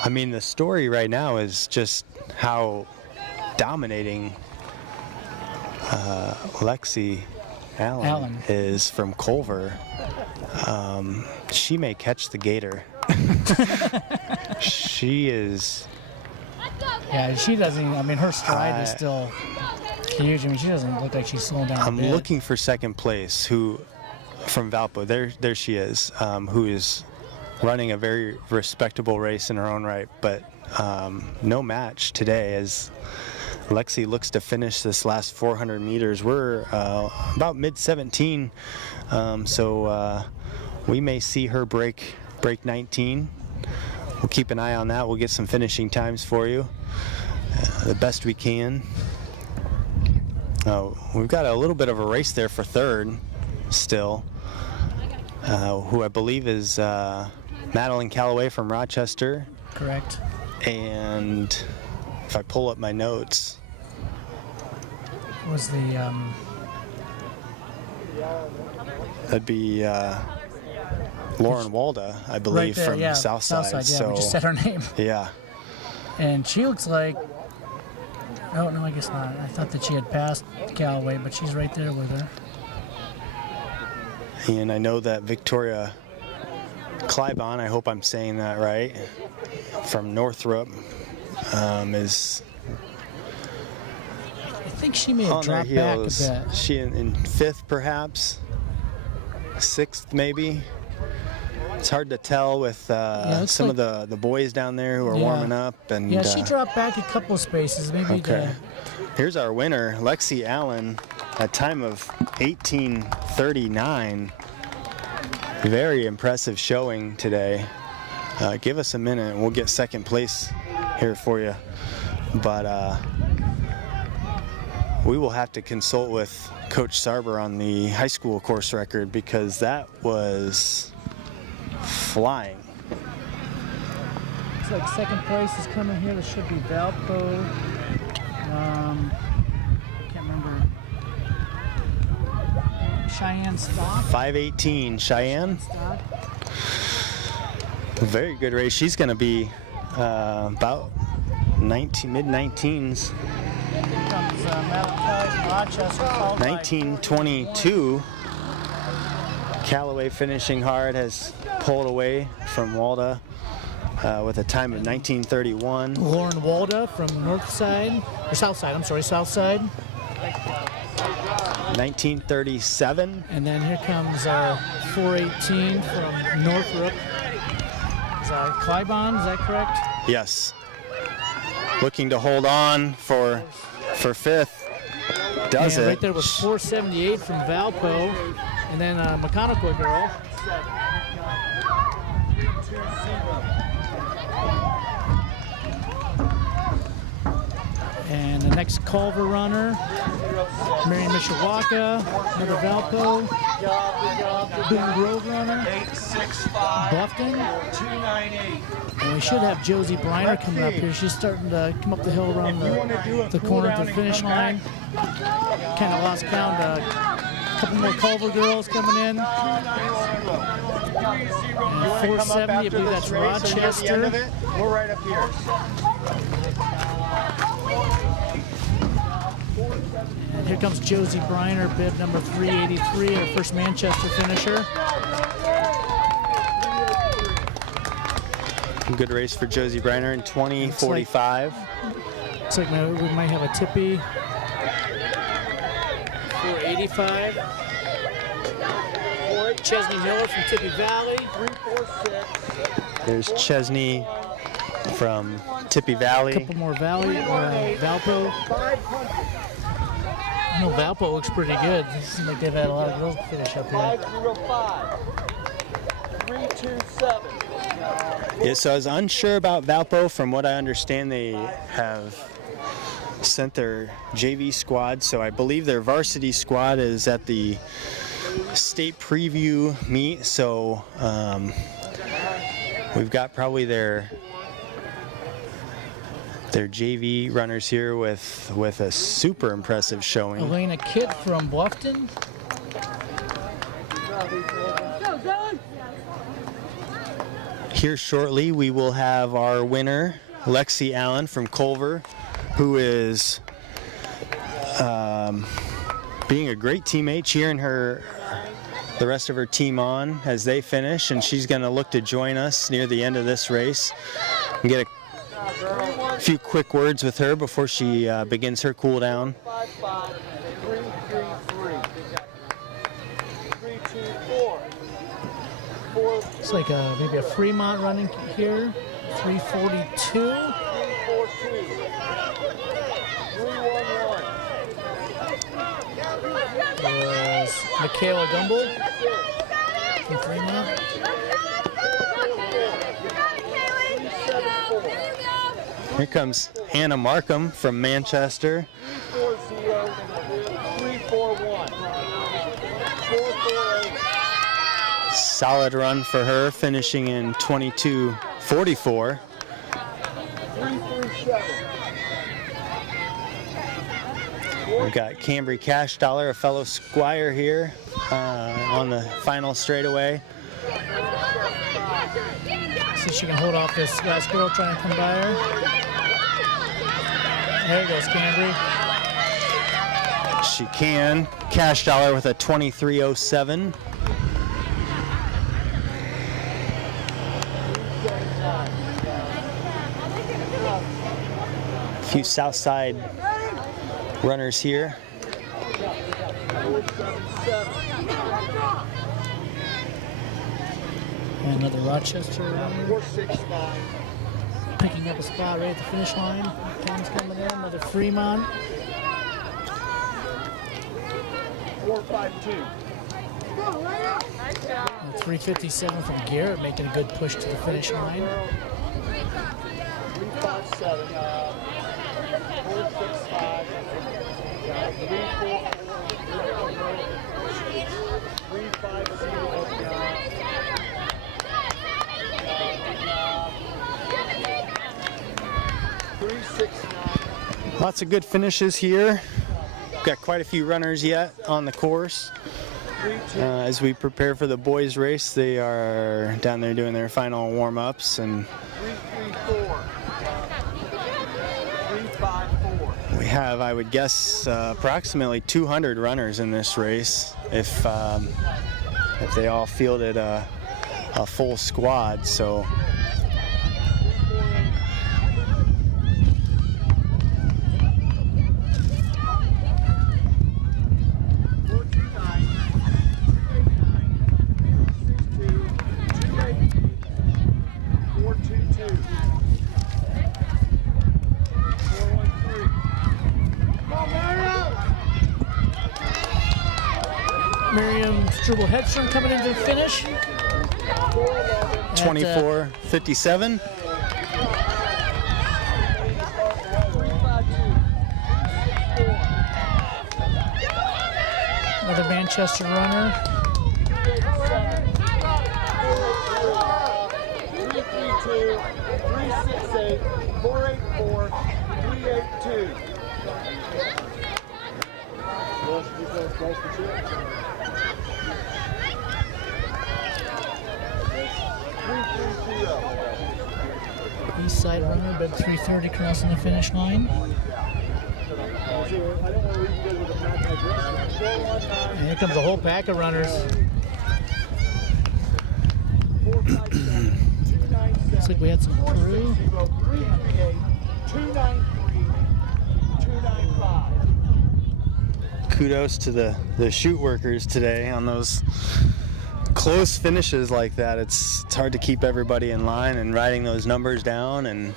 I mean, the story right now is just how dominating Lexi Allen is from Culver. She may catch the gator. She is. Yeah, she doesn't. I mean, her stride is still huge. I mean, she doesn't look like she's slowing down. I'm looking for second place. Who from Valpo? There she is. Who is running a very respectable race in her own right, but no match today as Lexi looks to finish this last 400 meters. We're about mid-17, so we may see her break 19. We'll keep an eye on that. We'll get some finishing times for you, the best we can. We've got a little bit of a race there for third still, who I believe is Madeline Calloway from Rochester. Correct. And if I pull up my notes, was the that'd be Lauren Walda, I believe, right there, from yeah, Southside. Yeah, so we just said her name. Yeah. And she looks like, oh no, I guess not. I thought that she had passed Callaway, but she's right there with her. And I know that Victoria Claibon, I hope I'm saying that right, from Northrop, is I think she may have on their dropped back a heels. bit. She in fifth, perhaps, sixth, maybe. It's hard to tell with some like, of the boys down there who are warming up. And yeah, she dropped back a couple of spaces, maybe. Okay. Here's our winner, Lexi Allen, a time of 18:39. Very impressive showing today. Give us a minute and we'll get second place here for you. But we will have to consult with Coach Sarber on the high school course record because that was flying. Looks like second place is coming here. This should be Valpo. Can't remember. Cheyenne Stock. 5:18, Cheyenne. Very good race. She's going to be about mid-19s. 19:22. Callaway finishing hard, has pulled away from Walda with a time of 19:31. Lauren Walda from Northside, or Southside, I'm sorry, Southside. 19:37. And then here comes our 4:18 from Northrop. Is that Claibon, is that correct? Yes. Looking to hold on for fifth. Does and it? Right there was 4:78 from Valpo. And then a mechanical girl. And the next Culver runner, Mary Mishawaka, another Valpo. Boone Grove runner, 865 Bluffton. 298. And we should have Josie Briner coming up here. She's starting to come up the hill around the corner to the finish line. Kind of lost count. A couple more Culver girls coming in. And 470, I believe that's Rochester. We're right up here. And here comes Josie Briner, bib number 383, our first Manchester finisher. Good race for Josie Briner in 20:45. Looks like we might have a tippy. 485. Chesney Miller from Tippy Valley. 346. There's Chesney from Tippy Valley. A couple more Valley, Valpo. 500. I know Valpo looks pretty good. It seems like they've had a lot of girls finish up here. 505. 327. Yeah, so I was unsure about Valpo. From what I understand, they have sent their JV squad, so I believe their varsity squad is at the state preview meet, so we've got probably their JV runners here with a super impressive showing. Elena Kitt from Bluffton. Here shortly we will have our winner, Lexi Allen from Culver, who is being a great teammate, cheering the rest of her team on as they finish, and she's going to look to join us near the end of this race and get a few quick words with her before she begins her cool down. 323. 324. Looks like maybe a Fremont running here. 342. 311. Michaela Gumbel from Fremont. Here comes Hannah Markham from Manchester. 341. 448. Solid run for her, finishing in 22:44. 337. We've got Cambry Cash Dollar, a fellow Squire here on the final straightaway. See if she can hold off this last girl trying to come by her. There goes Cambry. She can. Cash Dollar with a 23:07. A few Southside runners here. And another Rochester runner. Picking up a spot right at the finish line. Time's coming in. Another Fremont. 452. 357 from Garrett, making a good push to the finish line. 357. 465. 369. Lots of good finishes here. Got quite a few runners yet on the course. As we prepare for the boys race, they are down there doing their final warm-ups. And 334. 354. we have, I would guess, approximately 200 runners in this race if they all fielded a full squad. So Hedstrom coming into the finish. 24:57. Another Manchester runner. 332, 368, 484, 382. East side runner, bed 330 crossing the finish line. And here comes a whole pack of runners. Looks like we had some crew. 295. Kudos to the shoot workers today on those close finishes like that. It's hard to keep everybody in line and writing those numbers down. And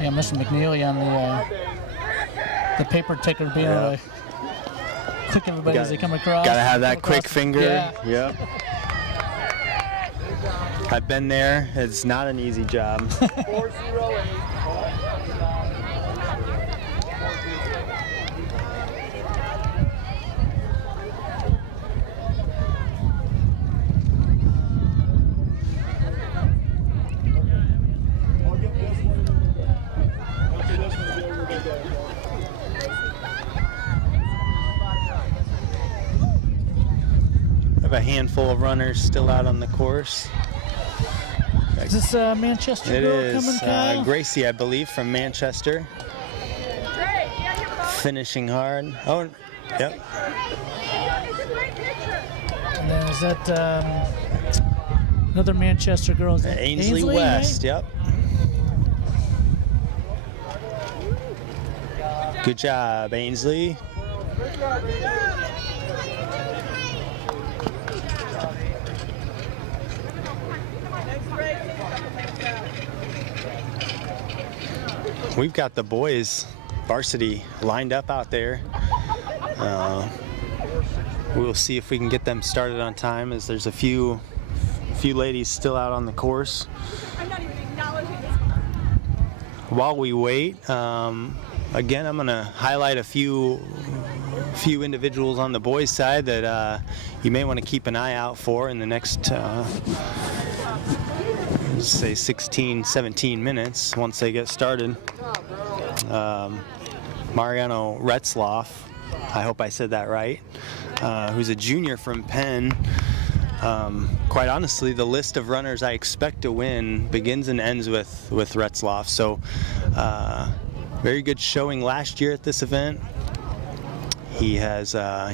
yeah, Mr. McNeely on the paper ticker being able to click everybody as they come across. Gotta have that quick finger. Yeah. Yep. I've been there. It's not an easy job. 408. A handful of runners still out on the course. Is this Manchester It girl is coming, Kyle? Gracie, I believe, from Manchester. Finishing hard. Oh, yep. And then is that another Manchester girl? Is that Ainsley West, right? yep. Good job, Ainsley. we've got the boys varsity lined up out there. We'll see if we can get them started on time, as there's a few ladies still out on the course. While we wait, again, I'm going to highlight a few individuals on the boys' side that you may want to keep an eye out for in the next, say, 16, 17 minutes once they get started. Mariano Retzloff, I hope I said that right, who's a junior from Penn. Quite honestly, the list of runners I expect to win begins and ends with Retzloff. So, very good showing last year at this event. He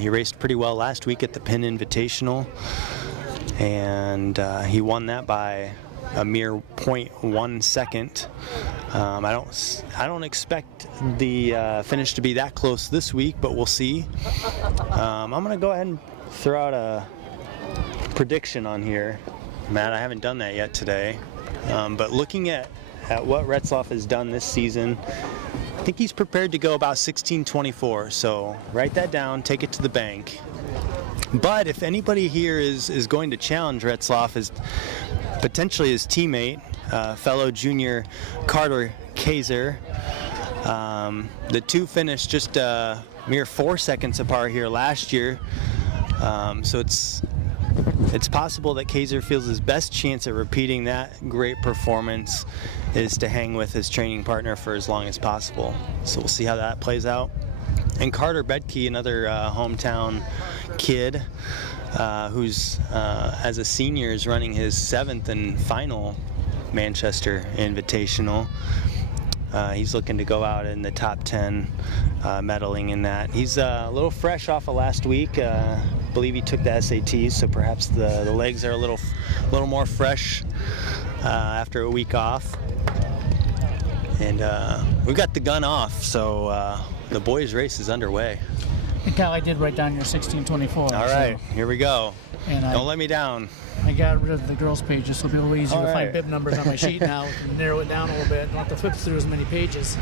raced pretty well last week at the Penn Invitational, and he won that by a mere 0.1 second. I don't expect the finish to be that close this week, but we'll see. I'm going to go ahead and throw out a prediction on here, Matt. I haven't done that yet today, but looking at what Retzloff has done this season, I think he's prepared to go about 16:24. So write that down, take it to the bank. But if anybody here is going to challenge Retzloff, as potentially his teammate, fellow junior Carter Casser, the two finished just a mere 4 seconds apart here last year. So it's possible that Casser feels his best chance at repeating that great performance is to hang with his training partner for as long as possible. So we'll see how that plays out. And Carter Bedkey, another hometown kid who's, as a senior, is running his 7th and final Manchester Invitational. He's looking to go out in the top 10, medaling in that. He's a little fresh off of last week. I believe he took the SATs, so perhaps the legs are a little more fresh after a week off. And we've got the gun off, so the boys' race is underway. And Kyle, I did write down your 16:24. All right, here we go. And don't let me down. I got rid of the girls' pages, so it'll be a little easier to find bib numbers on my sheet now. Narrow it down a little bit. Don't have to flip through as many pages.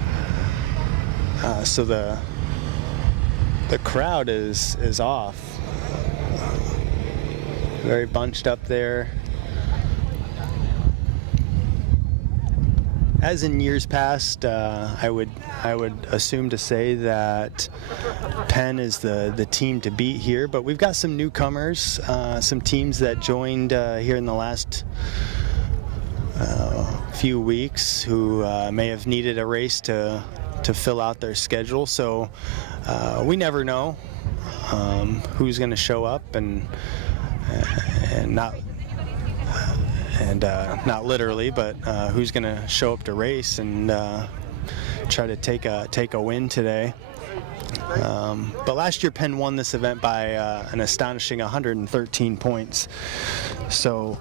So the crowd is off. Very bunched up there. As in years past, I would assume to say that Penn is the team to beat here, but we've got some newcomers, some teams that joined here in the last few weeks who may have needed a race to fill out their schedule. So we never know who's going to show up and not. Not literally, but who's going to show up to race and try to take a win today. But last year Penn won this event by an astonishing 113 points. So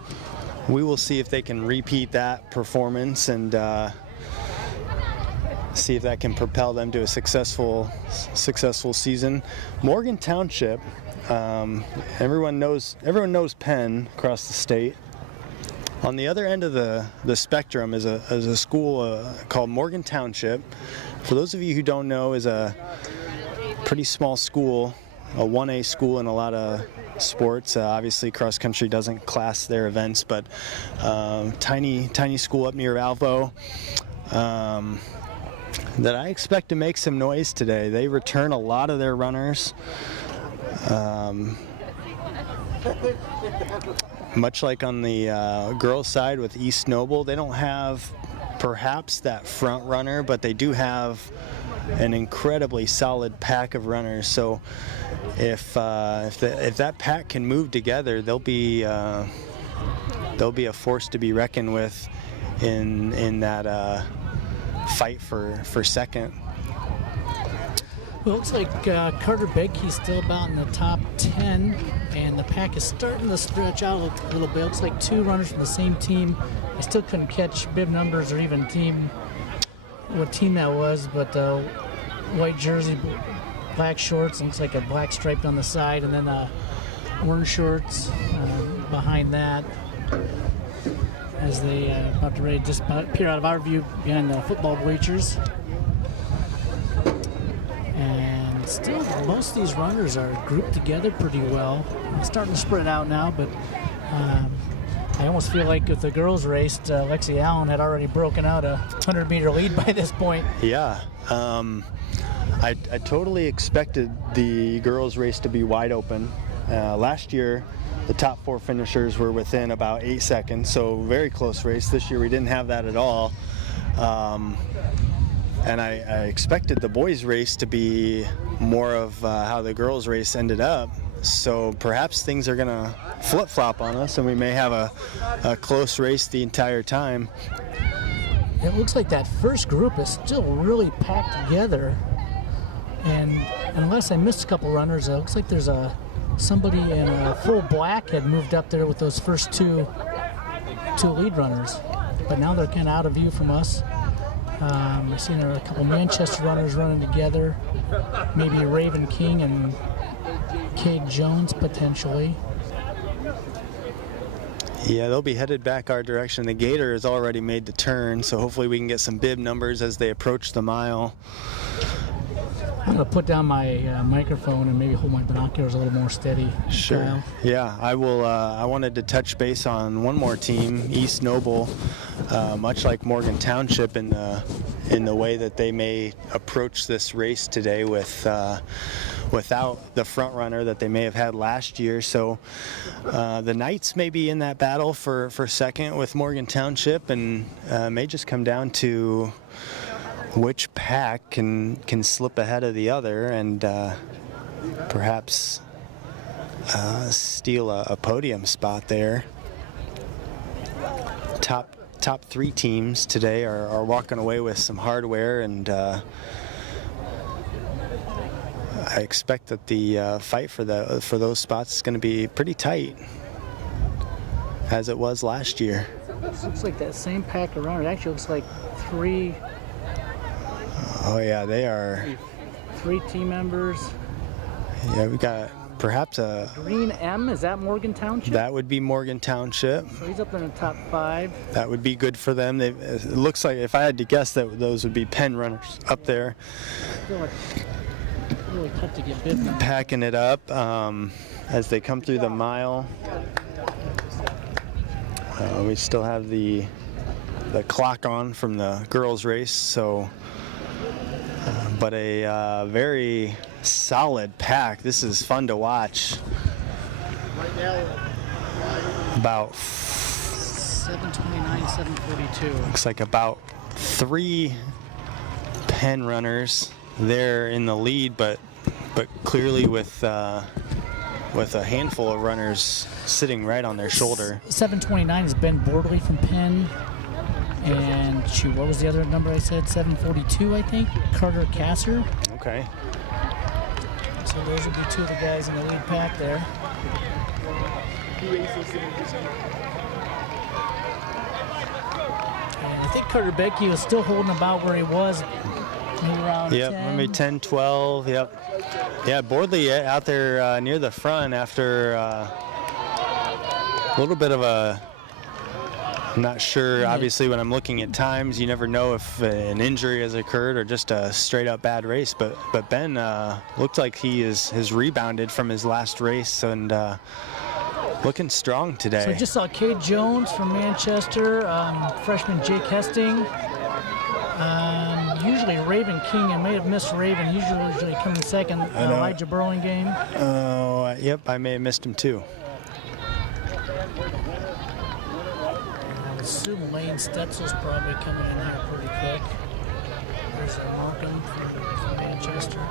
we will see if they can repeat that performance and see if that can propel them to a successful season. Morgan Township, everyone knows Penn across the state. On the other end of the spectrum is a school called Morgan Township. For those of you who don't know, is a pretty small school, a 1A school in a lot of sports. Obviously, cross country doesn't class their events, but tiny school up near Alvo that I expect to make some noise today. They return a lot of their runners. Much like on the girls' side with East Noble, they don't have perhaps that front runner, but they do have an incredibly solid pack of runners. So if that pack can move together, they'll be a force to be reckoned with in that fight for second. Well, it looks like Carter Bedkey's still about in the top 10, and the pack is starting to stretch out a little bit. It looks like two runners from the same team. I still couldn't catch bib numbers or even what team that was, but white jersey, black shorts, looks like a black stripe on the side, and then orange shorts behind that as they about to ready to disappear out of our view behind the football bleachers. still, most of these runners are grouped together pretty well. It's starting to spread out now, but I almost feel like if the girls raced, Lexi Allen had already broken out a 100-meter lead by this point. Yeah. I totally expected the girls' race to be wide open. Last year, the top 4 finishers were within about 8 seconds, so very close race. This year we didn't have that at all. And I expected the boys' race to be more of how the girls' race ended up. So perhaps things are going to flip-flop on us, and we may have a close race the entire time. It looks like that first group is still really packed together. And unless I missed a couple runners, it looks like there's somebody in full black had moved up there with those first two lead runners. But now they're kind of out of view from us. I've seen a couple Manchester runners running together. Maybe Raven King and Cade Jones potentially. Yeah, they'll be headed back our direction. The Gator has already made the turn, so hopefully we can get some bib numbers as they approach the mile. I'm going to put down my microphone and maybe hold my binoculars a little more steady. Sure. Kyle. Yeah, I will. I wanted to touch base on one more team, East Noble, much like Morgan Township in the way that they may approach this race today without the front runner that they may have had last year. So the Knights may be in that battle for second with Morgan Township, and may just come down to which pack can slip ahead of the other and perhaps steal a podium spot there. Top 3 teams today are walking away with some hardware, and I expect that the fight for those spots is going to be pretty tight, as it was last year. It looks like that same pack of runners. It actually looks like 3. Oh yeah, they are. 3 team members. Yeah, we got perhaps a Green M. Is that Morgan Township? That would be Morgan Township. So he's up in the top 5. That would be good for them. It looks like, if I had to guess, that those would be Penn runners up there. I feel like really tough to get bid. Packing it up as they come through the mile. We still have the clock on from the girls' race, so. But a very solid pack. This is fun to watch. About 7:29, 7:42. Looks like about 3 Penn runners there in the lead, but clearly with a handful of runners sitting right on their shoulder. 7:29 is Ben Bordeley from Penn. And what was the other number I said? 7:42, I think. Carter Casser. Okay. So those would be 2 of the guys in the lead pack there. And I think Carter Bedkey was still holding about where he was, maybe around 10. Maybe 10, 12. Yep. Yeah, Bordley out there near the front after a little bit of a. I'm not sure. Obviously, when I'm looking at times, you never know if an injury has occurred or just a straight-up bad race. But Ben looked like he has rebounded from his last race and looking strong today. So I just saw Cade Jones from Manchester, freshman Jake Hesting. Usually Raven King. I may have missed Raven. Usually coming second. Elijah Burlingame. Oh, yep. I may have missed him too. I assume Lane Stetzel's probably coming in here pretty quick. There's Markham from Manchester.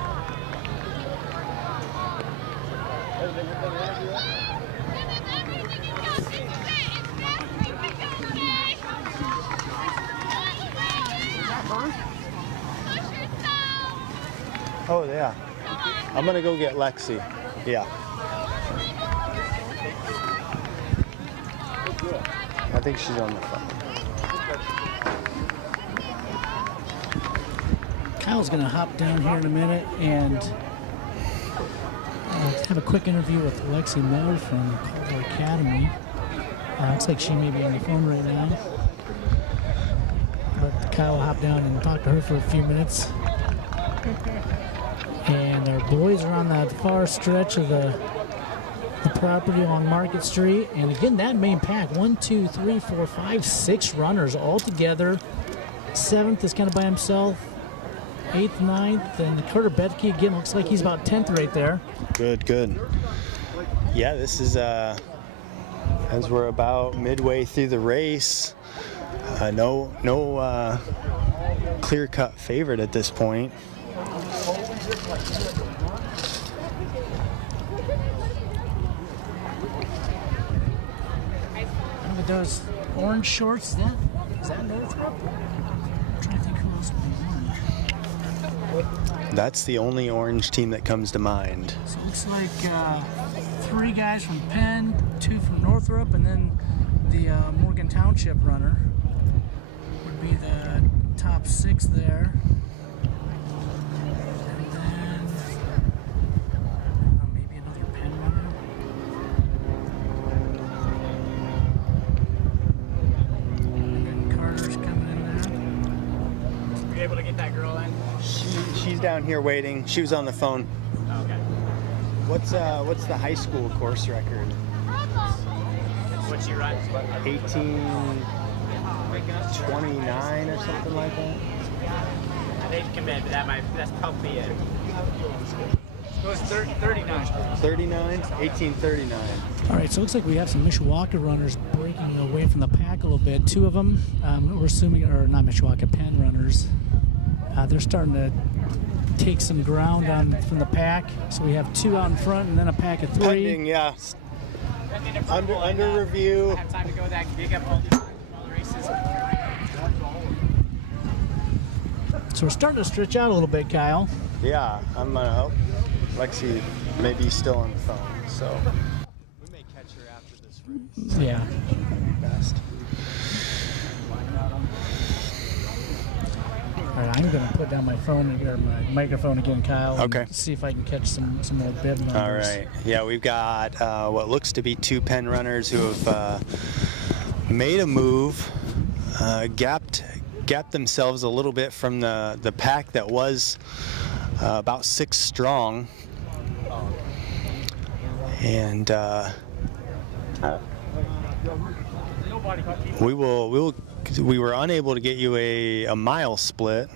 Oh, yeah. I'm going to go get Lexi. Yeah. I think she's on the phone. Kyle's going to hop down here in a minute and have a quick interview with Lexi Miller from Calder Academy. Looks like she may be on the phone right now. But Kyle will hop down and talk to her for a few minutes. And our boys are on that far stretch of the property on Market Street. And again, that main pack, 1, 2, 3, 4, 5, 6 runners all together. 7th is kind of by himself. 8th, 9th, and Carter Bedkey again looks like he's about 10th right there. Good. Yeah, this is as we're about midway through the race. No clear-cut favorite at this point. With those orange shorts, is that Northrop? I'm trying to think who else would be on. That's the only orange team that comes to mind. So it looks like 3 guys from Penn, 2 from Northrop, and then the Morgan Township runner would be the top 6 there. And then maybe another Penn runner. And then Carter's coming in there. Were you able to get that girl in? She's down here waiting. She was on the phone. Oh, okay. What's the high school course record? What'd she run? 18:29 or something like that. I think commit, but that's probably it. It was 39. 39? 18:39. All right, so it looks like we have some Mishawaka runners breaking away from the pack a little bit. 2 of them, we're assuming, or not Mishawaka, Penn runners. They're starting to take some ground from the pack. So we have 2 out in front and then a pack of 3. Pending, yeah. Under review. I have time to go that big up all the races. So we're starting to stretch out a little bit, Kyle. Yeah, I'm gonna. Lexi may be still on the phone, so we may catch her after this race. Yeah. Best. All right, I'm going to put down my phone or my microphone again, Kyle. Okay. And see if I can catch some more bib numbers. All right. Yeah, we've got what looks to be 2 Penn runners who have made a move, gapped themselves a little bit from the pack that was about 6 strong. And we were unable to get you a mile split,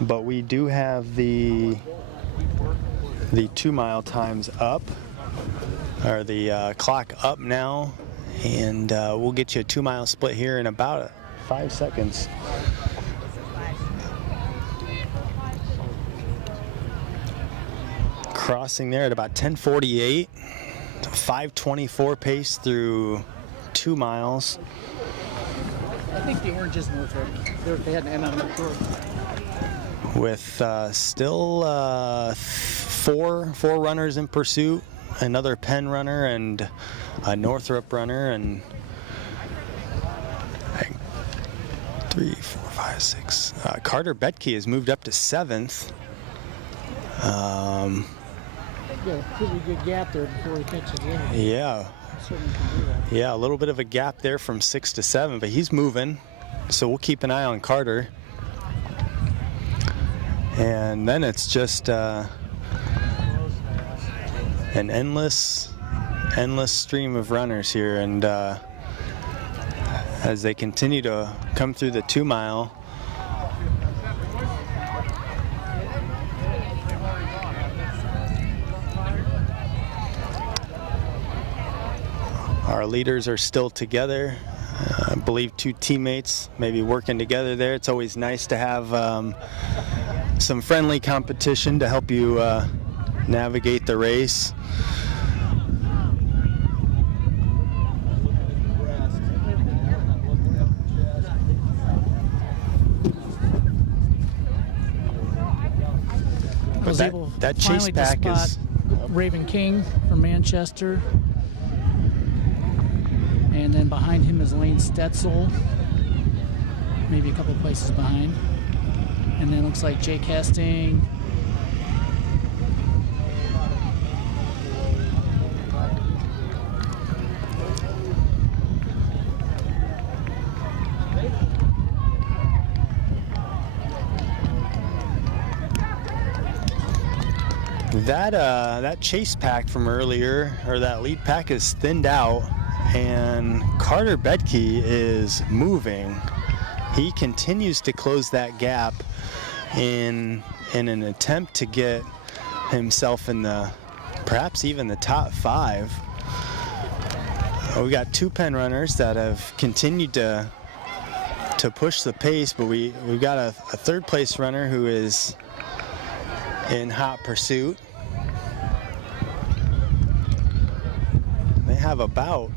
but we do have the 2 mile times up, or the clock up now, and we'll get you a 2 mile split here in about 5 seconds. Crossing there at about 10:48, 5:24 pace through 2 miles. I think the orange is Northrop. They had an M on the short. With still 4 runners in pursuit, another Penn runner and a Northrop runner, and 3, 4, 5, 6. Carter Bedkey has moved up to 7th. Yeah, pretty good gap there before he catches in. Yeah. Yeah, a little bit of a gap there from 6 to 7, but he's moving, so we'll keep an eye on Carter. And then it's just an endless stream of runners here, and as they continue to come through the 2 mile, our leaders are still together. I believe 2 teammates maybe working together there. It's always nice to have some friendly competition to help you navigate the race. But that chase pack is Raven King from Manchester. And then behind him is Lane Stetzel, maybe a couple places behind. And then looks like Jake Hesting. That chase pack from earlier, or that lead pack, is thinned out, and Carter Bedkey is moving. He continues to close that gap in an attempt to get himself in perhaps even the top 5. We got 2 pen runners that have continued to push the pace, but we've got a 3rd place runner who is in hot pursuit. They have about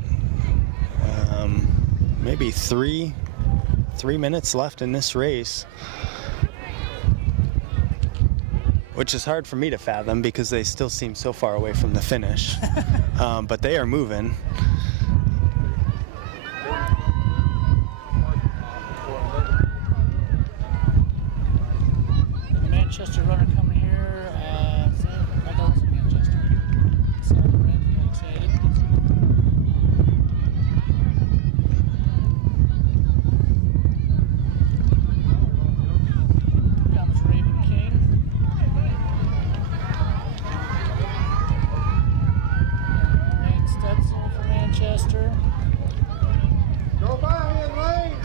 maybe 3 minutes left in this race, which is hard for me to fathom because they still seem so far away from the finish. But they are moving. Manchester runner coming here. I know it's Manchester. So red, excited. Comes Raven King. Lane Stetzel for Manchester. Go by him, Lane.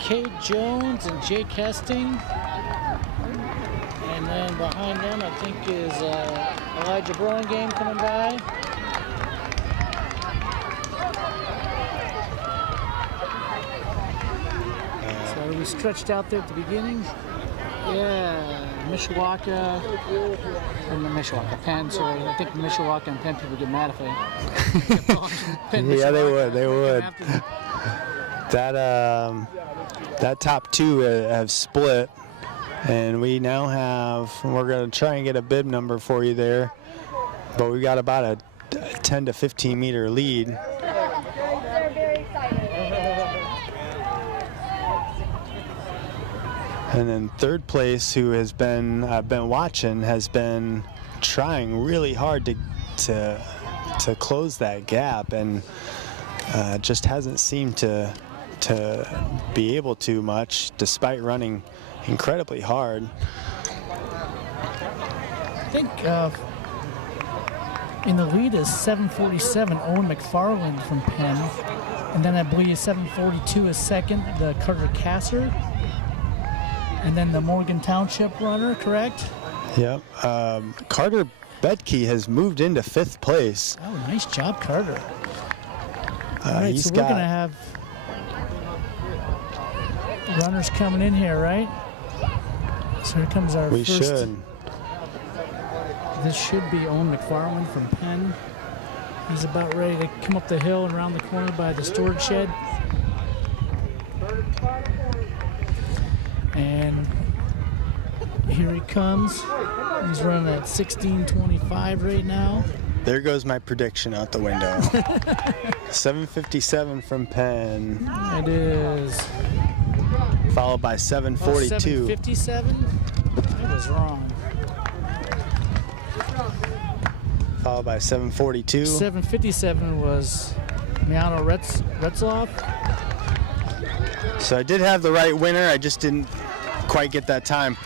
Kate Jones and Jake Hesting, and then behind them I think is Elijah Burlingame coming by. So we stretched out there at the beginning. Yeah, Mishawaka, and the Mishawaka Penn, sorry. I think Mishawaka and Penn people get mad if I kept calling them Penn. Yeah, they would. That top 2 have split, and we now have, we're going to try and get a bib number for you there, but we got about a 10 to 15 meter lead. They're very excited. And then 3rd place, who has been, I've been watching, has been trying really hard to close that gap, and just hasn't seemed to be able to much, despite running incredibly hard. I think in the lead is 747 Owen McFarland from Penn, and then I believe 742 is second, the Carter Casser, and then the Morgan Township runner, correct? Yep. Carter Bedkey has moved into 5th place. Oh, nice job, Carter. All right, so we're going to have runners coming in here, right? So here comes our We first. should. This should be Owen McFarland from Penn. He's about ready to come up the hill and around the corner by the storage shed. And here he comes. He's running at 16:25 right now. There goes my prediction out the window. 757 from Penn. It is. Followed by 742. 757? I was wrong. Followed by 742. 757 was Mariano Retzloff. So I did have the right winner, I just didn't quite get that time.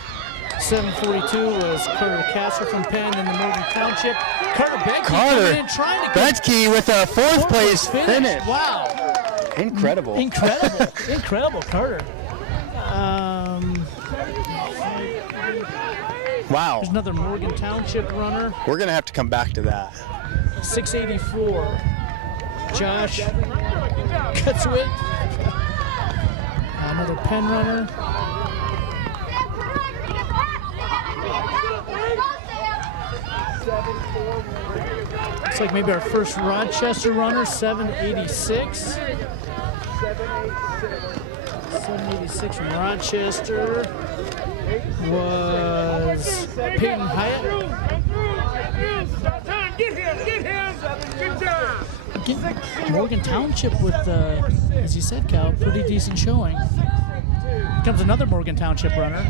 742 was Carter Casser from Penn in the Morgan Township. Carter Bedkey coming in trying to get Bedkey with a 4th place finish. Wow. Incredible. Incredible. Incredible, Carter. Wow. There's another Morgan Township runner. We're going to have to come back to that. 684. Josh Kutzwick. Another Penn runner. Looks like maybe our first Rochester runner, 786. 786 from Rochester was Peyton Hyatt. Get him! Good job! Morgan Township with, as you said, Cal, pretty decent showing. Here comes another Morgan Township runner.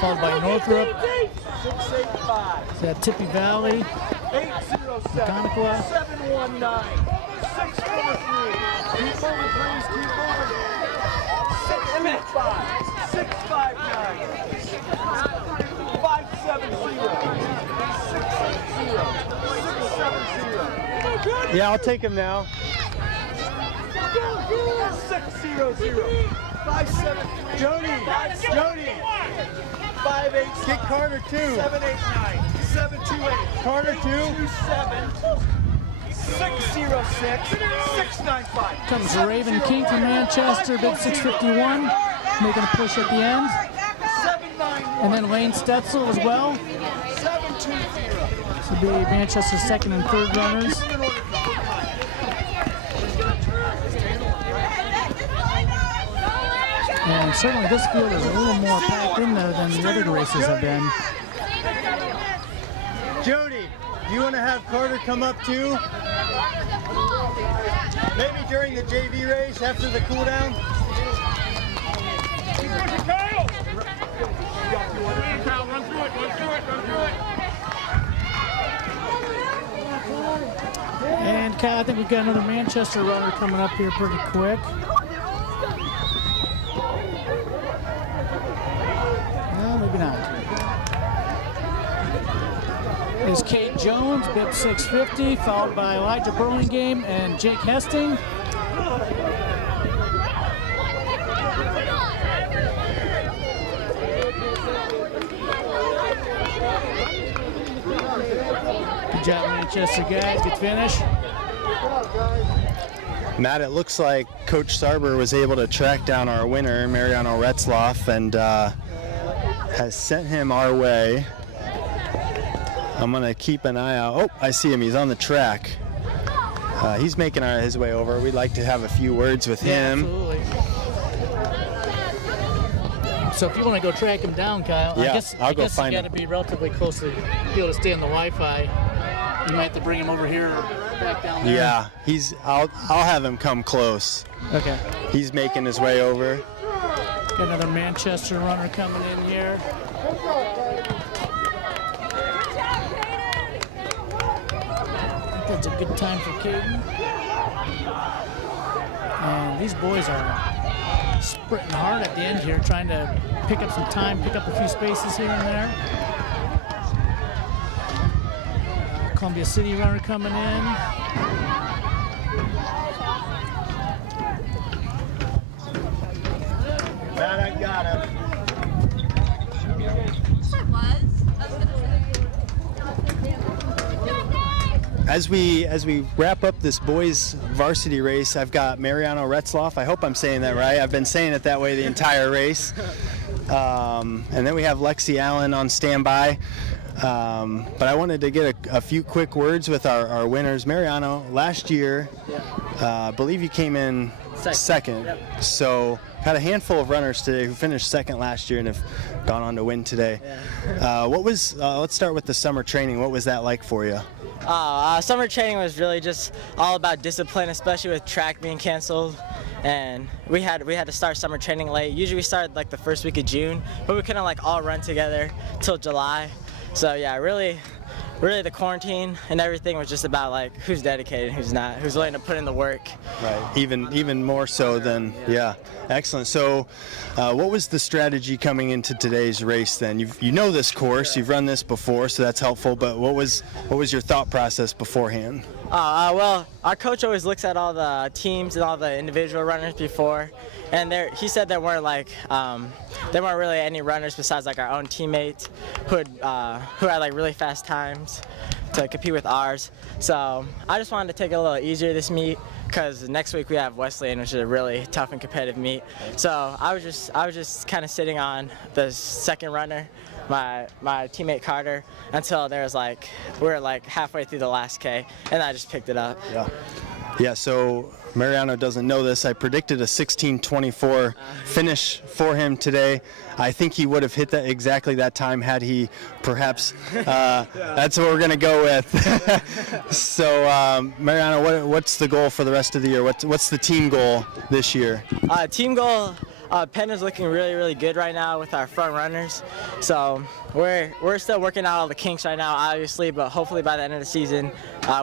Followed by Northrop. Is that Tippy Valley? 807 719 643. Keep moving, please. Keep moving. 625 659 570 670 Yeah, I'll take him now. 600 57 Jody 586 Get Carter 2. 789 728 Carter 227 606 695. Comes Raven King from Manchester, big 651, making a push at the end. And then Lane Stetzel as well. 720. This will be Manchester's second and third runners. And certainly this field is a little more packed in there than the other races have been. Jody, do you want to have Carter come up too? Maybe during the JV race after the cool down? And Kyle, I think we've got another Manchester runner coming up here pretty quick. No, maybe not. Is Kate Jones, bib 650, followed by Elijah Burlingame and Jake Hesting. Good job, Manchester guys. Good finish. Matt, it looks like Coach Sarber was able to track down our winner, Mariano Retzloff, and has sent him our way. I'm going to keep an eye out. Oh, I see him. He's on the track. He's making his way over. We'd like to have a few words with him. Absolutely. So if you want to go track him down, Kyle, yeah, I I'll go guess find you him. got to be relatively close to be able to stay on the Wi-Fi. You might have to bring him over here or back down there. Yeah, I'll have him come close. Okay. He's making his way over. Got another Manchester runner coming in here. I think that's a good time for Cadence. And these boys are sprinting hard at the end here, trying to pick up some time, pick up a few spaces here and there. Columbia City runner coming in. Matt, I got him. As we wrap up this boys varsity race, I've got Mariano Retzloff. I hope I'm saying that right. I've been saying it that way the entire race. And then we have Lexi Allen on standby. But I wanted to get a few quick words with our winners. Mariano, last year, I believe you came in second. Yep. So had a handful of runners today who finished second last year and have gone on to win today. Yeah. Let's start with the summer training. What was that like for you? Summer training was really just all about discipline, especially with track being canceled. And we had to start summer training late. Usually we started like the first week of June, but we couldn't like all run together till July. So yeah, really the quarantine and everything was just about like who's dedicated, who's not, who's willing to put in the work. Right. Even more so than yeah. Excellent. So, what was the strategy coming into today's race then? You know this course, you've run this before, so that's helpful. But what was your thought process beforehand? Well, our coach always looks at all the teams and all the individual runners before, and he said there weren't really any runners besides like our own teammates who had like really fast times to compete with ours. So I just wanted to take it a little easier this meet because next week we have Wesleyan, which is a really tough and competitive meet. So I was just kind of sitting on the second runner, my teammate Carter, until we were like halfway through the last K, and I just picked it up. Yeah. Yeah, so Mariano doesn't know this. I predicted a 16:24 finish for him today. I think he would have hit that exactly that time had he perhaps. That's what we're going to go with. So, Mariano, what's the goal for the rest of the year? What's the team goal this year? Team goal. Penn is looking really, really good right now with our front runners. So we're still working out all the kinks right now, obviously, but hopefully by the end of the season,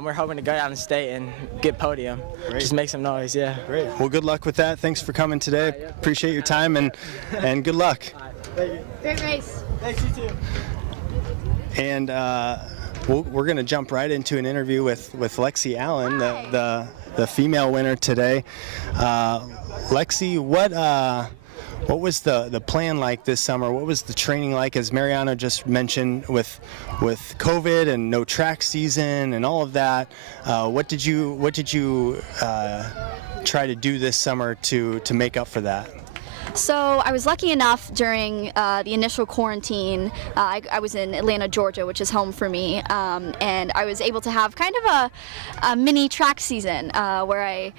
we're hoping to go down to state and get podium. Great. Just make some noise, yeah. Great. Well, good luck with that. Thanks for coming today. Appreciate your time and good luck. Thank you. Great race. Thanks, you too. And we're going to jump right into an interview with Lexi Allen, the female winner today. Lexi, what was the plan like this summer? What was the training like? As Mariano just mentioned, with COVID and no track season and all of that, what did you try to do this summer to make up for that? So I was lucky enough during the initial quarantine. I was in Atlanta, Georgia, which is home for me, and I was able to have kind of a mini track season where I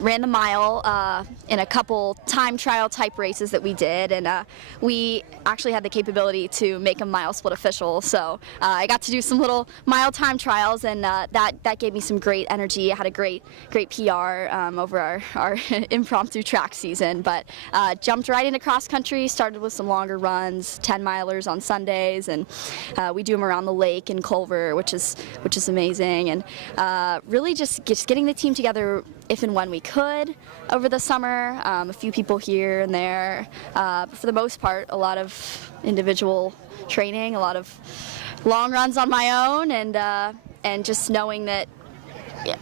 ran the mile in a couple time trial type races that we did, and we actually had the capability to make a mile split official. So I got to do some little mile time trials, and that gave me some great energy. I had a great PR over our impromptu track season, but jumped right into cross country, started with some longer runs, 10-milers on Sundays, and we do them around the lake in Culver, which is amazing, and really just getting the team together if and when we could over the summer. A few people here and there, but for the most part, a lot of individual training, a lot of long runs on my own, and just knowing that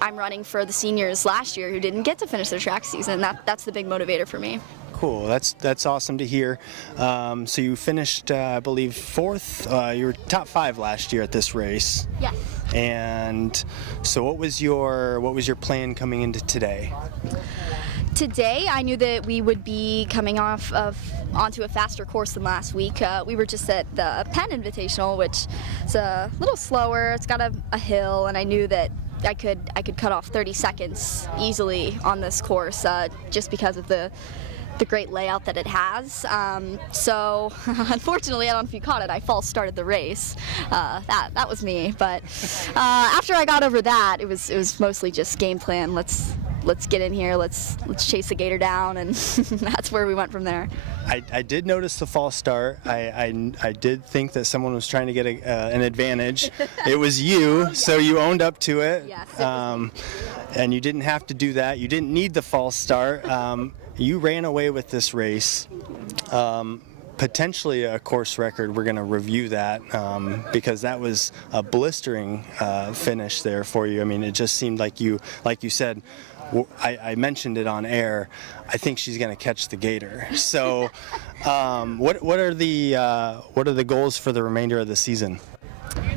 I'm running for the seniors last year who didn't get to finish their track season. That's the big motivator for me. Cool. That's awesome to hear. So you finished, I believe, 4th. You were top 5 last year at this race. Yes. And so what was your plan coming into today? Today, I knew that we would be coming onto a faster course than last week. We were just at the Penn Invitational, which is a little slower. It's got a hill, and I knew that I could cut off 30 seconds easily on this course, just because of the great layout that it has. So unfortunately, I don't know if you caught it, I false started the race. That was me. But after I got over that, it was mostly just game plan. Let's get in here. Let's chase the gator down, and that's where we went from there. I did notice the false start. I did think that someone was trying to get an advantage. It was you, so you owned up to it. Yes. And you didn't have to do that. You didn't need the false start. You ran away with this race. Potentially a course record. We're going to review that because that was a blistering finish there for you. I mean, it just seemed like you said. I mentioned it on air. I think she's going to catch the gator. So, what are the goals for the remainder of the season?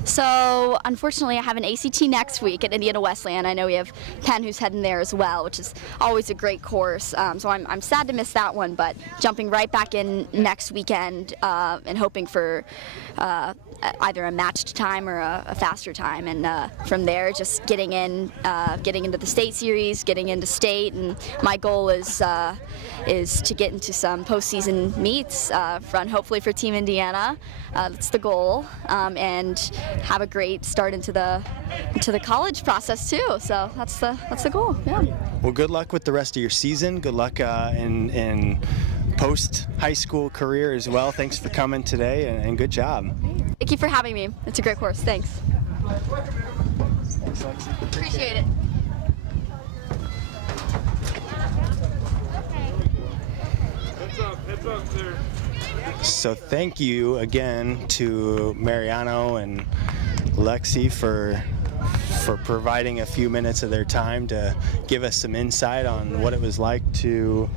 So, unfortunately, I have an ACT next week at Indiana Wesleyan. I know we have Penn who's heading there as well, which is always a great course. So I'm sad to miss that one, but jumping right back in next weekend and hoping for either a matched time or a faster time, and from there just getting into the state series, getting into state, and my goal is to get into some postseason meets, run hopefully for Team Indiana. That's the goal, and have a great start into the college process too. So that's the goal. Yeah. Well, good luck with the rest of your season. Good luck in post high school career as well. Thanks for coming today, and good job. Thank you for having me. It's a great course. Thanks. Appreciate it. Heads up there. So thank you again to Mariano and Lexi for providing a few minutes of their time to give us some insight on what it was like to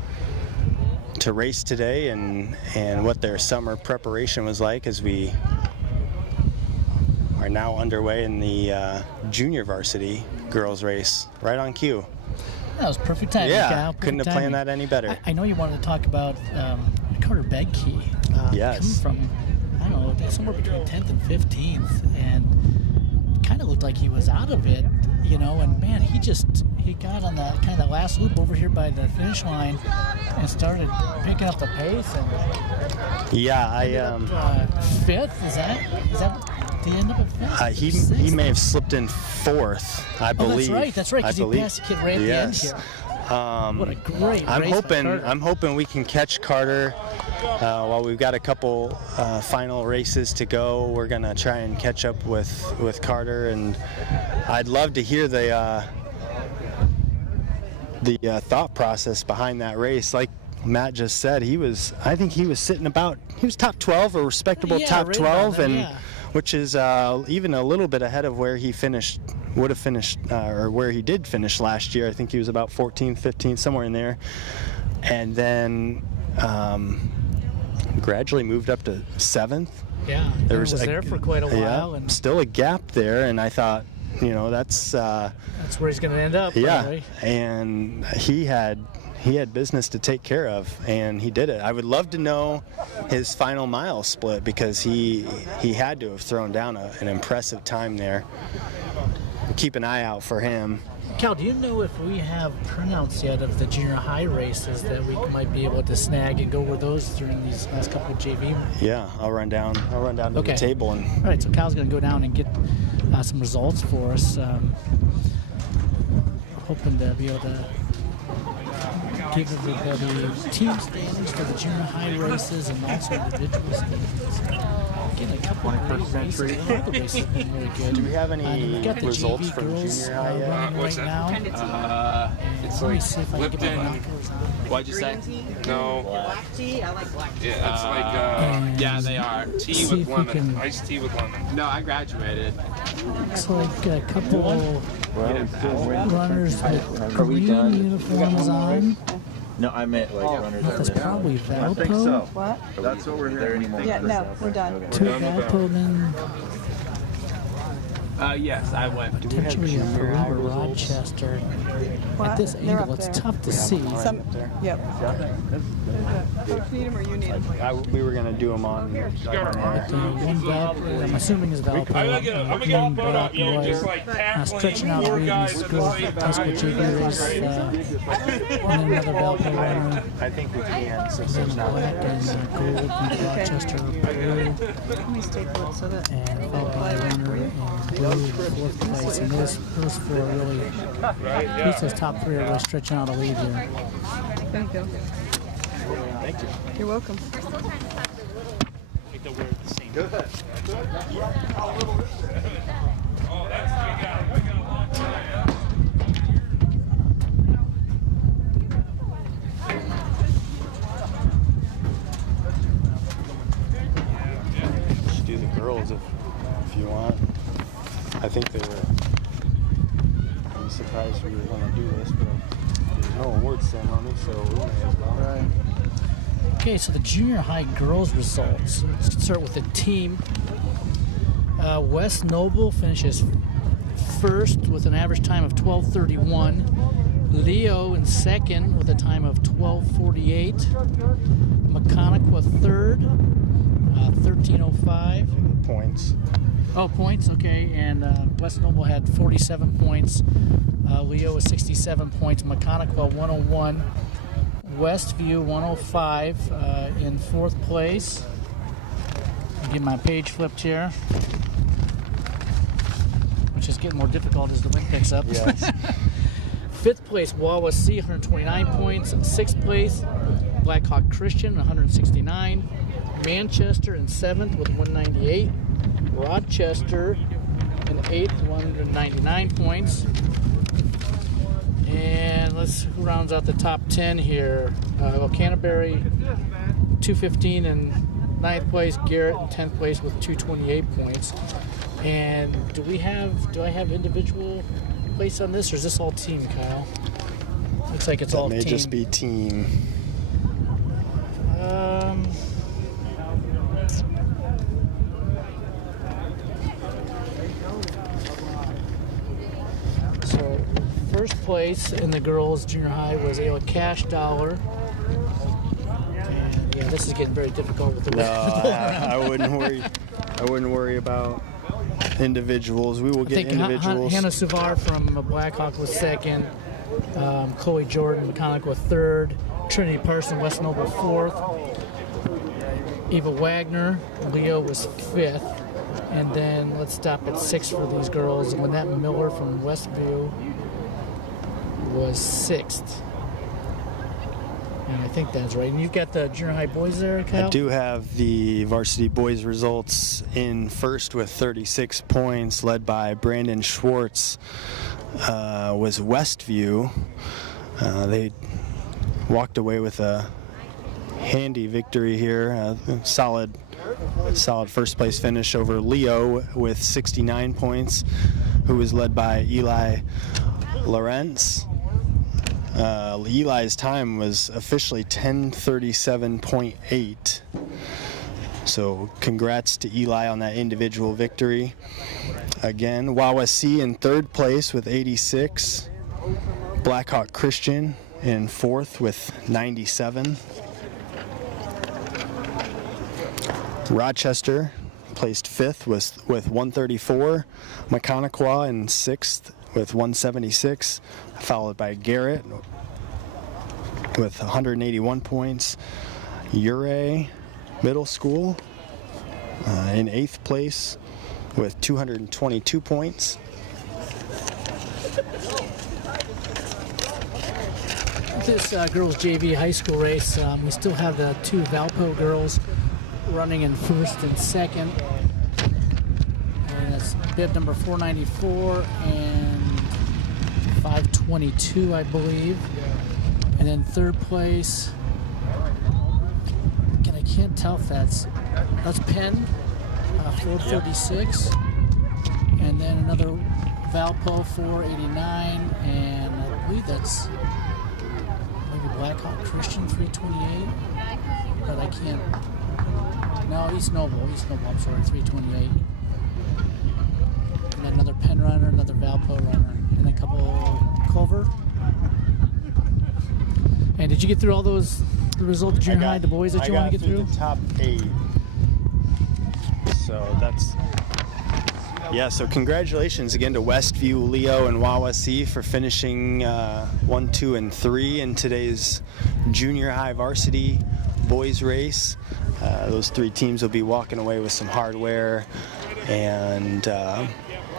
race today and what their summer preparation was like as we are now underway in the junior varsity girls race. Right on cue. That was perfect timing, Yeah, Kyle. couldn't have planned that any better. I know you wanted to talk about Carter Bedkey. Yes. Coming from, I don't know, somewhere between 10th and 15th, and kind of looked like he was out of it, and man, he he got on that kind of last loop over here by the finish line and started picking up the pace. And Yeah, fifth. Is that? Did he end up at fifth? He may have slipped in fourth, I believe. That's right. Because he passed the kid right at the end here. What a great race. I'm hoping we can catch Carter. While we've got a couple final races to go, we're gonna try and catch up with Carter, and I'd love to hear the thought process behind that race. Like Matt just said, I think he was sitting he was top 12, a respectable top 12, which is even a little bit ahead of where he would have finished, or where he did finish last year. I think he was about 14th, 15th, somewhere in there. And then gradually moved up to 7th. Yeah, there was there for quite a while. Yeah, and still a gap there, and I thought, that's where he's going to end up. Yeah, probably. And he had business to take care of, and he did it. I would love to know his final mile split, because he had to have thrown down an impressive time there. Keep an eye out for him. Cal, do you know if we have printouts yet of the junior high races that we might be able to snag and go over those during these last couple of JV? Yeah, I'll run down to the table. And all right, so Cal's going to go down and get some results for us. Hoping to be able to give everybody team standings for the junior high races and also individual standings. Getting a couple of great races. The races have been really good. Do we have any we've got the results JV from girls junior high yet? running right now. It's Let me see if I can get my Lipton. binoculars on. What'd you say? No. Black tea? I like black tea. Yeah, it's like yeah, they are. tea see with if we lemon. can- Iced tea with lemon. No, I graduated. Looks like a couple runners with Are we green done? uniforms on. No, I meant like runners. That's probably Valpo. What? That's what we're there anymore. Yeah, no, we're done. Two Valpo, then Yes, I went. potentially a Peru or Rochester. What? At this They're angle, up it's there. tough to see. Yep. Coach need them or you need them? We were gonna do them on. One Valpo, I'm assuming is Valpo. I'm gonna get a photo of you just like tackling stretching out four the guys at the girls same high school time. JV race, and then another Valpo runner. I think we can, since Then there's not black and gold in Rochester, Peru, Let me staple it so that. and followed by a runner in blue in fourth place. And those four really, at least those top three are really stretching out a lead here. Thank you. Thank you. You're welcome. Just do the girls if you want. I think they were. I'm surprised we were going to do this, but there's no awards ceremony, so we may as well. Right. Okay, so the junior high girls results. Let's start with the team. West Noble finishes first with an average time of 12:31. Leo in second with a time of 12:48. Mechanical third, 13:05. Points. Oh, points, okay. And West Noble had 47 points. Leo was 67 points. Mechanical 101. Westview 105 in fourth place. I'll get my page flipped here, which is getting more difficult as the wind picks up. Yes. Fifth place, Wawasee, 129 points. Sixth place, Blackhawk Christian, 169. Manchester in seventh with 198. Rochester in eighth, 199 points. And let's who rounds out the top 10 here. Canterbury, 215 in ninth place. Garrett in 10th place with 228 points. And do I have individual place on this, or is this all team, Kyle? Looks like it's all team. That may just be team. So first place in the girls junior high was a cash dollar. And yeah, this is getting very difficult with the No, I wouldn't worry. I wouldn't worry about individuals. We will get individuals. Hannah Savard from Blackhawk was second. Chloe Jordan, Mechanical 3rd, Trinity Parson, West Noble 4th, Eva Wagner, Leo was 5th, and then let's stop at 6th for these girls. Lynette Miller from Westview was 6th. And I think that's right. And you've got the junior high boys there, Kyle? I do have the varsity boys results in first with 36 points, led by Brandon Schwartz, was Westview. They walked away with a handy victory here, solid first place finish over Leo with 69 points, who was led by Eli Lawrence. Eli's time was officially 10:37.8. So congrats to Eli on that individual victory. Again, Wawasee in 3rd place with 86. Blackhawk Christian in 4th with 97. Rochester placed 5th with 134. Mechanical in 6th with 176, followed by Garrett with 181 points. Ure Middle School in 8th place with 222 points. This girls JV high school race, we still have the 2 Valpo girls running in 1st and 2nd. And that's bib number 494 and 522, I believe. And then 3rd place, again, I can't tell if that's Penn, 436. And then another Valpo 489, and I believe that's maybe Blackhawk Christian 328, but I can't. No, East Noble, I'm sorry, 328. And then another Penn runner, another Valpo runner, and a couple Culver. And did you get through all the results of junior high, the boys that you want to get through? The top 8. So that's, yeah, so congratulations again to Westview, Leo, and Wawasee for finishing 1, 2, and 3 in today's junior high varsity boys race. Those 3 teams will be walking away with some hardware and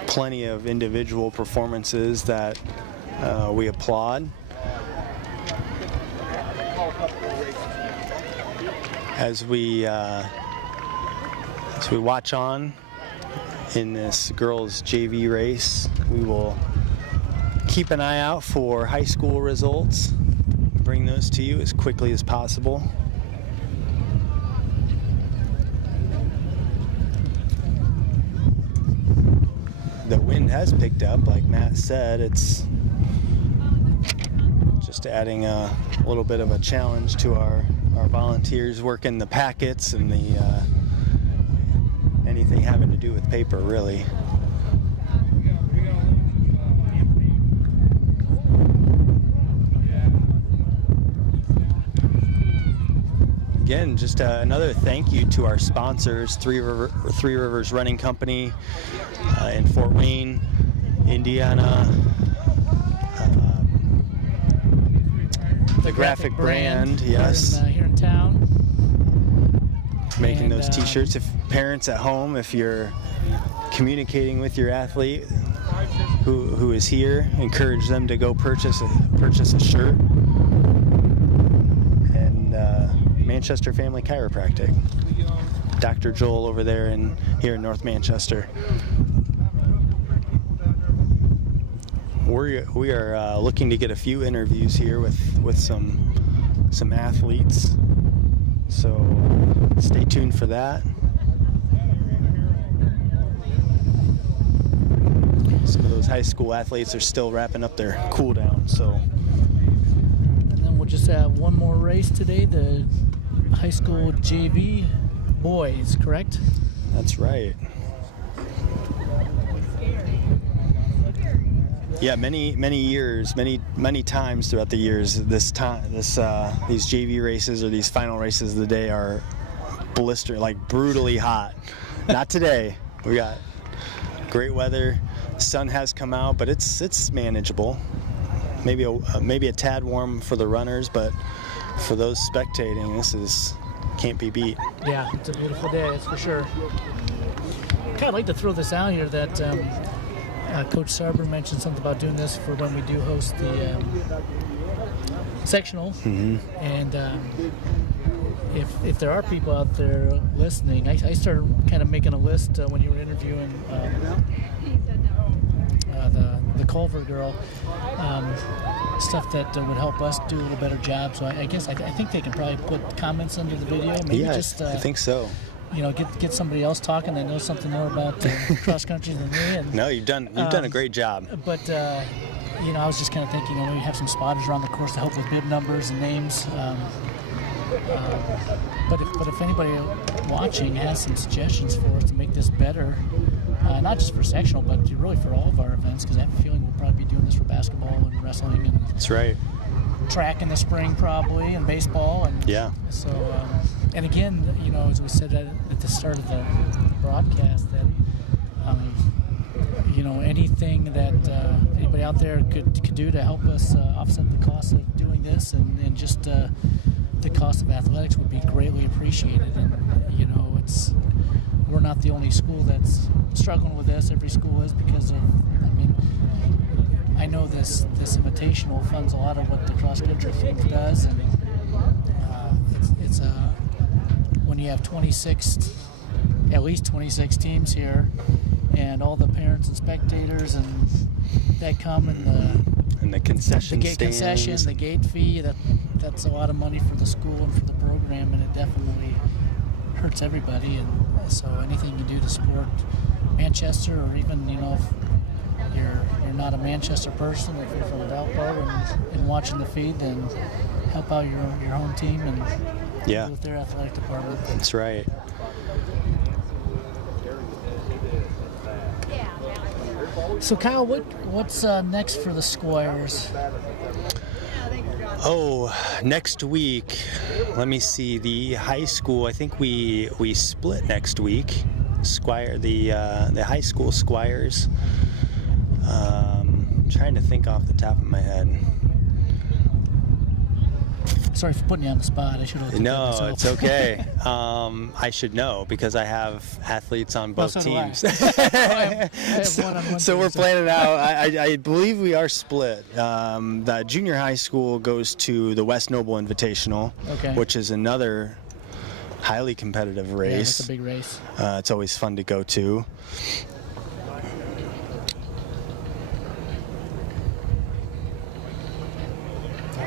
plenty of individual performances that we applaud. As we watch on in this girls JV race, we will keep an eye out for high school results, bring those to you as quickly as possible. The wind has picked up, like Matt said. It's just adding a little bit of a challenge to our volunteers working the packets and the anything having to do with paper, really. Again, just another thank you to our sponsors, Three Rivers Running Company in Fort Wayne, Indiana, the Graphic Brand, yes. Here in town. Making those t-shirts. If parents at home, if you're communicating with your athlete who is here, encourage them to go purchase a shirt. And Manchester Family Chiropractic, Dr. Joel over there here in North Manchester. We are looking to get a few interviews here with some athletes, so stay tuned for that. Some of those high school athletes are still wrapping up their cool down, so. And then we'll just have one more race today, the high school JV boys, correct? That's right. Yeah, many years, many times throughout the years, these JV races or these final races of the day are brutally hot. Not today. We got great weather. Sun has come out, but it's manageable. maybe a tad warm for the runners, but for those spectating, this can't be beat. Yeah, it's a beautiful day, that's for sure. Kind of like to throw this out here that Coach Savard mentioned something about doing this for when we do host the sectional, and if there are people out there listening, I started kind of making a list when you were interviewing the Culver girl, stuff that would help us do a little better job. So I guess I think they can probably put comments under the video. Maybe I think so. Get somebody else talking that knows something more about cross country than me. And, no, you've done a great job. But I was just kind of thinking, we have some spotters around the course to help with bib numbers and names. But if anybody watching has some suggestions for us to make this better, not just for sectional, but really for all of our events, because I have a feeling we'll probably be doing this for basketball and wrestling and that's right. Track in the spring probably, and baseball. And yeah. So, and again, as we said at the start of the broadcast, that anything that anybody out there could do to help us offset the cost of doing this and just the cost of athletics would be greatly appreciated. And we're not the only school that's struggling with this. Every school is, because of, I know this Invitational funds a lot of what the cross country team does, and it's when you have at least 26 teams here, and all the parents and spectators and that come, and the concession stands, the gate fee, that's a lot of money for the school and for the program, and it definitely hurts everybody. And so anything you do to support Manchester, or even if you're not a Manchester person, if you're from Valpo and watching the feed, then help out your home team and with their athletic department. That's right. So Kyle, what's next for the Squires? Oh, next week, let me see, the high school, I think we split next week. The high school Squires. Trying to think off the top of my head. Sorry for putting you on the spot. I should have. No, it's okay. I should know because I have athletes on both teams. I have one-on-one so we're teams. planning out. I believe we are split. The junior high school goes to the West Noble Invitational, which is another highly competitive race. Yeah, it's a big race. It's always fun to go to.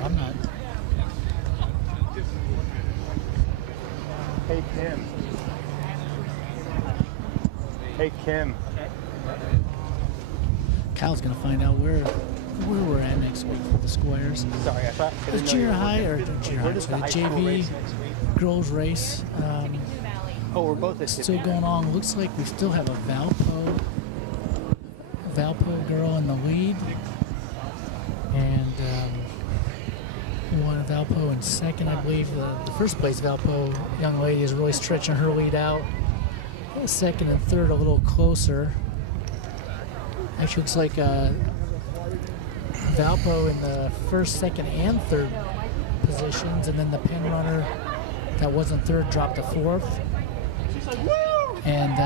I'm not. Hey, Kim. Hey, Kim. Kyle's going to find out where we're at next week for the Squires. Sorry, I thought. The junior high, or junior high, the JV girls race. We're both still going on. Looks like we still have a Valpo girl in the lead, and one Valpo in second, I believe. The first place Valpo young lady is really stretching her lead out. Second and third a little closer. Actually, looks like Valpo in the first, second, and third positions, and then the pen runner that wasn't third dropped to fourth. And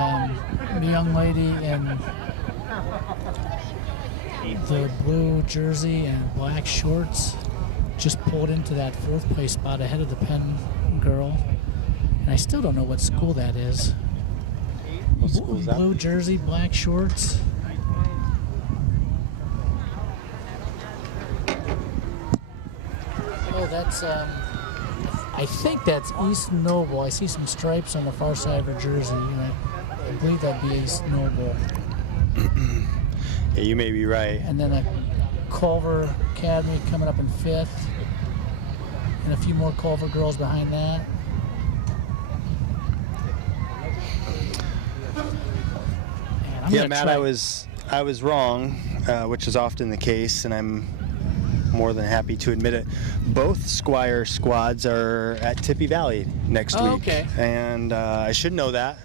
the young lady in the blue jersey and black shorts just pulled into that fourth place spot ahead of the pen girl. And I still don't know what school that is. What school is that? Blue jersey, black shorts. Oh, that's, I think that's East Noble. I see some stripes on the far side of her jersey. I believe that'd be East Noble. Yeah, you may be right. And then a Culver Academy coming up in fifth. And a few more Culver girls behind that. Yeah, Matt, I was wrong, which is often the case, and I'm more than happy to admit it. Both Squire squads are at Tippy Valley next week. Okay. And I should know that.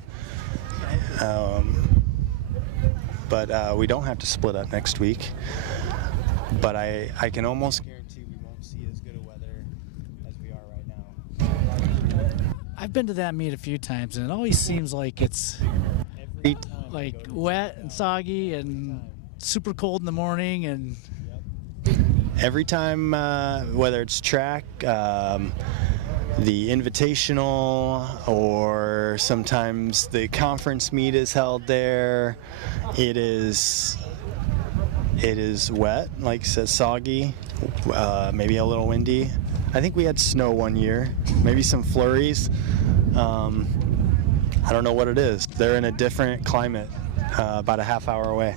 But we don't have to split up next week. but I can almost guarantee we won't see as good a weather as we are right now. I've been to that meet a few times, and it always seems like it's like wet and soggy and super cold in the morning. And every time, whether it's track, the Invitational, or sometimes the conference meet is held there, it is wet, like I said, soggy, maybe a little windy. I think we had snow one year, maybe some flurries. I don't know what it is. They're in a different climate, about a half hour away.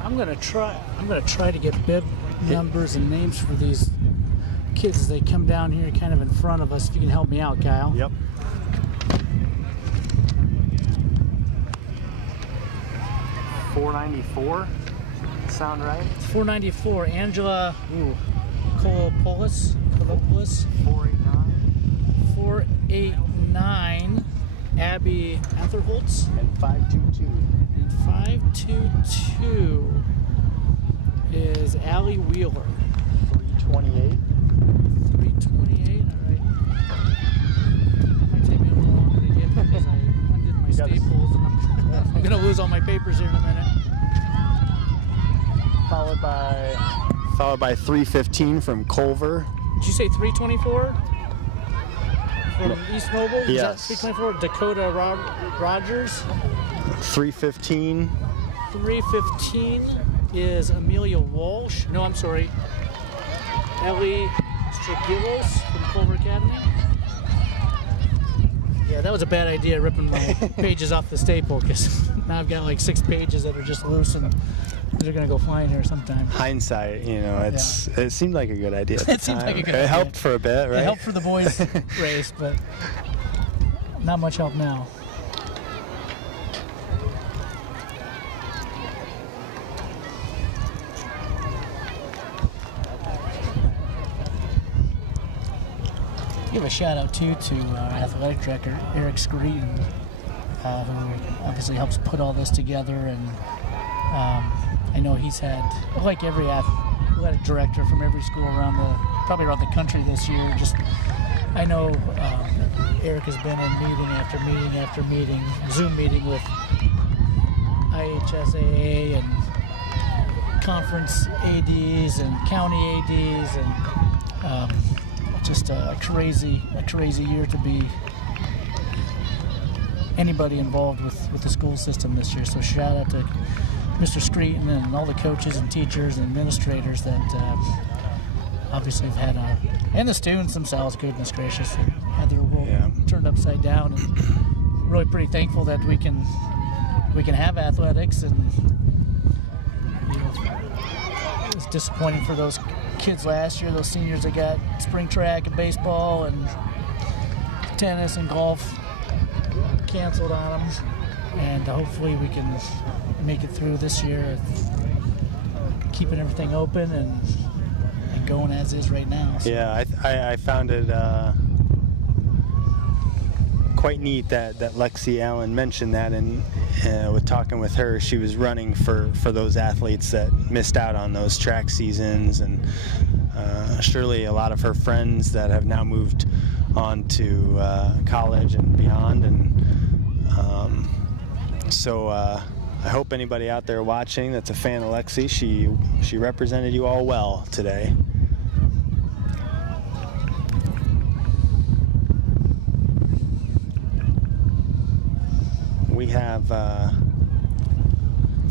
I'm gonna try to get bib numbers and names for these kids as they come down here kind of in front of us. If you can help me out, Kyle. Yep. $494 sound right? 494. Angela Kolopoulos. 489. 489. Abby Etherholtz. And 522. And 522 is Allie Wheeler. 328. 328. All right. It might take me a little longer to get because I undid my staples. I'm going to lose all my papers here in a minute. Followed by 315 from Culver. Did you say 324? From East Mobile? Is Yes. that 324? Dakota Rogers. 315. 315 is Amelia Walsh. No, I'm sorry. Ellie Stragilos from Culver Academy. Yeah, that was a bad idea, ripping my pages off the staple, because now I've got like 6 pages that are just loose and they're going to go flying here sometime. Hindsight, it seemed like a good idea at the It seemed time. like a good It idea. helped for a bit, right? It helped for the boys' race, but not much help now. Give a shout out too to our athletic director Eric Screeton, who obviously helps put all this together, and I know he's had, like every athletic director from every school probably around the country this year. Just I know Eric has been in meeting after meeting after meeting, Zoom meeting with IHSAA and conference ADs and county ADs, and just a crazy year to be anybody involved with the school system this year. So shout out to Mr. Screeton and all the coaches and teachers and administrators that obviously have had and the students themselves, goodness gracious, had their world turned upside down, and really pretty thankful that we can have athletics. And it was disappointing for those kids last year, those seniors that got spring track and baseball and tennis and golf canceled on them, and hopefully we can make it through this year, keeping everything open and going as is right now. So. Yeah, I found it quite neat that Lexi Allen mentioned that, and with talking with her, she was running for those athletes that missed out on those track seasons, and surely a lot of her friends that have now moved on to college and beyond, and so I hope anybody out there watching that's a fan of Lexi, she represented you all well today. We have a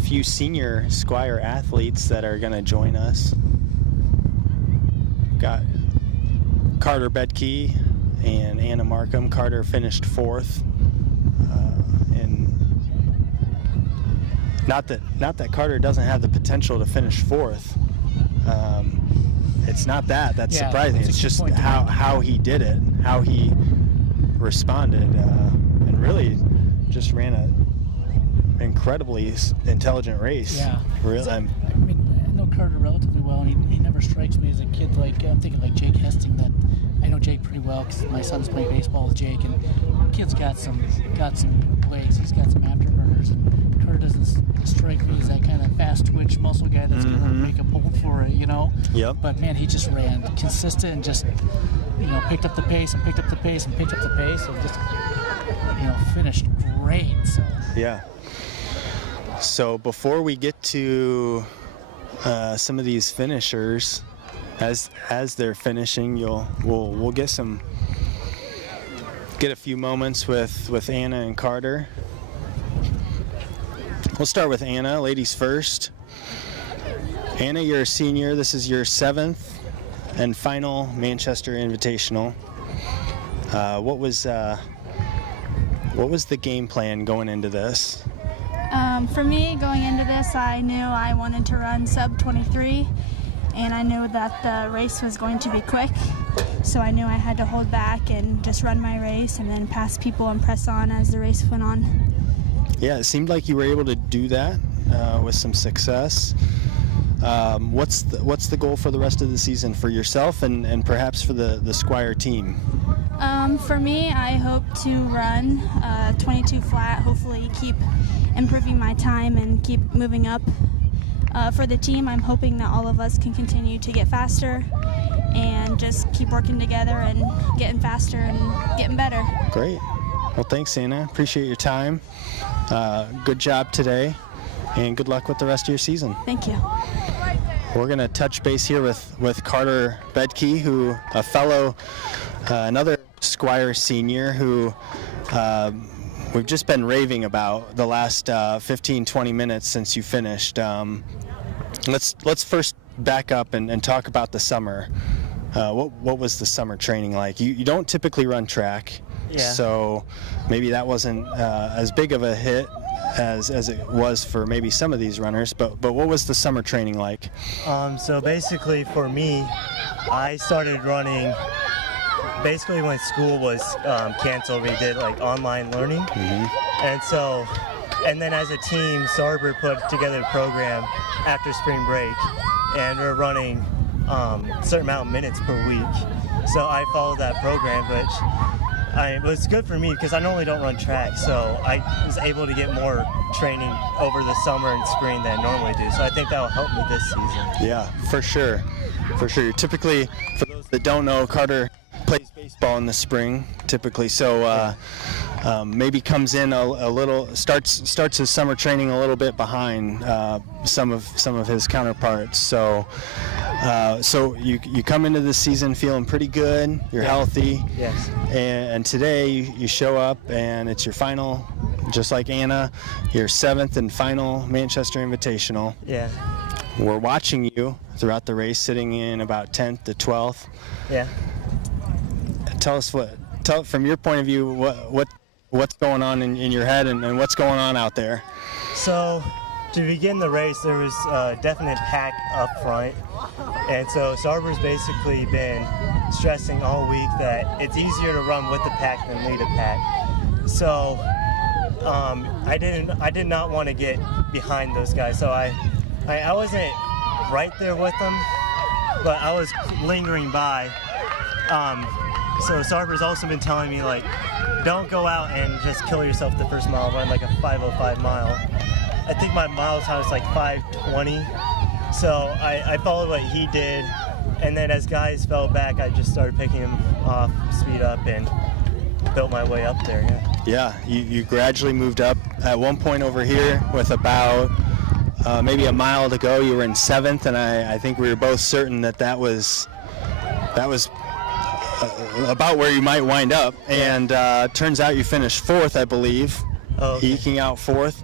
few senior Squire athletes that are going to join us. Got Carter Bedkey and Anna Markham. Carter finished 4th. And not that Carter doesn't have the potential to finish 4th. It's not that's surprising. It's just how he did it, how he responded, and really just ran an incredibly intelligent race. Yeah. Really. I mean, I know Carter relatively well, and he never strikes me as a kid like, I'm thinking like Jake Hesting, that I know Jake pretty well because my son's playing baseball with Jake, and kid's got some legs. He's got some afterburners. And Kurt doesn't strike me as that kind of fast twitch muscle guy that's going to make a bolt for it, you know. Yep. But man, he just ran consistent and just, you know, picked up the pace and picked up the pace and picked up the pace and just, you know, finished great. So. Yeah. So before we get to some of these finishers, as they're finishing, we'll get a few moments with Anna and Carter. We'll start with Anna, ladies first. Anna, you're a senior. This is your 7th and final Manchester Invitational. What was the game plan going into this? For me, going into this, I knew I wanted to run sub 23, and I knew that the race was going to be quick, so I knew I had to hold back and just run my race and then pass people and press on as the race went on. Yeah, it seemed like you were able to do that with some success. What's the goal for the rest of the season for yourself and perhaps for the Squire team? For me, I hope to run 22 flat, hopefully keep improving my time and keep moving up. For the team, I'm hoping that all of us can continue to get faster and just keep working together and getting faster and getting better. Great. Well, thanks, Anna. Appreciate your time. Good job today, and good luck with the rest of your season. Thank you. We're going to touch base here with Carter Bedkey, who a fellow, another Squire senior who we've just been raving about the last 15-20 minutes since you finished. Let's first back up and talk about the summer. What was the summer training like? You don't typically run track, so maybe that wasn't as big of a hit as it was for maybe some of these runners, but what was the summer training like? So basically for me, I started running basically when school was canceled. We did like online learning, and then as a team, Savard put together a program after spring break, and we're running a certain amount of minutes per week. So I followed that program, but it was good for me because I normally don't run track, so I was able to get more training over the summer and spring than I normally do. So I think that will help me this season. Yeah, for sure. Typically, for those that don't know, Carter plays baseball in the spring typically, so maybe comes in a little, starts his summer training a little bit behind some of his counterparts. So you come into this season feeling pretty good. You're healthy. Yes. And today you show up and it's your final, just like Anna, your 7th and final Manchester Invitational. Yeah. We're watching you throughout the race, sitting in about 10th to 12th. Yeah. Tell from your point of view what's going on in your head and what's going on out there. So to begin the race, there was a definite pack up front, and so Savard's basically been stressing all week that it's easier to run with the pack than lead a pack. So I did not want to get behind those guys, so I wasn't right there with them, but I was lingering by. So Savard's also been telling me, like, don't go out and just kill yourself the first mile, run like a 5:05 mile. I think my mile time was like 5:20, so I followed what he did, and then as guys fell back, I just started picking him off, speed up, and built my way up there. Yeah, you gradually moved up. At one point over here, with about maybe a mile to go, you were in 7th, and I think we were both certain that was about where you might wind up, and turns out you finished 4th, I believe, eking out 4th.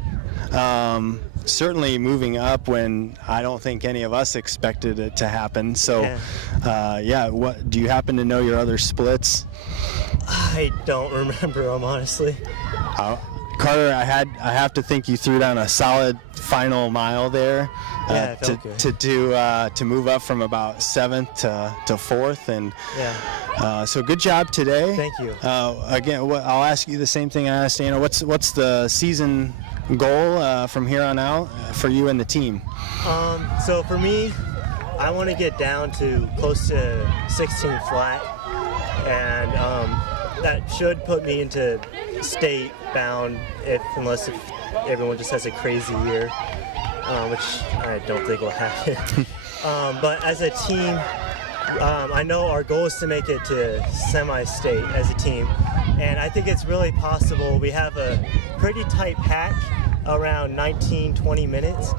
Certainly moving up when I don't think any of us expected it to happen. So, what do you happen to know your other splits? I don't remember them, honestly. Carter, I have to think you threw down a solid final mile there to move up from about 7th to 4th, and so good job today. Thank you. Again, I'll ask you the same thing I asked Anna. What's the season goal from here on out for you and the team? So for me, I want to get down to close to 16 flat, and that should put me into state bound unless everyone just has a crazy year, which I don't think will happen. But as a team, I know our goal is to make it to semi-state as a team, and I think it's really possible. We have a pretty tight pack, around 19-20 minutes.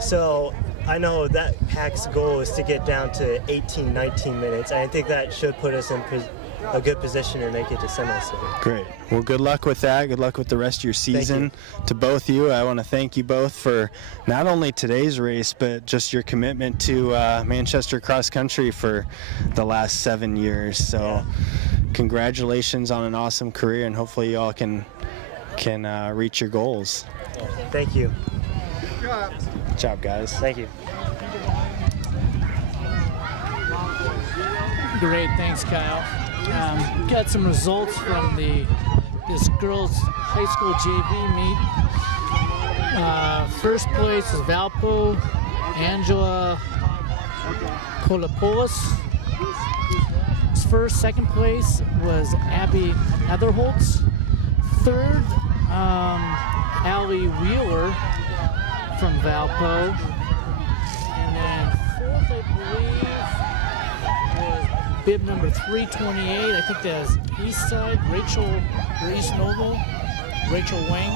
So I know that pack's goal is to get down to 18-19 minutes. And I think that should put us in a good position to make it to semi-state. Great. Well, good luck with that. Good luck with the rest of your season. To both you, I want to thank you both for not only today's race, but just your commitment to Manchester cross country for the last 7 years. So congratulations on an awesome career, and hopefully you all can reach your goals. Thank you. Good job, guys. Thank you. Great, thanks, Kyle. Got some results from this girls' high school JV meet. First place is Valpo, Angela Kolopoulos. First, second place was Abby Etherholtz. Third, Allie Wheeler from Valpo. And then fourth, I believe, was bib number 328. I think that's East Side, Grace Noble, Rachel Wang.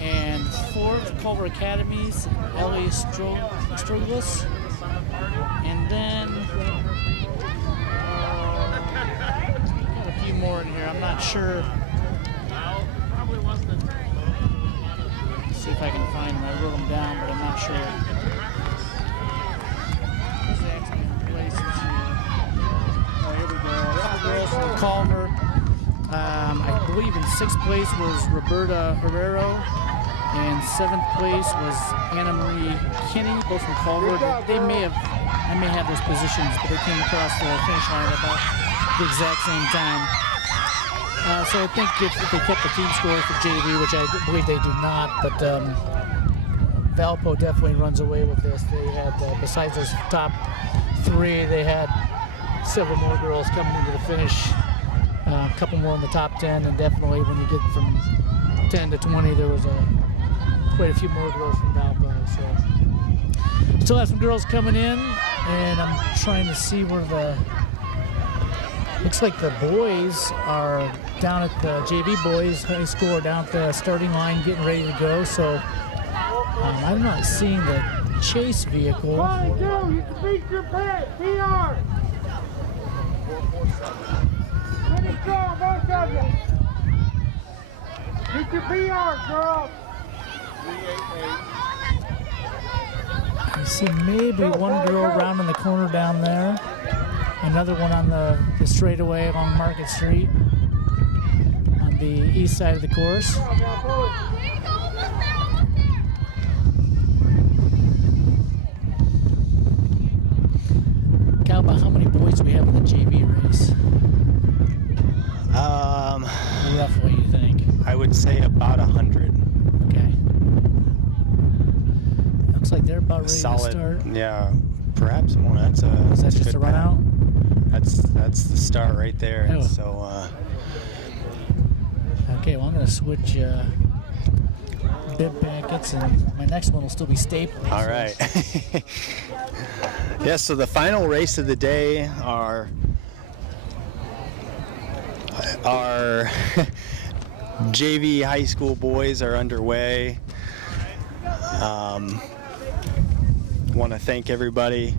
And fourth, Culver Academies, Ellie Struglis. And then got a few more in here. I'm not sure. See if I can find them. I wrote them down, but I'm not sure. Oh, here we go. Girls from Culver. I believe in sixth place was Roberta Herrero, and seventh place was Anna Marie Kinney, both from Culver. I may have those positions, but they came across the finish line at about the exact same time. So I think if they kept the team score for JV, which I believe they do not, but Valpo definitely runs away with this. They had, besides those top three, they had several more girls coming into the finish, a couple more in the top 10, and definitely when you get from 10 to 20, there was quite a few more girls from Valpo. So still have some girls coming in, and I'm trying to see where looks like the boys are down at the JV boys high school, are down at the starting line getting ready to go. So I'm not seeing the chase vehicle. Come on, go! You can beat your pet! PR! Pretty strong, both of you! Get your PR, girls! I see maybe one girl around in the corner down there. Another one on the straightaway along Market Street on the east side of the course. Cal, about how many boys do we have in the JV race? Roughly, you think? I would say about 100. Okay. Looks like they're about ready Solid, to start. Yeah, perhaps more. Is that just a run out? That's the start right there. Oh. So. Okay, well I'm going to switch bib packets, and my next one will still be stapled. All right. Yeah. So the final race of the day, our JV high school boys are underway. Want to thank everybody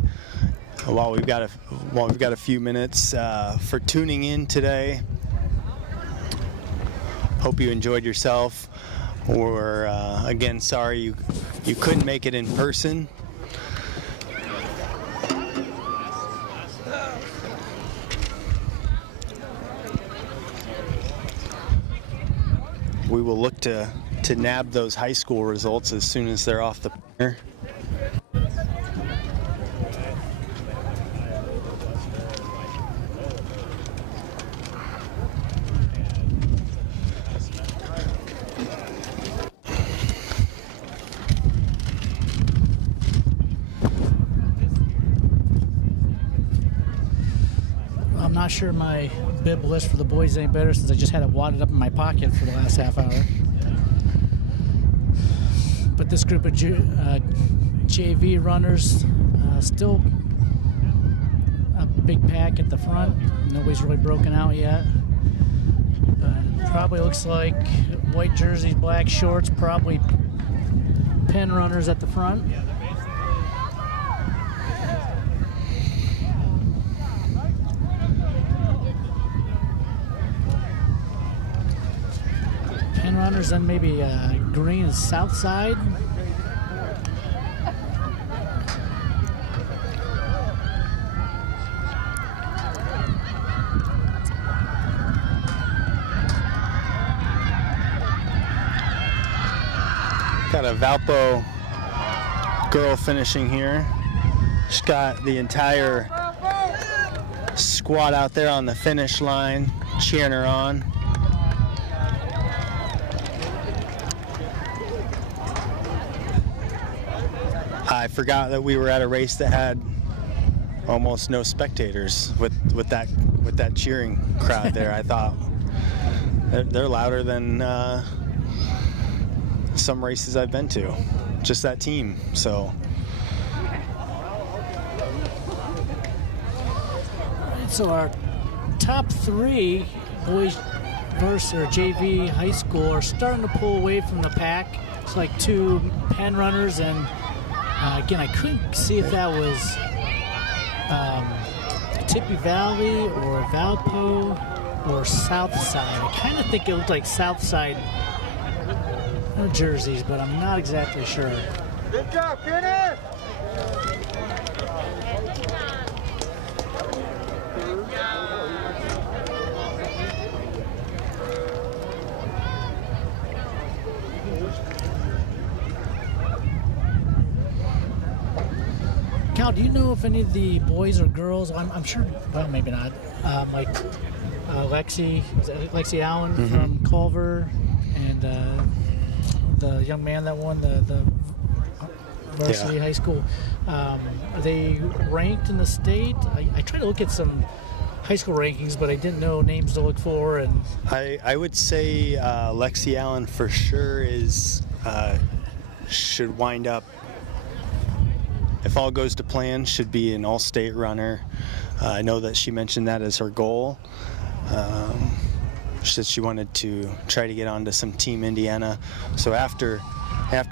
while we've got a few minutes for tuning in today. Hope you enjoyed yourself. We're again sorry you couldn't make it in person. We will look to nab those high school results as soon as they're off the printer. I'm not sure my bib list for the boys is any better since I just had it wadded up in my pocket for the last half hour. But this group of JV runners still a big pack at the front. Nobody's really broken out yet. Probably looks like white jerseys, black shorts, probably pen runners at the front. Pen runners, then maybe green is south side. Got a Valpo girl finishing here. She's got the entire squad out there on the finish line cheering her on. I forgot that we were at a race that had almost no spectators with that cheering crowd there. I thought they're louder than some races I've been to, just that team. So our top three boys versus or JV high school are starting to pull away from the pack. It's like two pen runners, and again, I couldn't see if that was Tippy Valley or Valpo or Southside. I kind of think it looked like Southside jerseys, but I'm not exactly sure. Good job, finish! Cal, do you know if any of the boys or girls, I'm sure, well, maybe not, like Lexi Allen from Culver, and the young man that won the varsity high school, are they ranked in the state? I tried to look at some high school rankings, but I didn't know names to look for. And I would say Lexi Allen for sure should wind up, if all goes to plan, should be an all-state runner. I know that she mentioned that as her goal. She said she wanted to try to get onto some Team Indiana. So after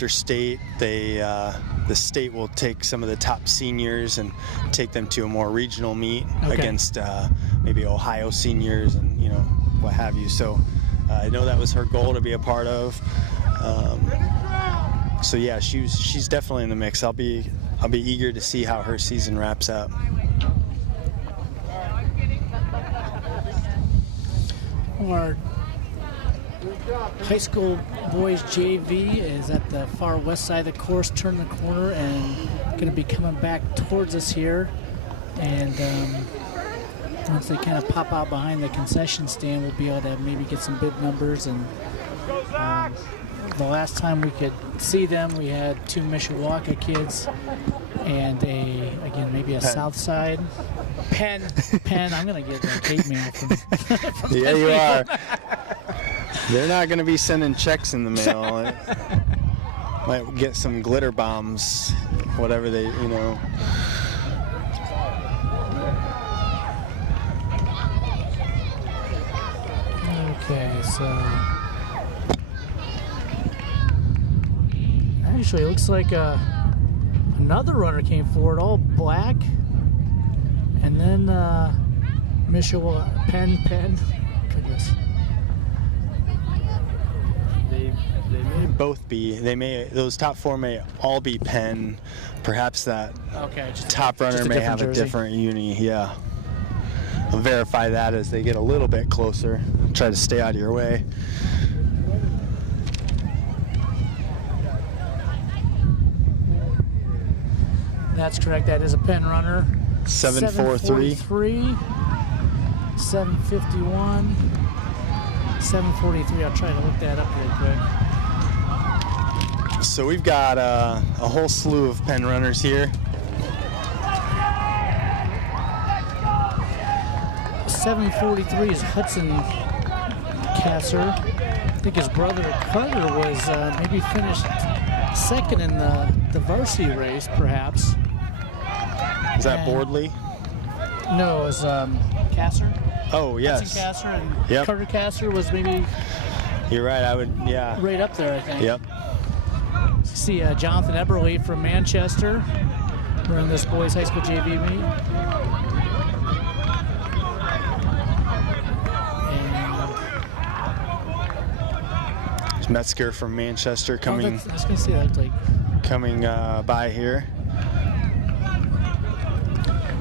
state, the state will take some of the top seniors and take them to a more regional meet against maybe Ohio seniors and what have you. So I know that was her goal to be a part of. So yeah, she's definitely in the mix. I'll be eager to see how her season wraps up. Our high school boys JV is at the far west side of the course, turning the corner and going to be coming back towards us here. And once they kind of pop out behind the concession stand, we'll be able to maybe get some bib numbers. And the last time we could see them, we had two Mishawaka kids and maybe a South Side pen. I'm gonna get that hate mail from yeah, you are. They're not gonna be sending checks in the mail. Might get some glitter bombs, whatever they, Okay, so actually, it looks like another runner came forward, all black, and then Mishawaka pen. Goodness. They may both be. Those top four may all be pen. Perhaps that top runner may have jersey. A different uni. Yeah. I'll verify that as they get a little bit closer. Try to stay out of your way. That's correct. That is a pen runner. 743. 751. 743. I'll try to look that up real quick. So we've got a whole slew of pen runners here. 7:43 is Hudson Casser. I think his brother Carter was maybe finished second in the varsity race, perhaps. Is that Bordley? No, it was Casser. Oh, yes. Hudson Casser and Carter Casser was maybe. You're right. I would, yeah. Right up there, I think. Yep. See Jonathan Eberle from Manchester running this boys high school JV meet. And Metzger from Manchester coming. I was gonna say that like coming by here.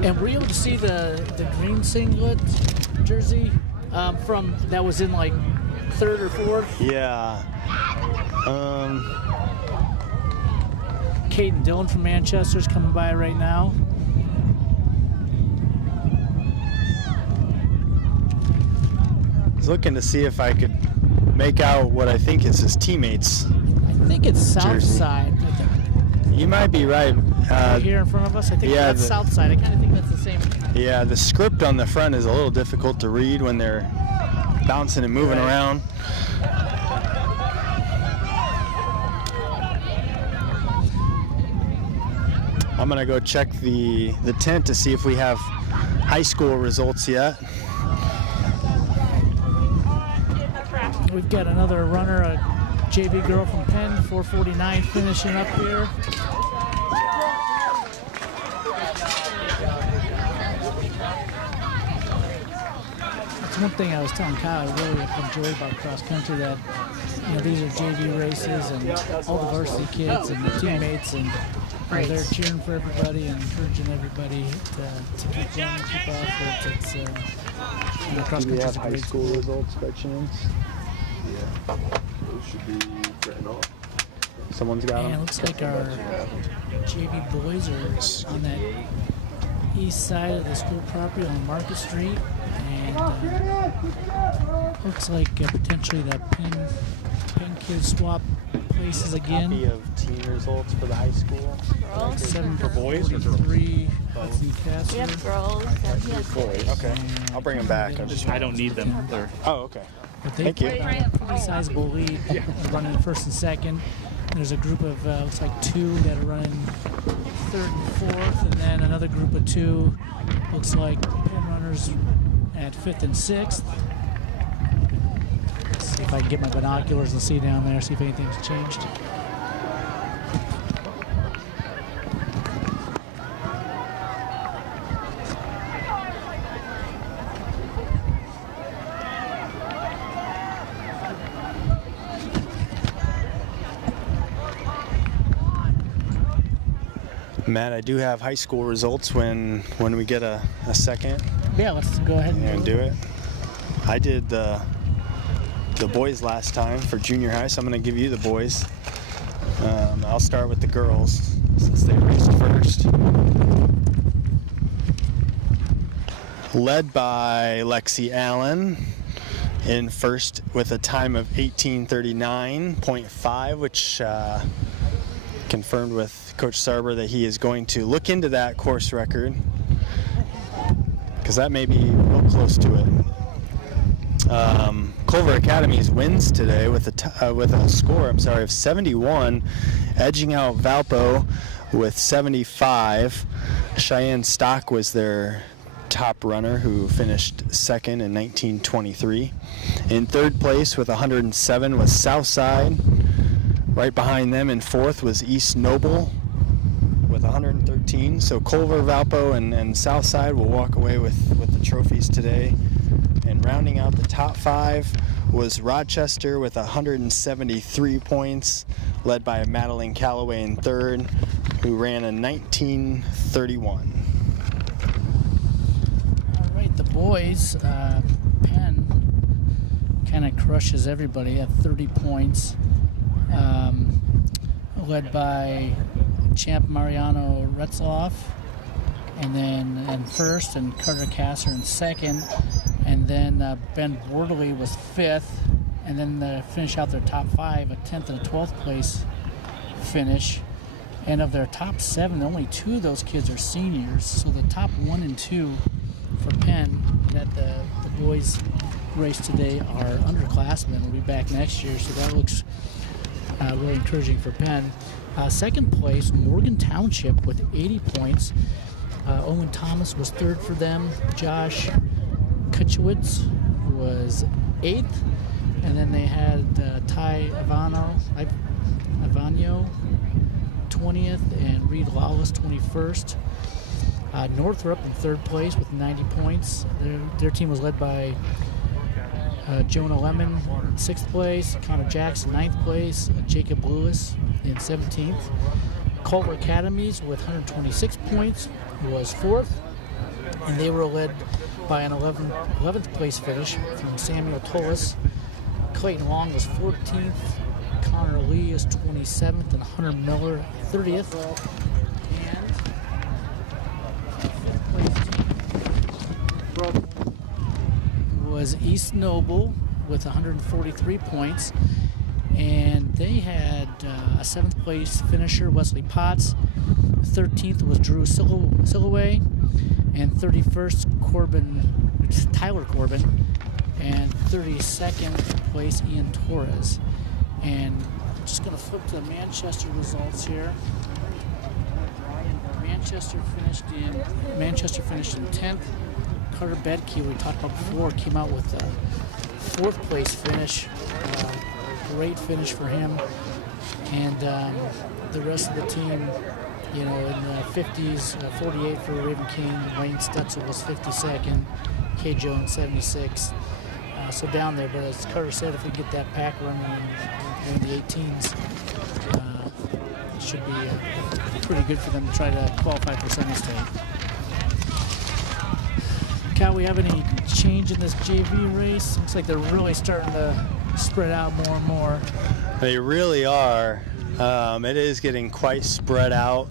And were you able to see the green singlet jersey from that was in like third or fourth? Yeah. Caden Dillon from Manchester's coming by right now. I was looking to see if I could make out what I think is his teammates. I think it's Southside. You might be right. Right here in front of us, I think that's Southside. I kind of think that's the same. Yeah, the script on the front is a little difficult to read when they're bouncing and moving around. I'm gonna go check the tent to see if we have high school results yet. We've got another runner, a JV girl from Penn, 4:49, finishing up here. That's one thing I was telling Kyle I really enjoy about cross country, that these are JV races and all the varsity kids and the teammates, and they're cheering for everybody and encouraging everybody to keep running, keep off. It's cross Do we country have is a high great school sport. results by chance? Yeah, those should be written off. Someone's got them. And it looks like our JV boys are on that east side of the school property on Market Street, and looks like potentially that Penn kids swap places again. Copy of team results for the high school. 7 for boys or 3 Hudson Casser. We have girls and we have boys. Okay, I'll bring them back. I don't need them. They're Oh, okay. But they Thank you. got a pretty sizable lead, running first and second. There's a group of, looks like 2 that are running third and fourth, and then another group of 2, looks like Penn runners at 5th and 6th. Let's see if I can get my binoculars and see down there, see if anything's changed. Matt, I do have high school results when we get a second. Yeah, let's go ahead and do it. I did the boys last time for junior high, so I'm going to give you the boys. I'll start with the girls since they raced first. Led by Lexi Allen in first with a time of 18:39.5, which confirmed with Coach Savard that he is going to look into that course record, because that may be real close to it. Culver Academy's wins today with a score, of 71, edging out Valpo with 75. Cheyenne Stock was their top runner, who finished second in 1923. In third place with 107 was Southside. Right behind them in fourth was East Noble with 113. So Culver, Valpo, and Southside will walk away with the trophies today. And rounding out the top 5 was Rochester with 173 points, led by Madeline Calloway in third, who ran a 19:31. All right, the boys, Penn kind of crushes everybody at 30 points. Led by champ Mariano Retzloff, and then in first, and Carter Casser in second, and then Ben Bordley was 5th, and then they finish out their top 5, a 10th and a 12th place finish. And of their top 7, only 2 of those kids are seniors, so the top 1 and 2 for Penn that the boys race today are underclassmen. Will be back next year, so that looks really encouraging for Penn. Second place, Morgan Township with 80 points. Owen Thomas was third for them. Josh Kuchowitz was 8th. And then they had Ty Ivano 20th, and Reed Lawless 21st. Northrop in third place with 90 points. Their team was led by Jonah Lemon in 6th place, Connor Jackson 9th place, Jacob Lewis in 17th. Culver Academies with 126 points was 4th, and they were led by an 11th place finish from Samuel Tullis. Clayton Long was 14th, Connor Lee is 27th, and Hunter Miller 30th. And fifth place team was East Noble with 143 points, and they had a 7th place finisher, Wesley Potts. 13th was Drew Silloway, and 31st Tyler Corbin, and 32nd place Ian Torres. And I'm just going to flip to the Manchester results here. Manchester finished in 10th. Carter Bedkey, we talked about before, came out with a 4th place finish. Great finish for him. And the rest of the team, in the 50s, 48 for Raven King. Wayne Stutzel was 52nd. Kay Jones 76th. So down there, but as Carter said, if we get that pack running in the 18s, it should be pretty good for them to try to qualify for semi-state. Cal, we have any change in this JV race? Looks like they're really starting to spread out more and more. They really are. It is getting quite spread out,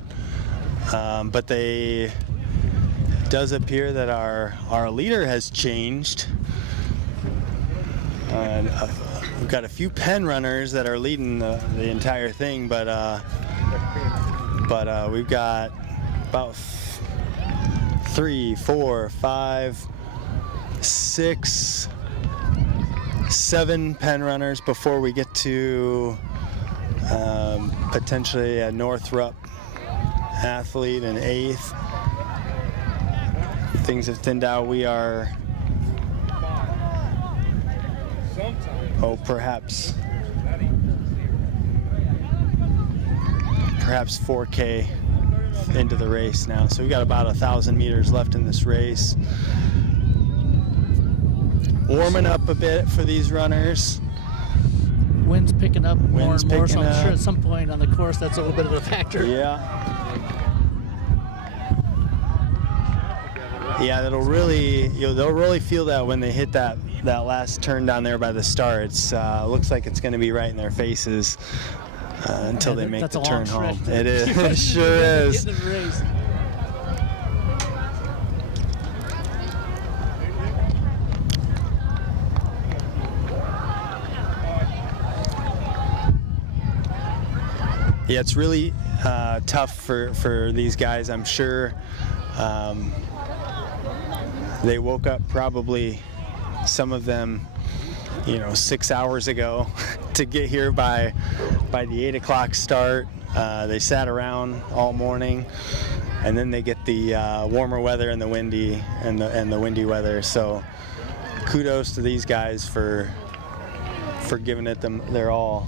but it does appear that our leader has changed. We've got a few Penn runners that are leading the entire thing, but we've got about 3, 4, 5, 6, 7 Penn runners before we get to potentially a Northrop athlete in 8th. Things have thinned out. We are perhaps 4K into the race now. So we got about 1,000 meters left in this race. Warming up a bit for these runners. Wind's picking up more and more, so I'm sure at some point on the course that's a little bit of a factor. Yeah. Yeah, they'll really feel that when they hit that last turn down there by the start. It's looks like it's going to be right in their faces until they make the turn home. It is. It sure is. Yeah, it's really tough for these guys. I'm sure they woke up probably, some of them, 6 hours ago to get here by the 8 o'clock start. They sat around all morning, and then they get the warmer weather and the windy weather. So kudos to these guys for giving it their all.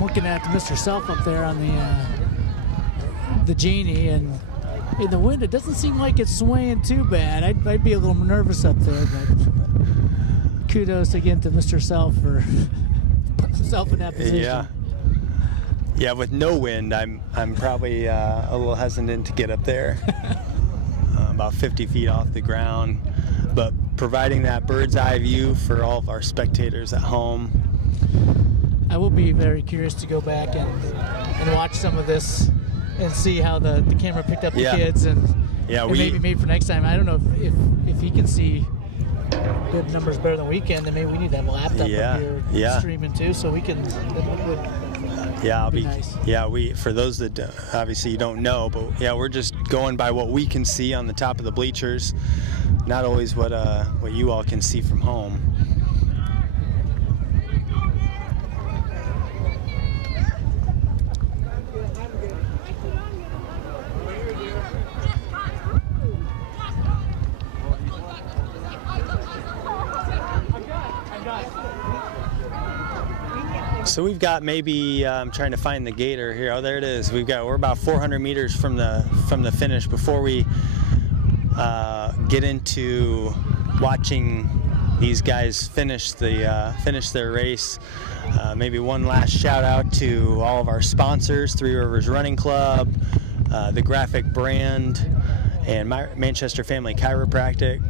Looking at Mr. Self up there on the Genie, and in the wind it doesn't seem like it's swaying too bad. I'd be a little nervous up there, but kudos again to Mr. Self for putting himself in that position. Yeah, with no wind, I'm probably a little hesitant to get up there. About 50 feet off the ground, but providing that bird's eye view for all of our spectators at home. I will be very curious to go back and watch some of this and see how the camera picked up the kids and maybe for next time. I don't know if he can see good numbers better than we can, then maybe we need to have a laptop up here streaming too, so we can. Yeah, I'll be nice. Yeah, for those that obviously you don't know, but yeah, we're just going by what we can see on the top of the bleachers, not always what you all can see from home. So we've got maybe I'm trying to find the gator here. Oh, there it is. We're about 400 meters from the finish. Before we get into watching these guys finish their race, maybe one last shout out to all of our sponsors: Three Rivers Running Club, the Graphic Brand, and Manchester Family Chiropractic.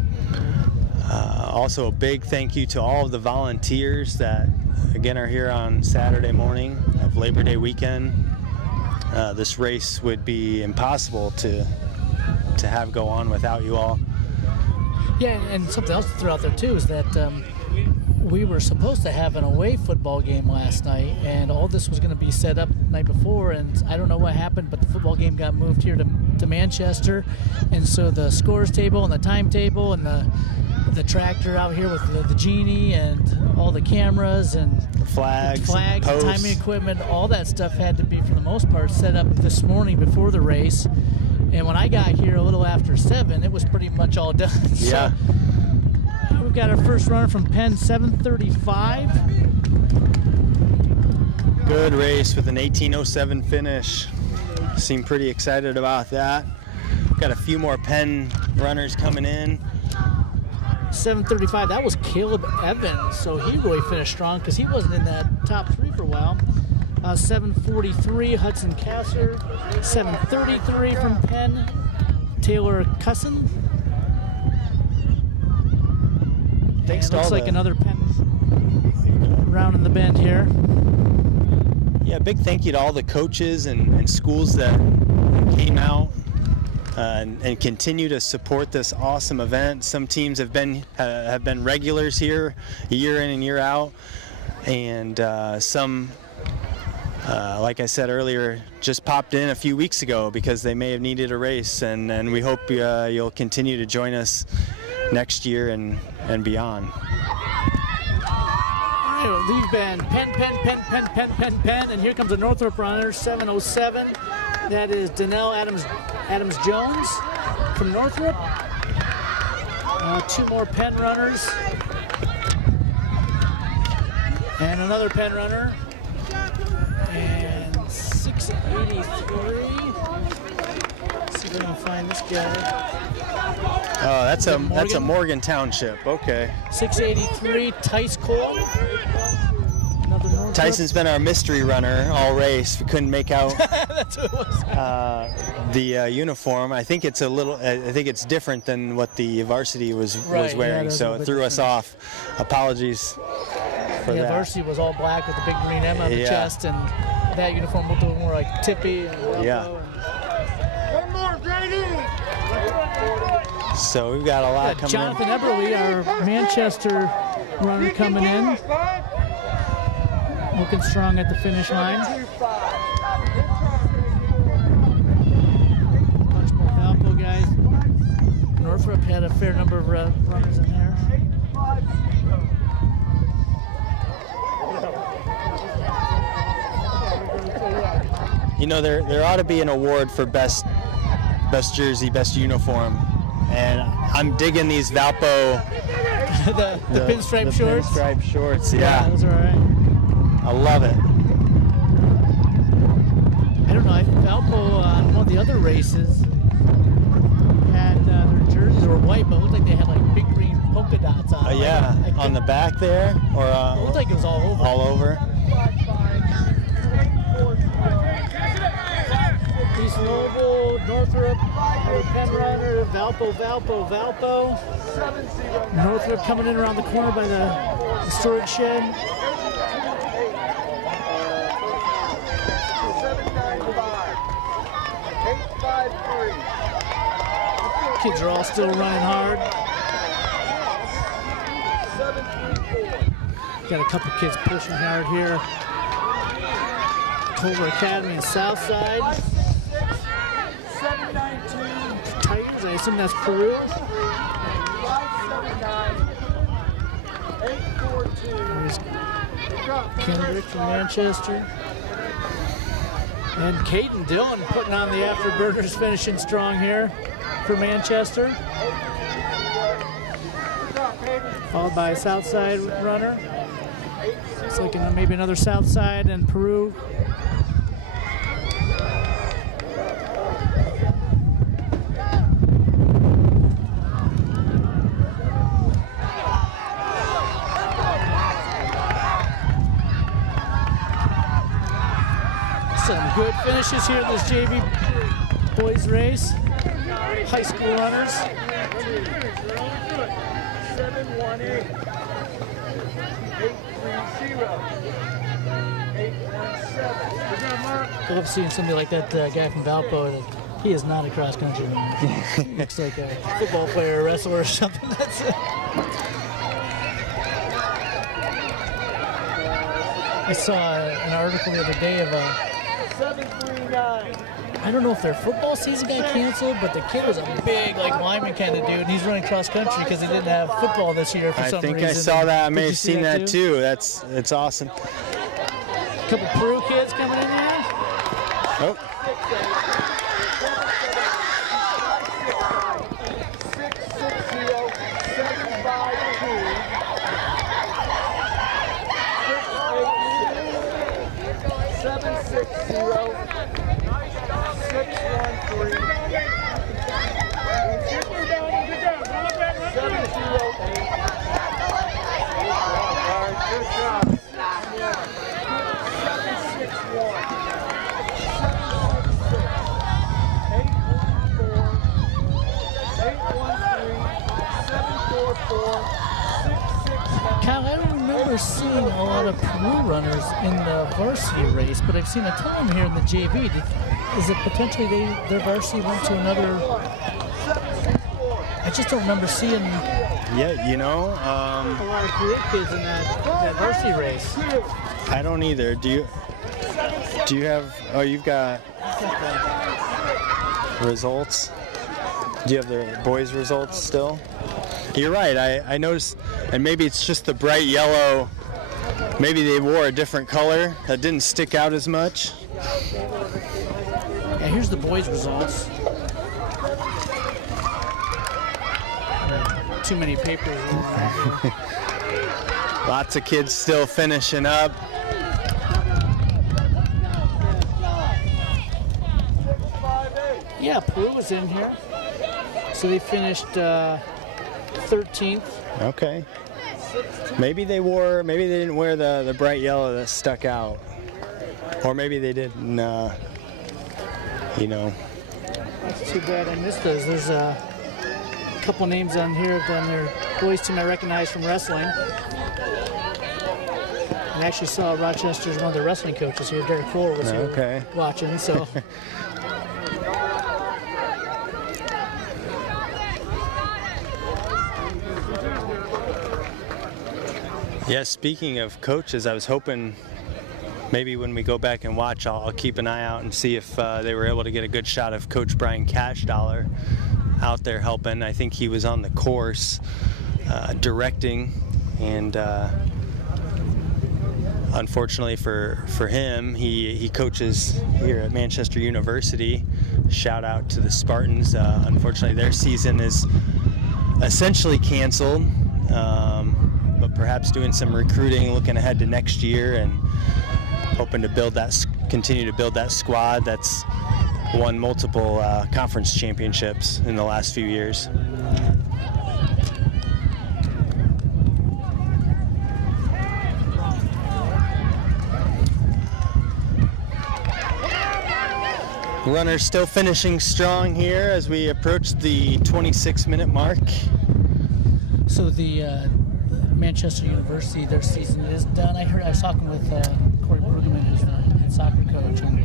Also a big thank you to all of the volunteers that again are here on Saturday morning of Labor Day weekend. This race would be impossible to have go on without you all. Yeah, and something else to throw out there too is that we were supposed to have an away football game last night, and all this was going to be set up the night before, and I don't know what happened, but the football game got moved here to Manchester, and so the scores table and the timetable and the tractor out here with the genie and all the cameras and flags and timing equipment, all that stuff had to be, for the most part, set up this morning before the race. And when I got here a little after 7, it was pretty much all done. Yeah. So we've got our first runner from Penn, 7:35. Good race with an 18:07 finish. Seem pretty excited about that. Got a few more Penn runners coming in. 7:35, that was Caleb Evans, so he really finished strong because he wasn't in that top 3 for a while. 7:43, Hudson Casser. 7:33 from Penn, Taylor Cusson. Thanks to looks all like another Penn round in the bend here. Yeah, big thank you to all the coaches and schools that came out and continue to support this awesome event. Some teams have been regulars here year in and year out, and some, like I said earlier, just popped in a few weeks ago because they may have needed a race, and we hope you'll continue to join us next year and beyond. All right, leave band, Penn, and here comes a Northrop runner, 7:07. That is Donnell Adams Jones from Northrop. 2 more Penn runners. And another Penn runner. And 683. Let's see if I can find this guy. Oh, that's a Morgan Township. Okay. 683, Tice Cole. Tyson's been our mystery runner all race. We couldn't make out That's what it was. the uniform. I think it's it's different than what the varsity was wearing, so it threw us off. Apologies for that. Varsity was all black with a big green M on the chest, and that uniform looked a little more like Tippy. And yeah. One more, Grady! So we've got a lot coming Jonathan in. Eberly, our Manchester runner, coming in. Looking strong at the finish line. Bunch more Valpo guys. Northrop had a fair number of runners in there. You know, there ought to be an award for best jersey, best uniform, and I'm digging these Valpo the pinstripe shorts. The pinstripe shorts, yeah. Those are all right. I love it. I don't know. I think Valpo on one of the other races had their jerseys were white, but it looked like they had like big green polka dots on. Yeah, on the back there, or it looked like it was all over. All over. East Noble, Northrop, Penn runner, Valpo. Northrop coming in around the corner by the storage shed. Kids are all still running hard. Got a couple kids pushing hard here. Culver Academy and Southside. 719. Tigers, I assume that's Peru. 579. 842. There's Kendrick from Manchester. And Caden Dillon putting on the afterburners, finishing strong here for Manchester. Followed by a Southside runner. Looks like maybe another Southside and Peru. Some good finishes here in this JV boys race. High school runners. 718. 830. I love seeing somebody like that guy from Valpo. He is not a cross country runner. He looks like a football player, a wrestler, or something. That's it. I saw an article the other day of a. 739. I don't know if their football season got canceled, but the kid was a big lineman kind of dude. And he's running cross country because he didn't have football this year for some reason. I think I saw that. I may have seen that too. It's awesome. A couple Peru kids coming in there. Oh. 760. Kyle, I don't remember seeing a lot of Peru runners in the varsity race, but I've seen a ton of them here in the JV. Is it potentially their varsity went to another? I just don't remember seeing. Yeah, you know. A lot of Peru kids in that varsity race. I don't either. Do you have? Oh, you've got results. Do you have the boys' results still? You're right. I noticed, and maybe it's just the bright yellow. Maybe they wore a different color that didn't stick out as much. Yeah, here's the boys' results. Too many papers. Lots of kids still finishing up. Yeah, Peru was in here. So they finished 13th. Okay. Maybe they didn't wear the bright yellow that stuck out. Or maybe they didn't, you know. That's too bad I missed those. There's a couple names on here on their boys team I recognize from wrestling. I actually saw Rochester's one of the wrestling coaches here, Derek Fuller, was here watching, so. Yeah, speaking of coaches, I was hoping maybe when we go back and watch, I'll keep an eye out and see if they were able to get a good shot of Coach Brian Cashdollar out there helping. I think he was on the course directing, and unfortunately for him, he coaches here at Manchester University. Shout out to the Spartans. Unfortunately, their season is essentially canceled. But perhaps doing some recruiting, looking ahead to next year, and hoping to continue to build that squad that's won multiple conference championships in the last few years. Runners still finishing strong here as we approach the 26-minute mark. So the Manchester University, their season is done. I was talking with Corey Brueggemann, who's the head soccer coach, and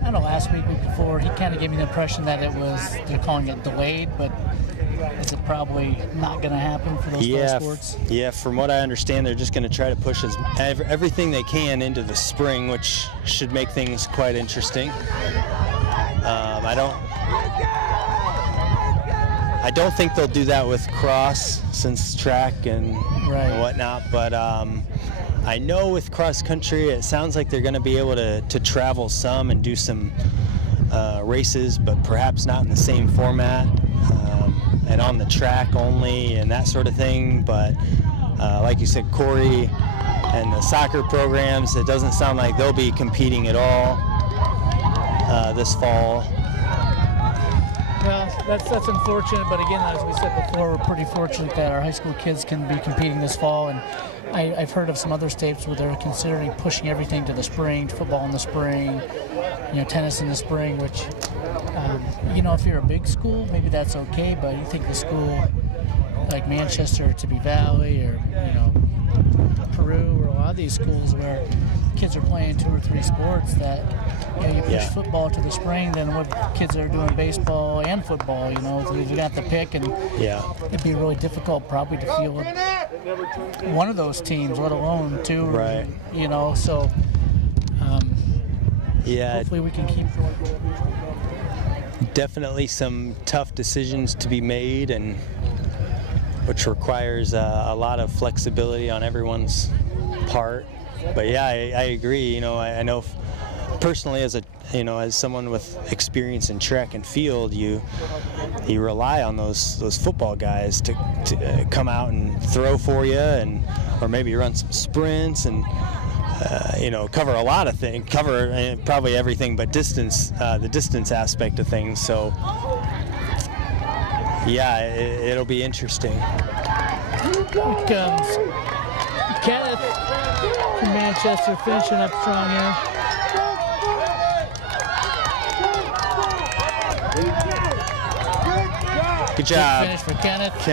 I don't know, last week before, he kind of gave me the impression that they're calling it delayed, but is it probably not going to happen for those fall sports? Yeah, from what I understand, they're just going to try to push everything they can into the spring, which should make things quite interesting. I don't think they'll do that with cross, since track and whatnot, but I know with cross country it sounds like they're going to be able to travel some and do some races, but perhaps not in the same format and on the track only and that sort of thing. But like you said, Corey and the soccer programs, it doesn't sound like they'll be competing at all this fall. Well, that's unfortunate, but again, as we said before, we're pretty fortunate that our high school kids can be competing this fall, and I've heard of some other states where they're considering pushing everything to the spring, football in the spring, tennis in the spring, which, if you're a big school, maybe that's okay, but you think the school like Manchester, Tibby Valley, or, Peru, or a lot of these schools where kids are playing 2 or 3 sports that, you push football to the spring, then what kids are doing baseball and football, you got to pick, and it'd be really difficult probably to field one of those teams, let alone 2. Right. So hopefully we can keep going. Definitely some tough decisions to be made, and which requires a lot of flexibility on everyone's part. But I agree. I know personally, as someone with experience in track and field, you rely on those football guys to come out and throw for you, or maybe run some sprints and cover a lot of things, probably everything but distance, the distance aspect of things. So it'll be interesting. Here comes Kenneth from Manchester, finishing up strong here. Good job. Good finish for Kenneth.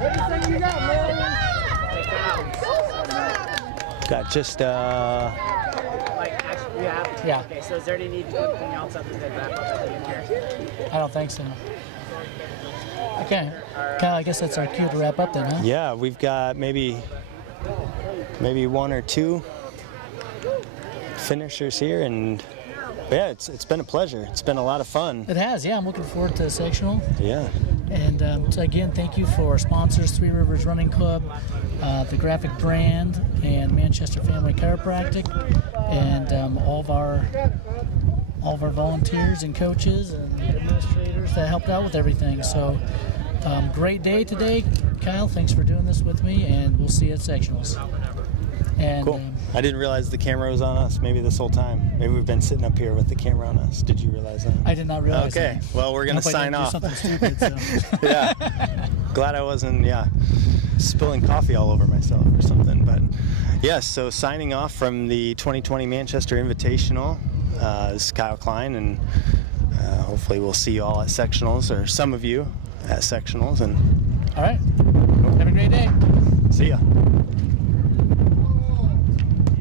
Everything you got, man. Got just Yeah. Okay, so is there any need to do anything else other than wrap up at the end here? I don't think so. Okay, Kyle, I guess that's our cue to wrap up then, huh? Yeah, we've got maybe 1 or 2 finishers here, and it's been a pleasure. It's been a lot of fun. It has, I'm looking forward to sectional. Yeah. And so again, thank you for our sponsors, Three Rivers Running Club, the Graphic Brand, and Manchester Family Chiropractic, and all of our volunteers and coaches and administrators that helped out with everything. So great day today. Kyle, thanks for doing this with me, and we'll see you at sectionals. And, cool. I didn't realize the camera was on us maybe this whole time. Maybe we've been sitting up here with the camera on us. Did you realize that? I did not realize that. Okay, well, we're going to sign off. Something stupid, so. Yeah. Glad I wasn't, spilling coffee all over myself or something. But, yes, so signing off from the 2020 Manchester Invitational. This is Kyle Klein, and hopefully we'll see you all at sectionals, or some of you at sectionals. And all right. Have a great day. See ya.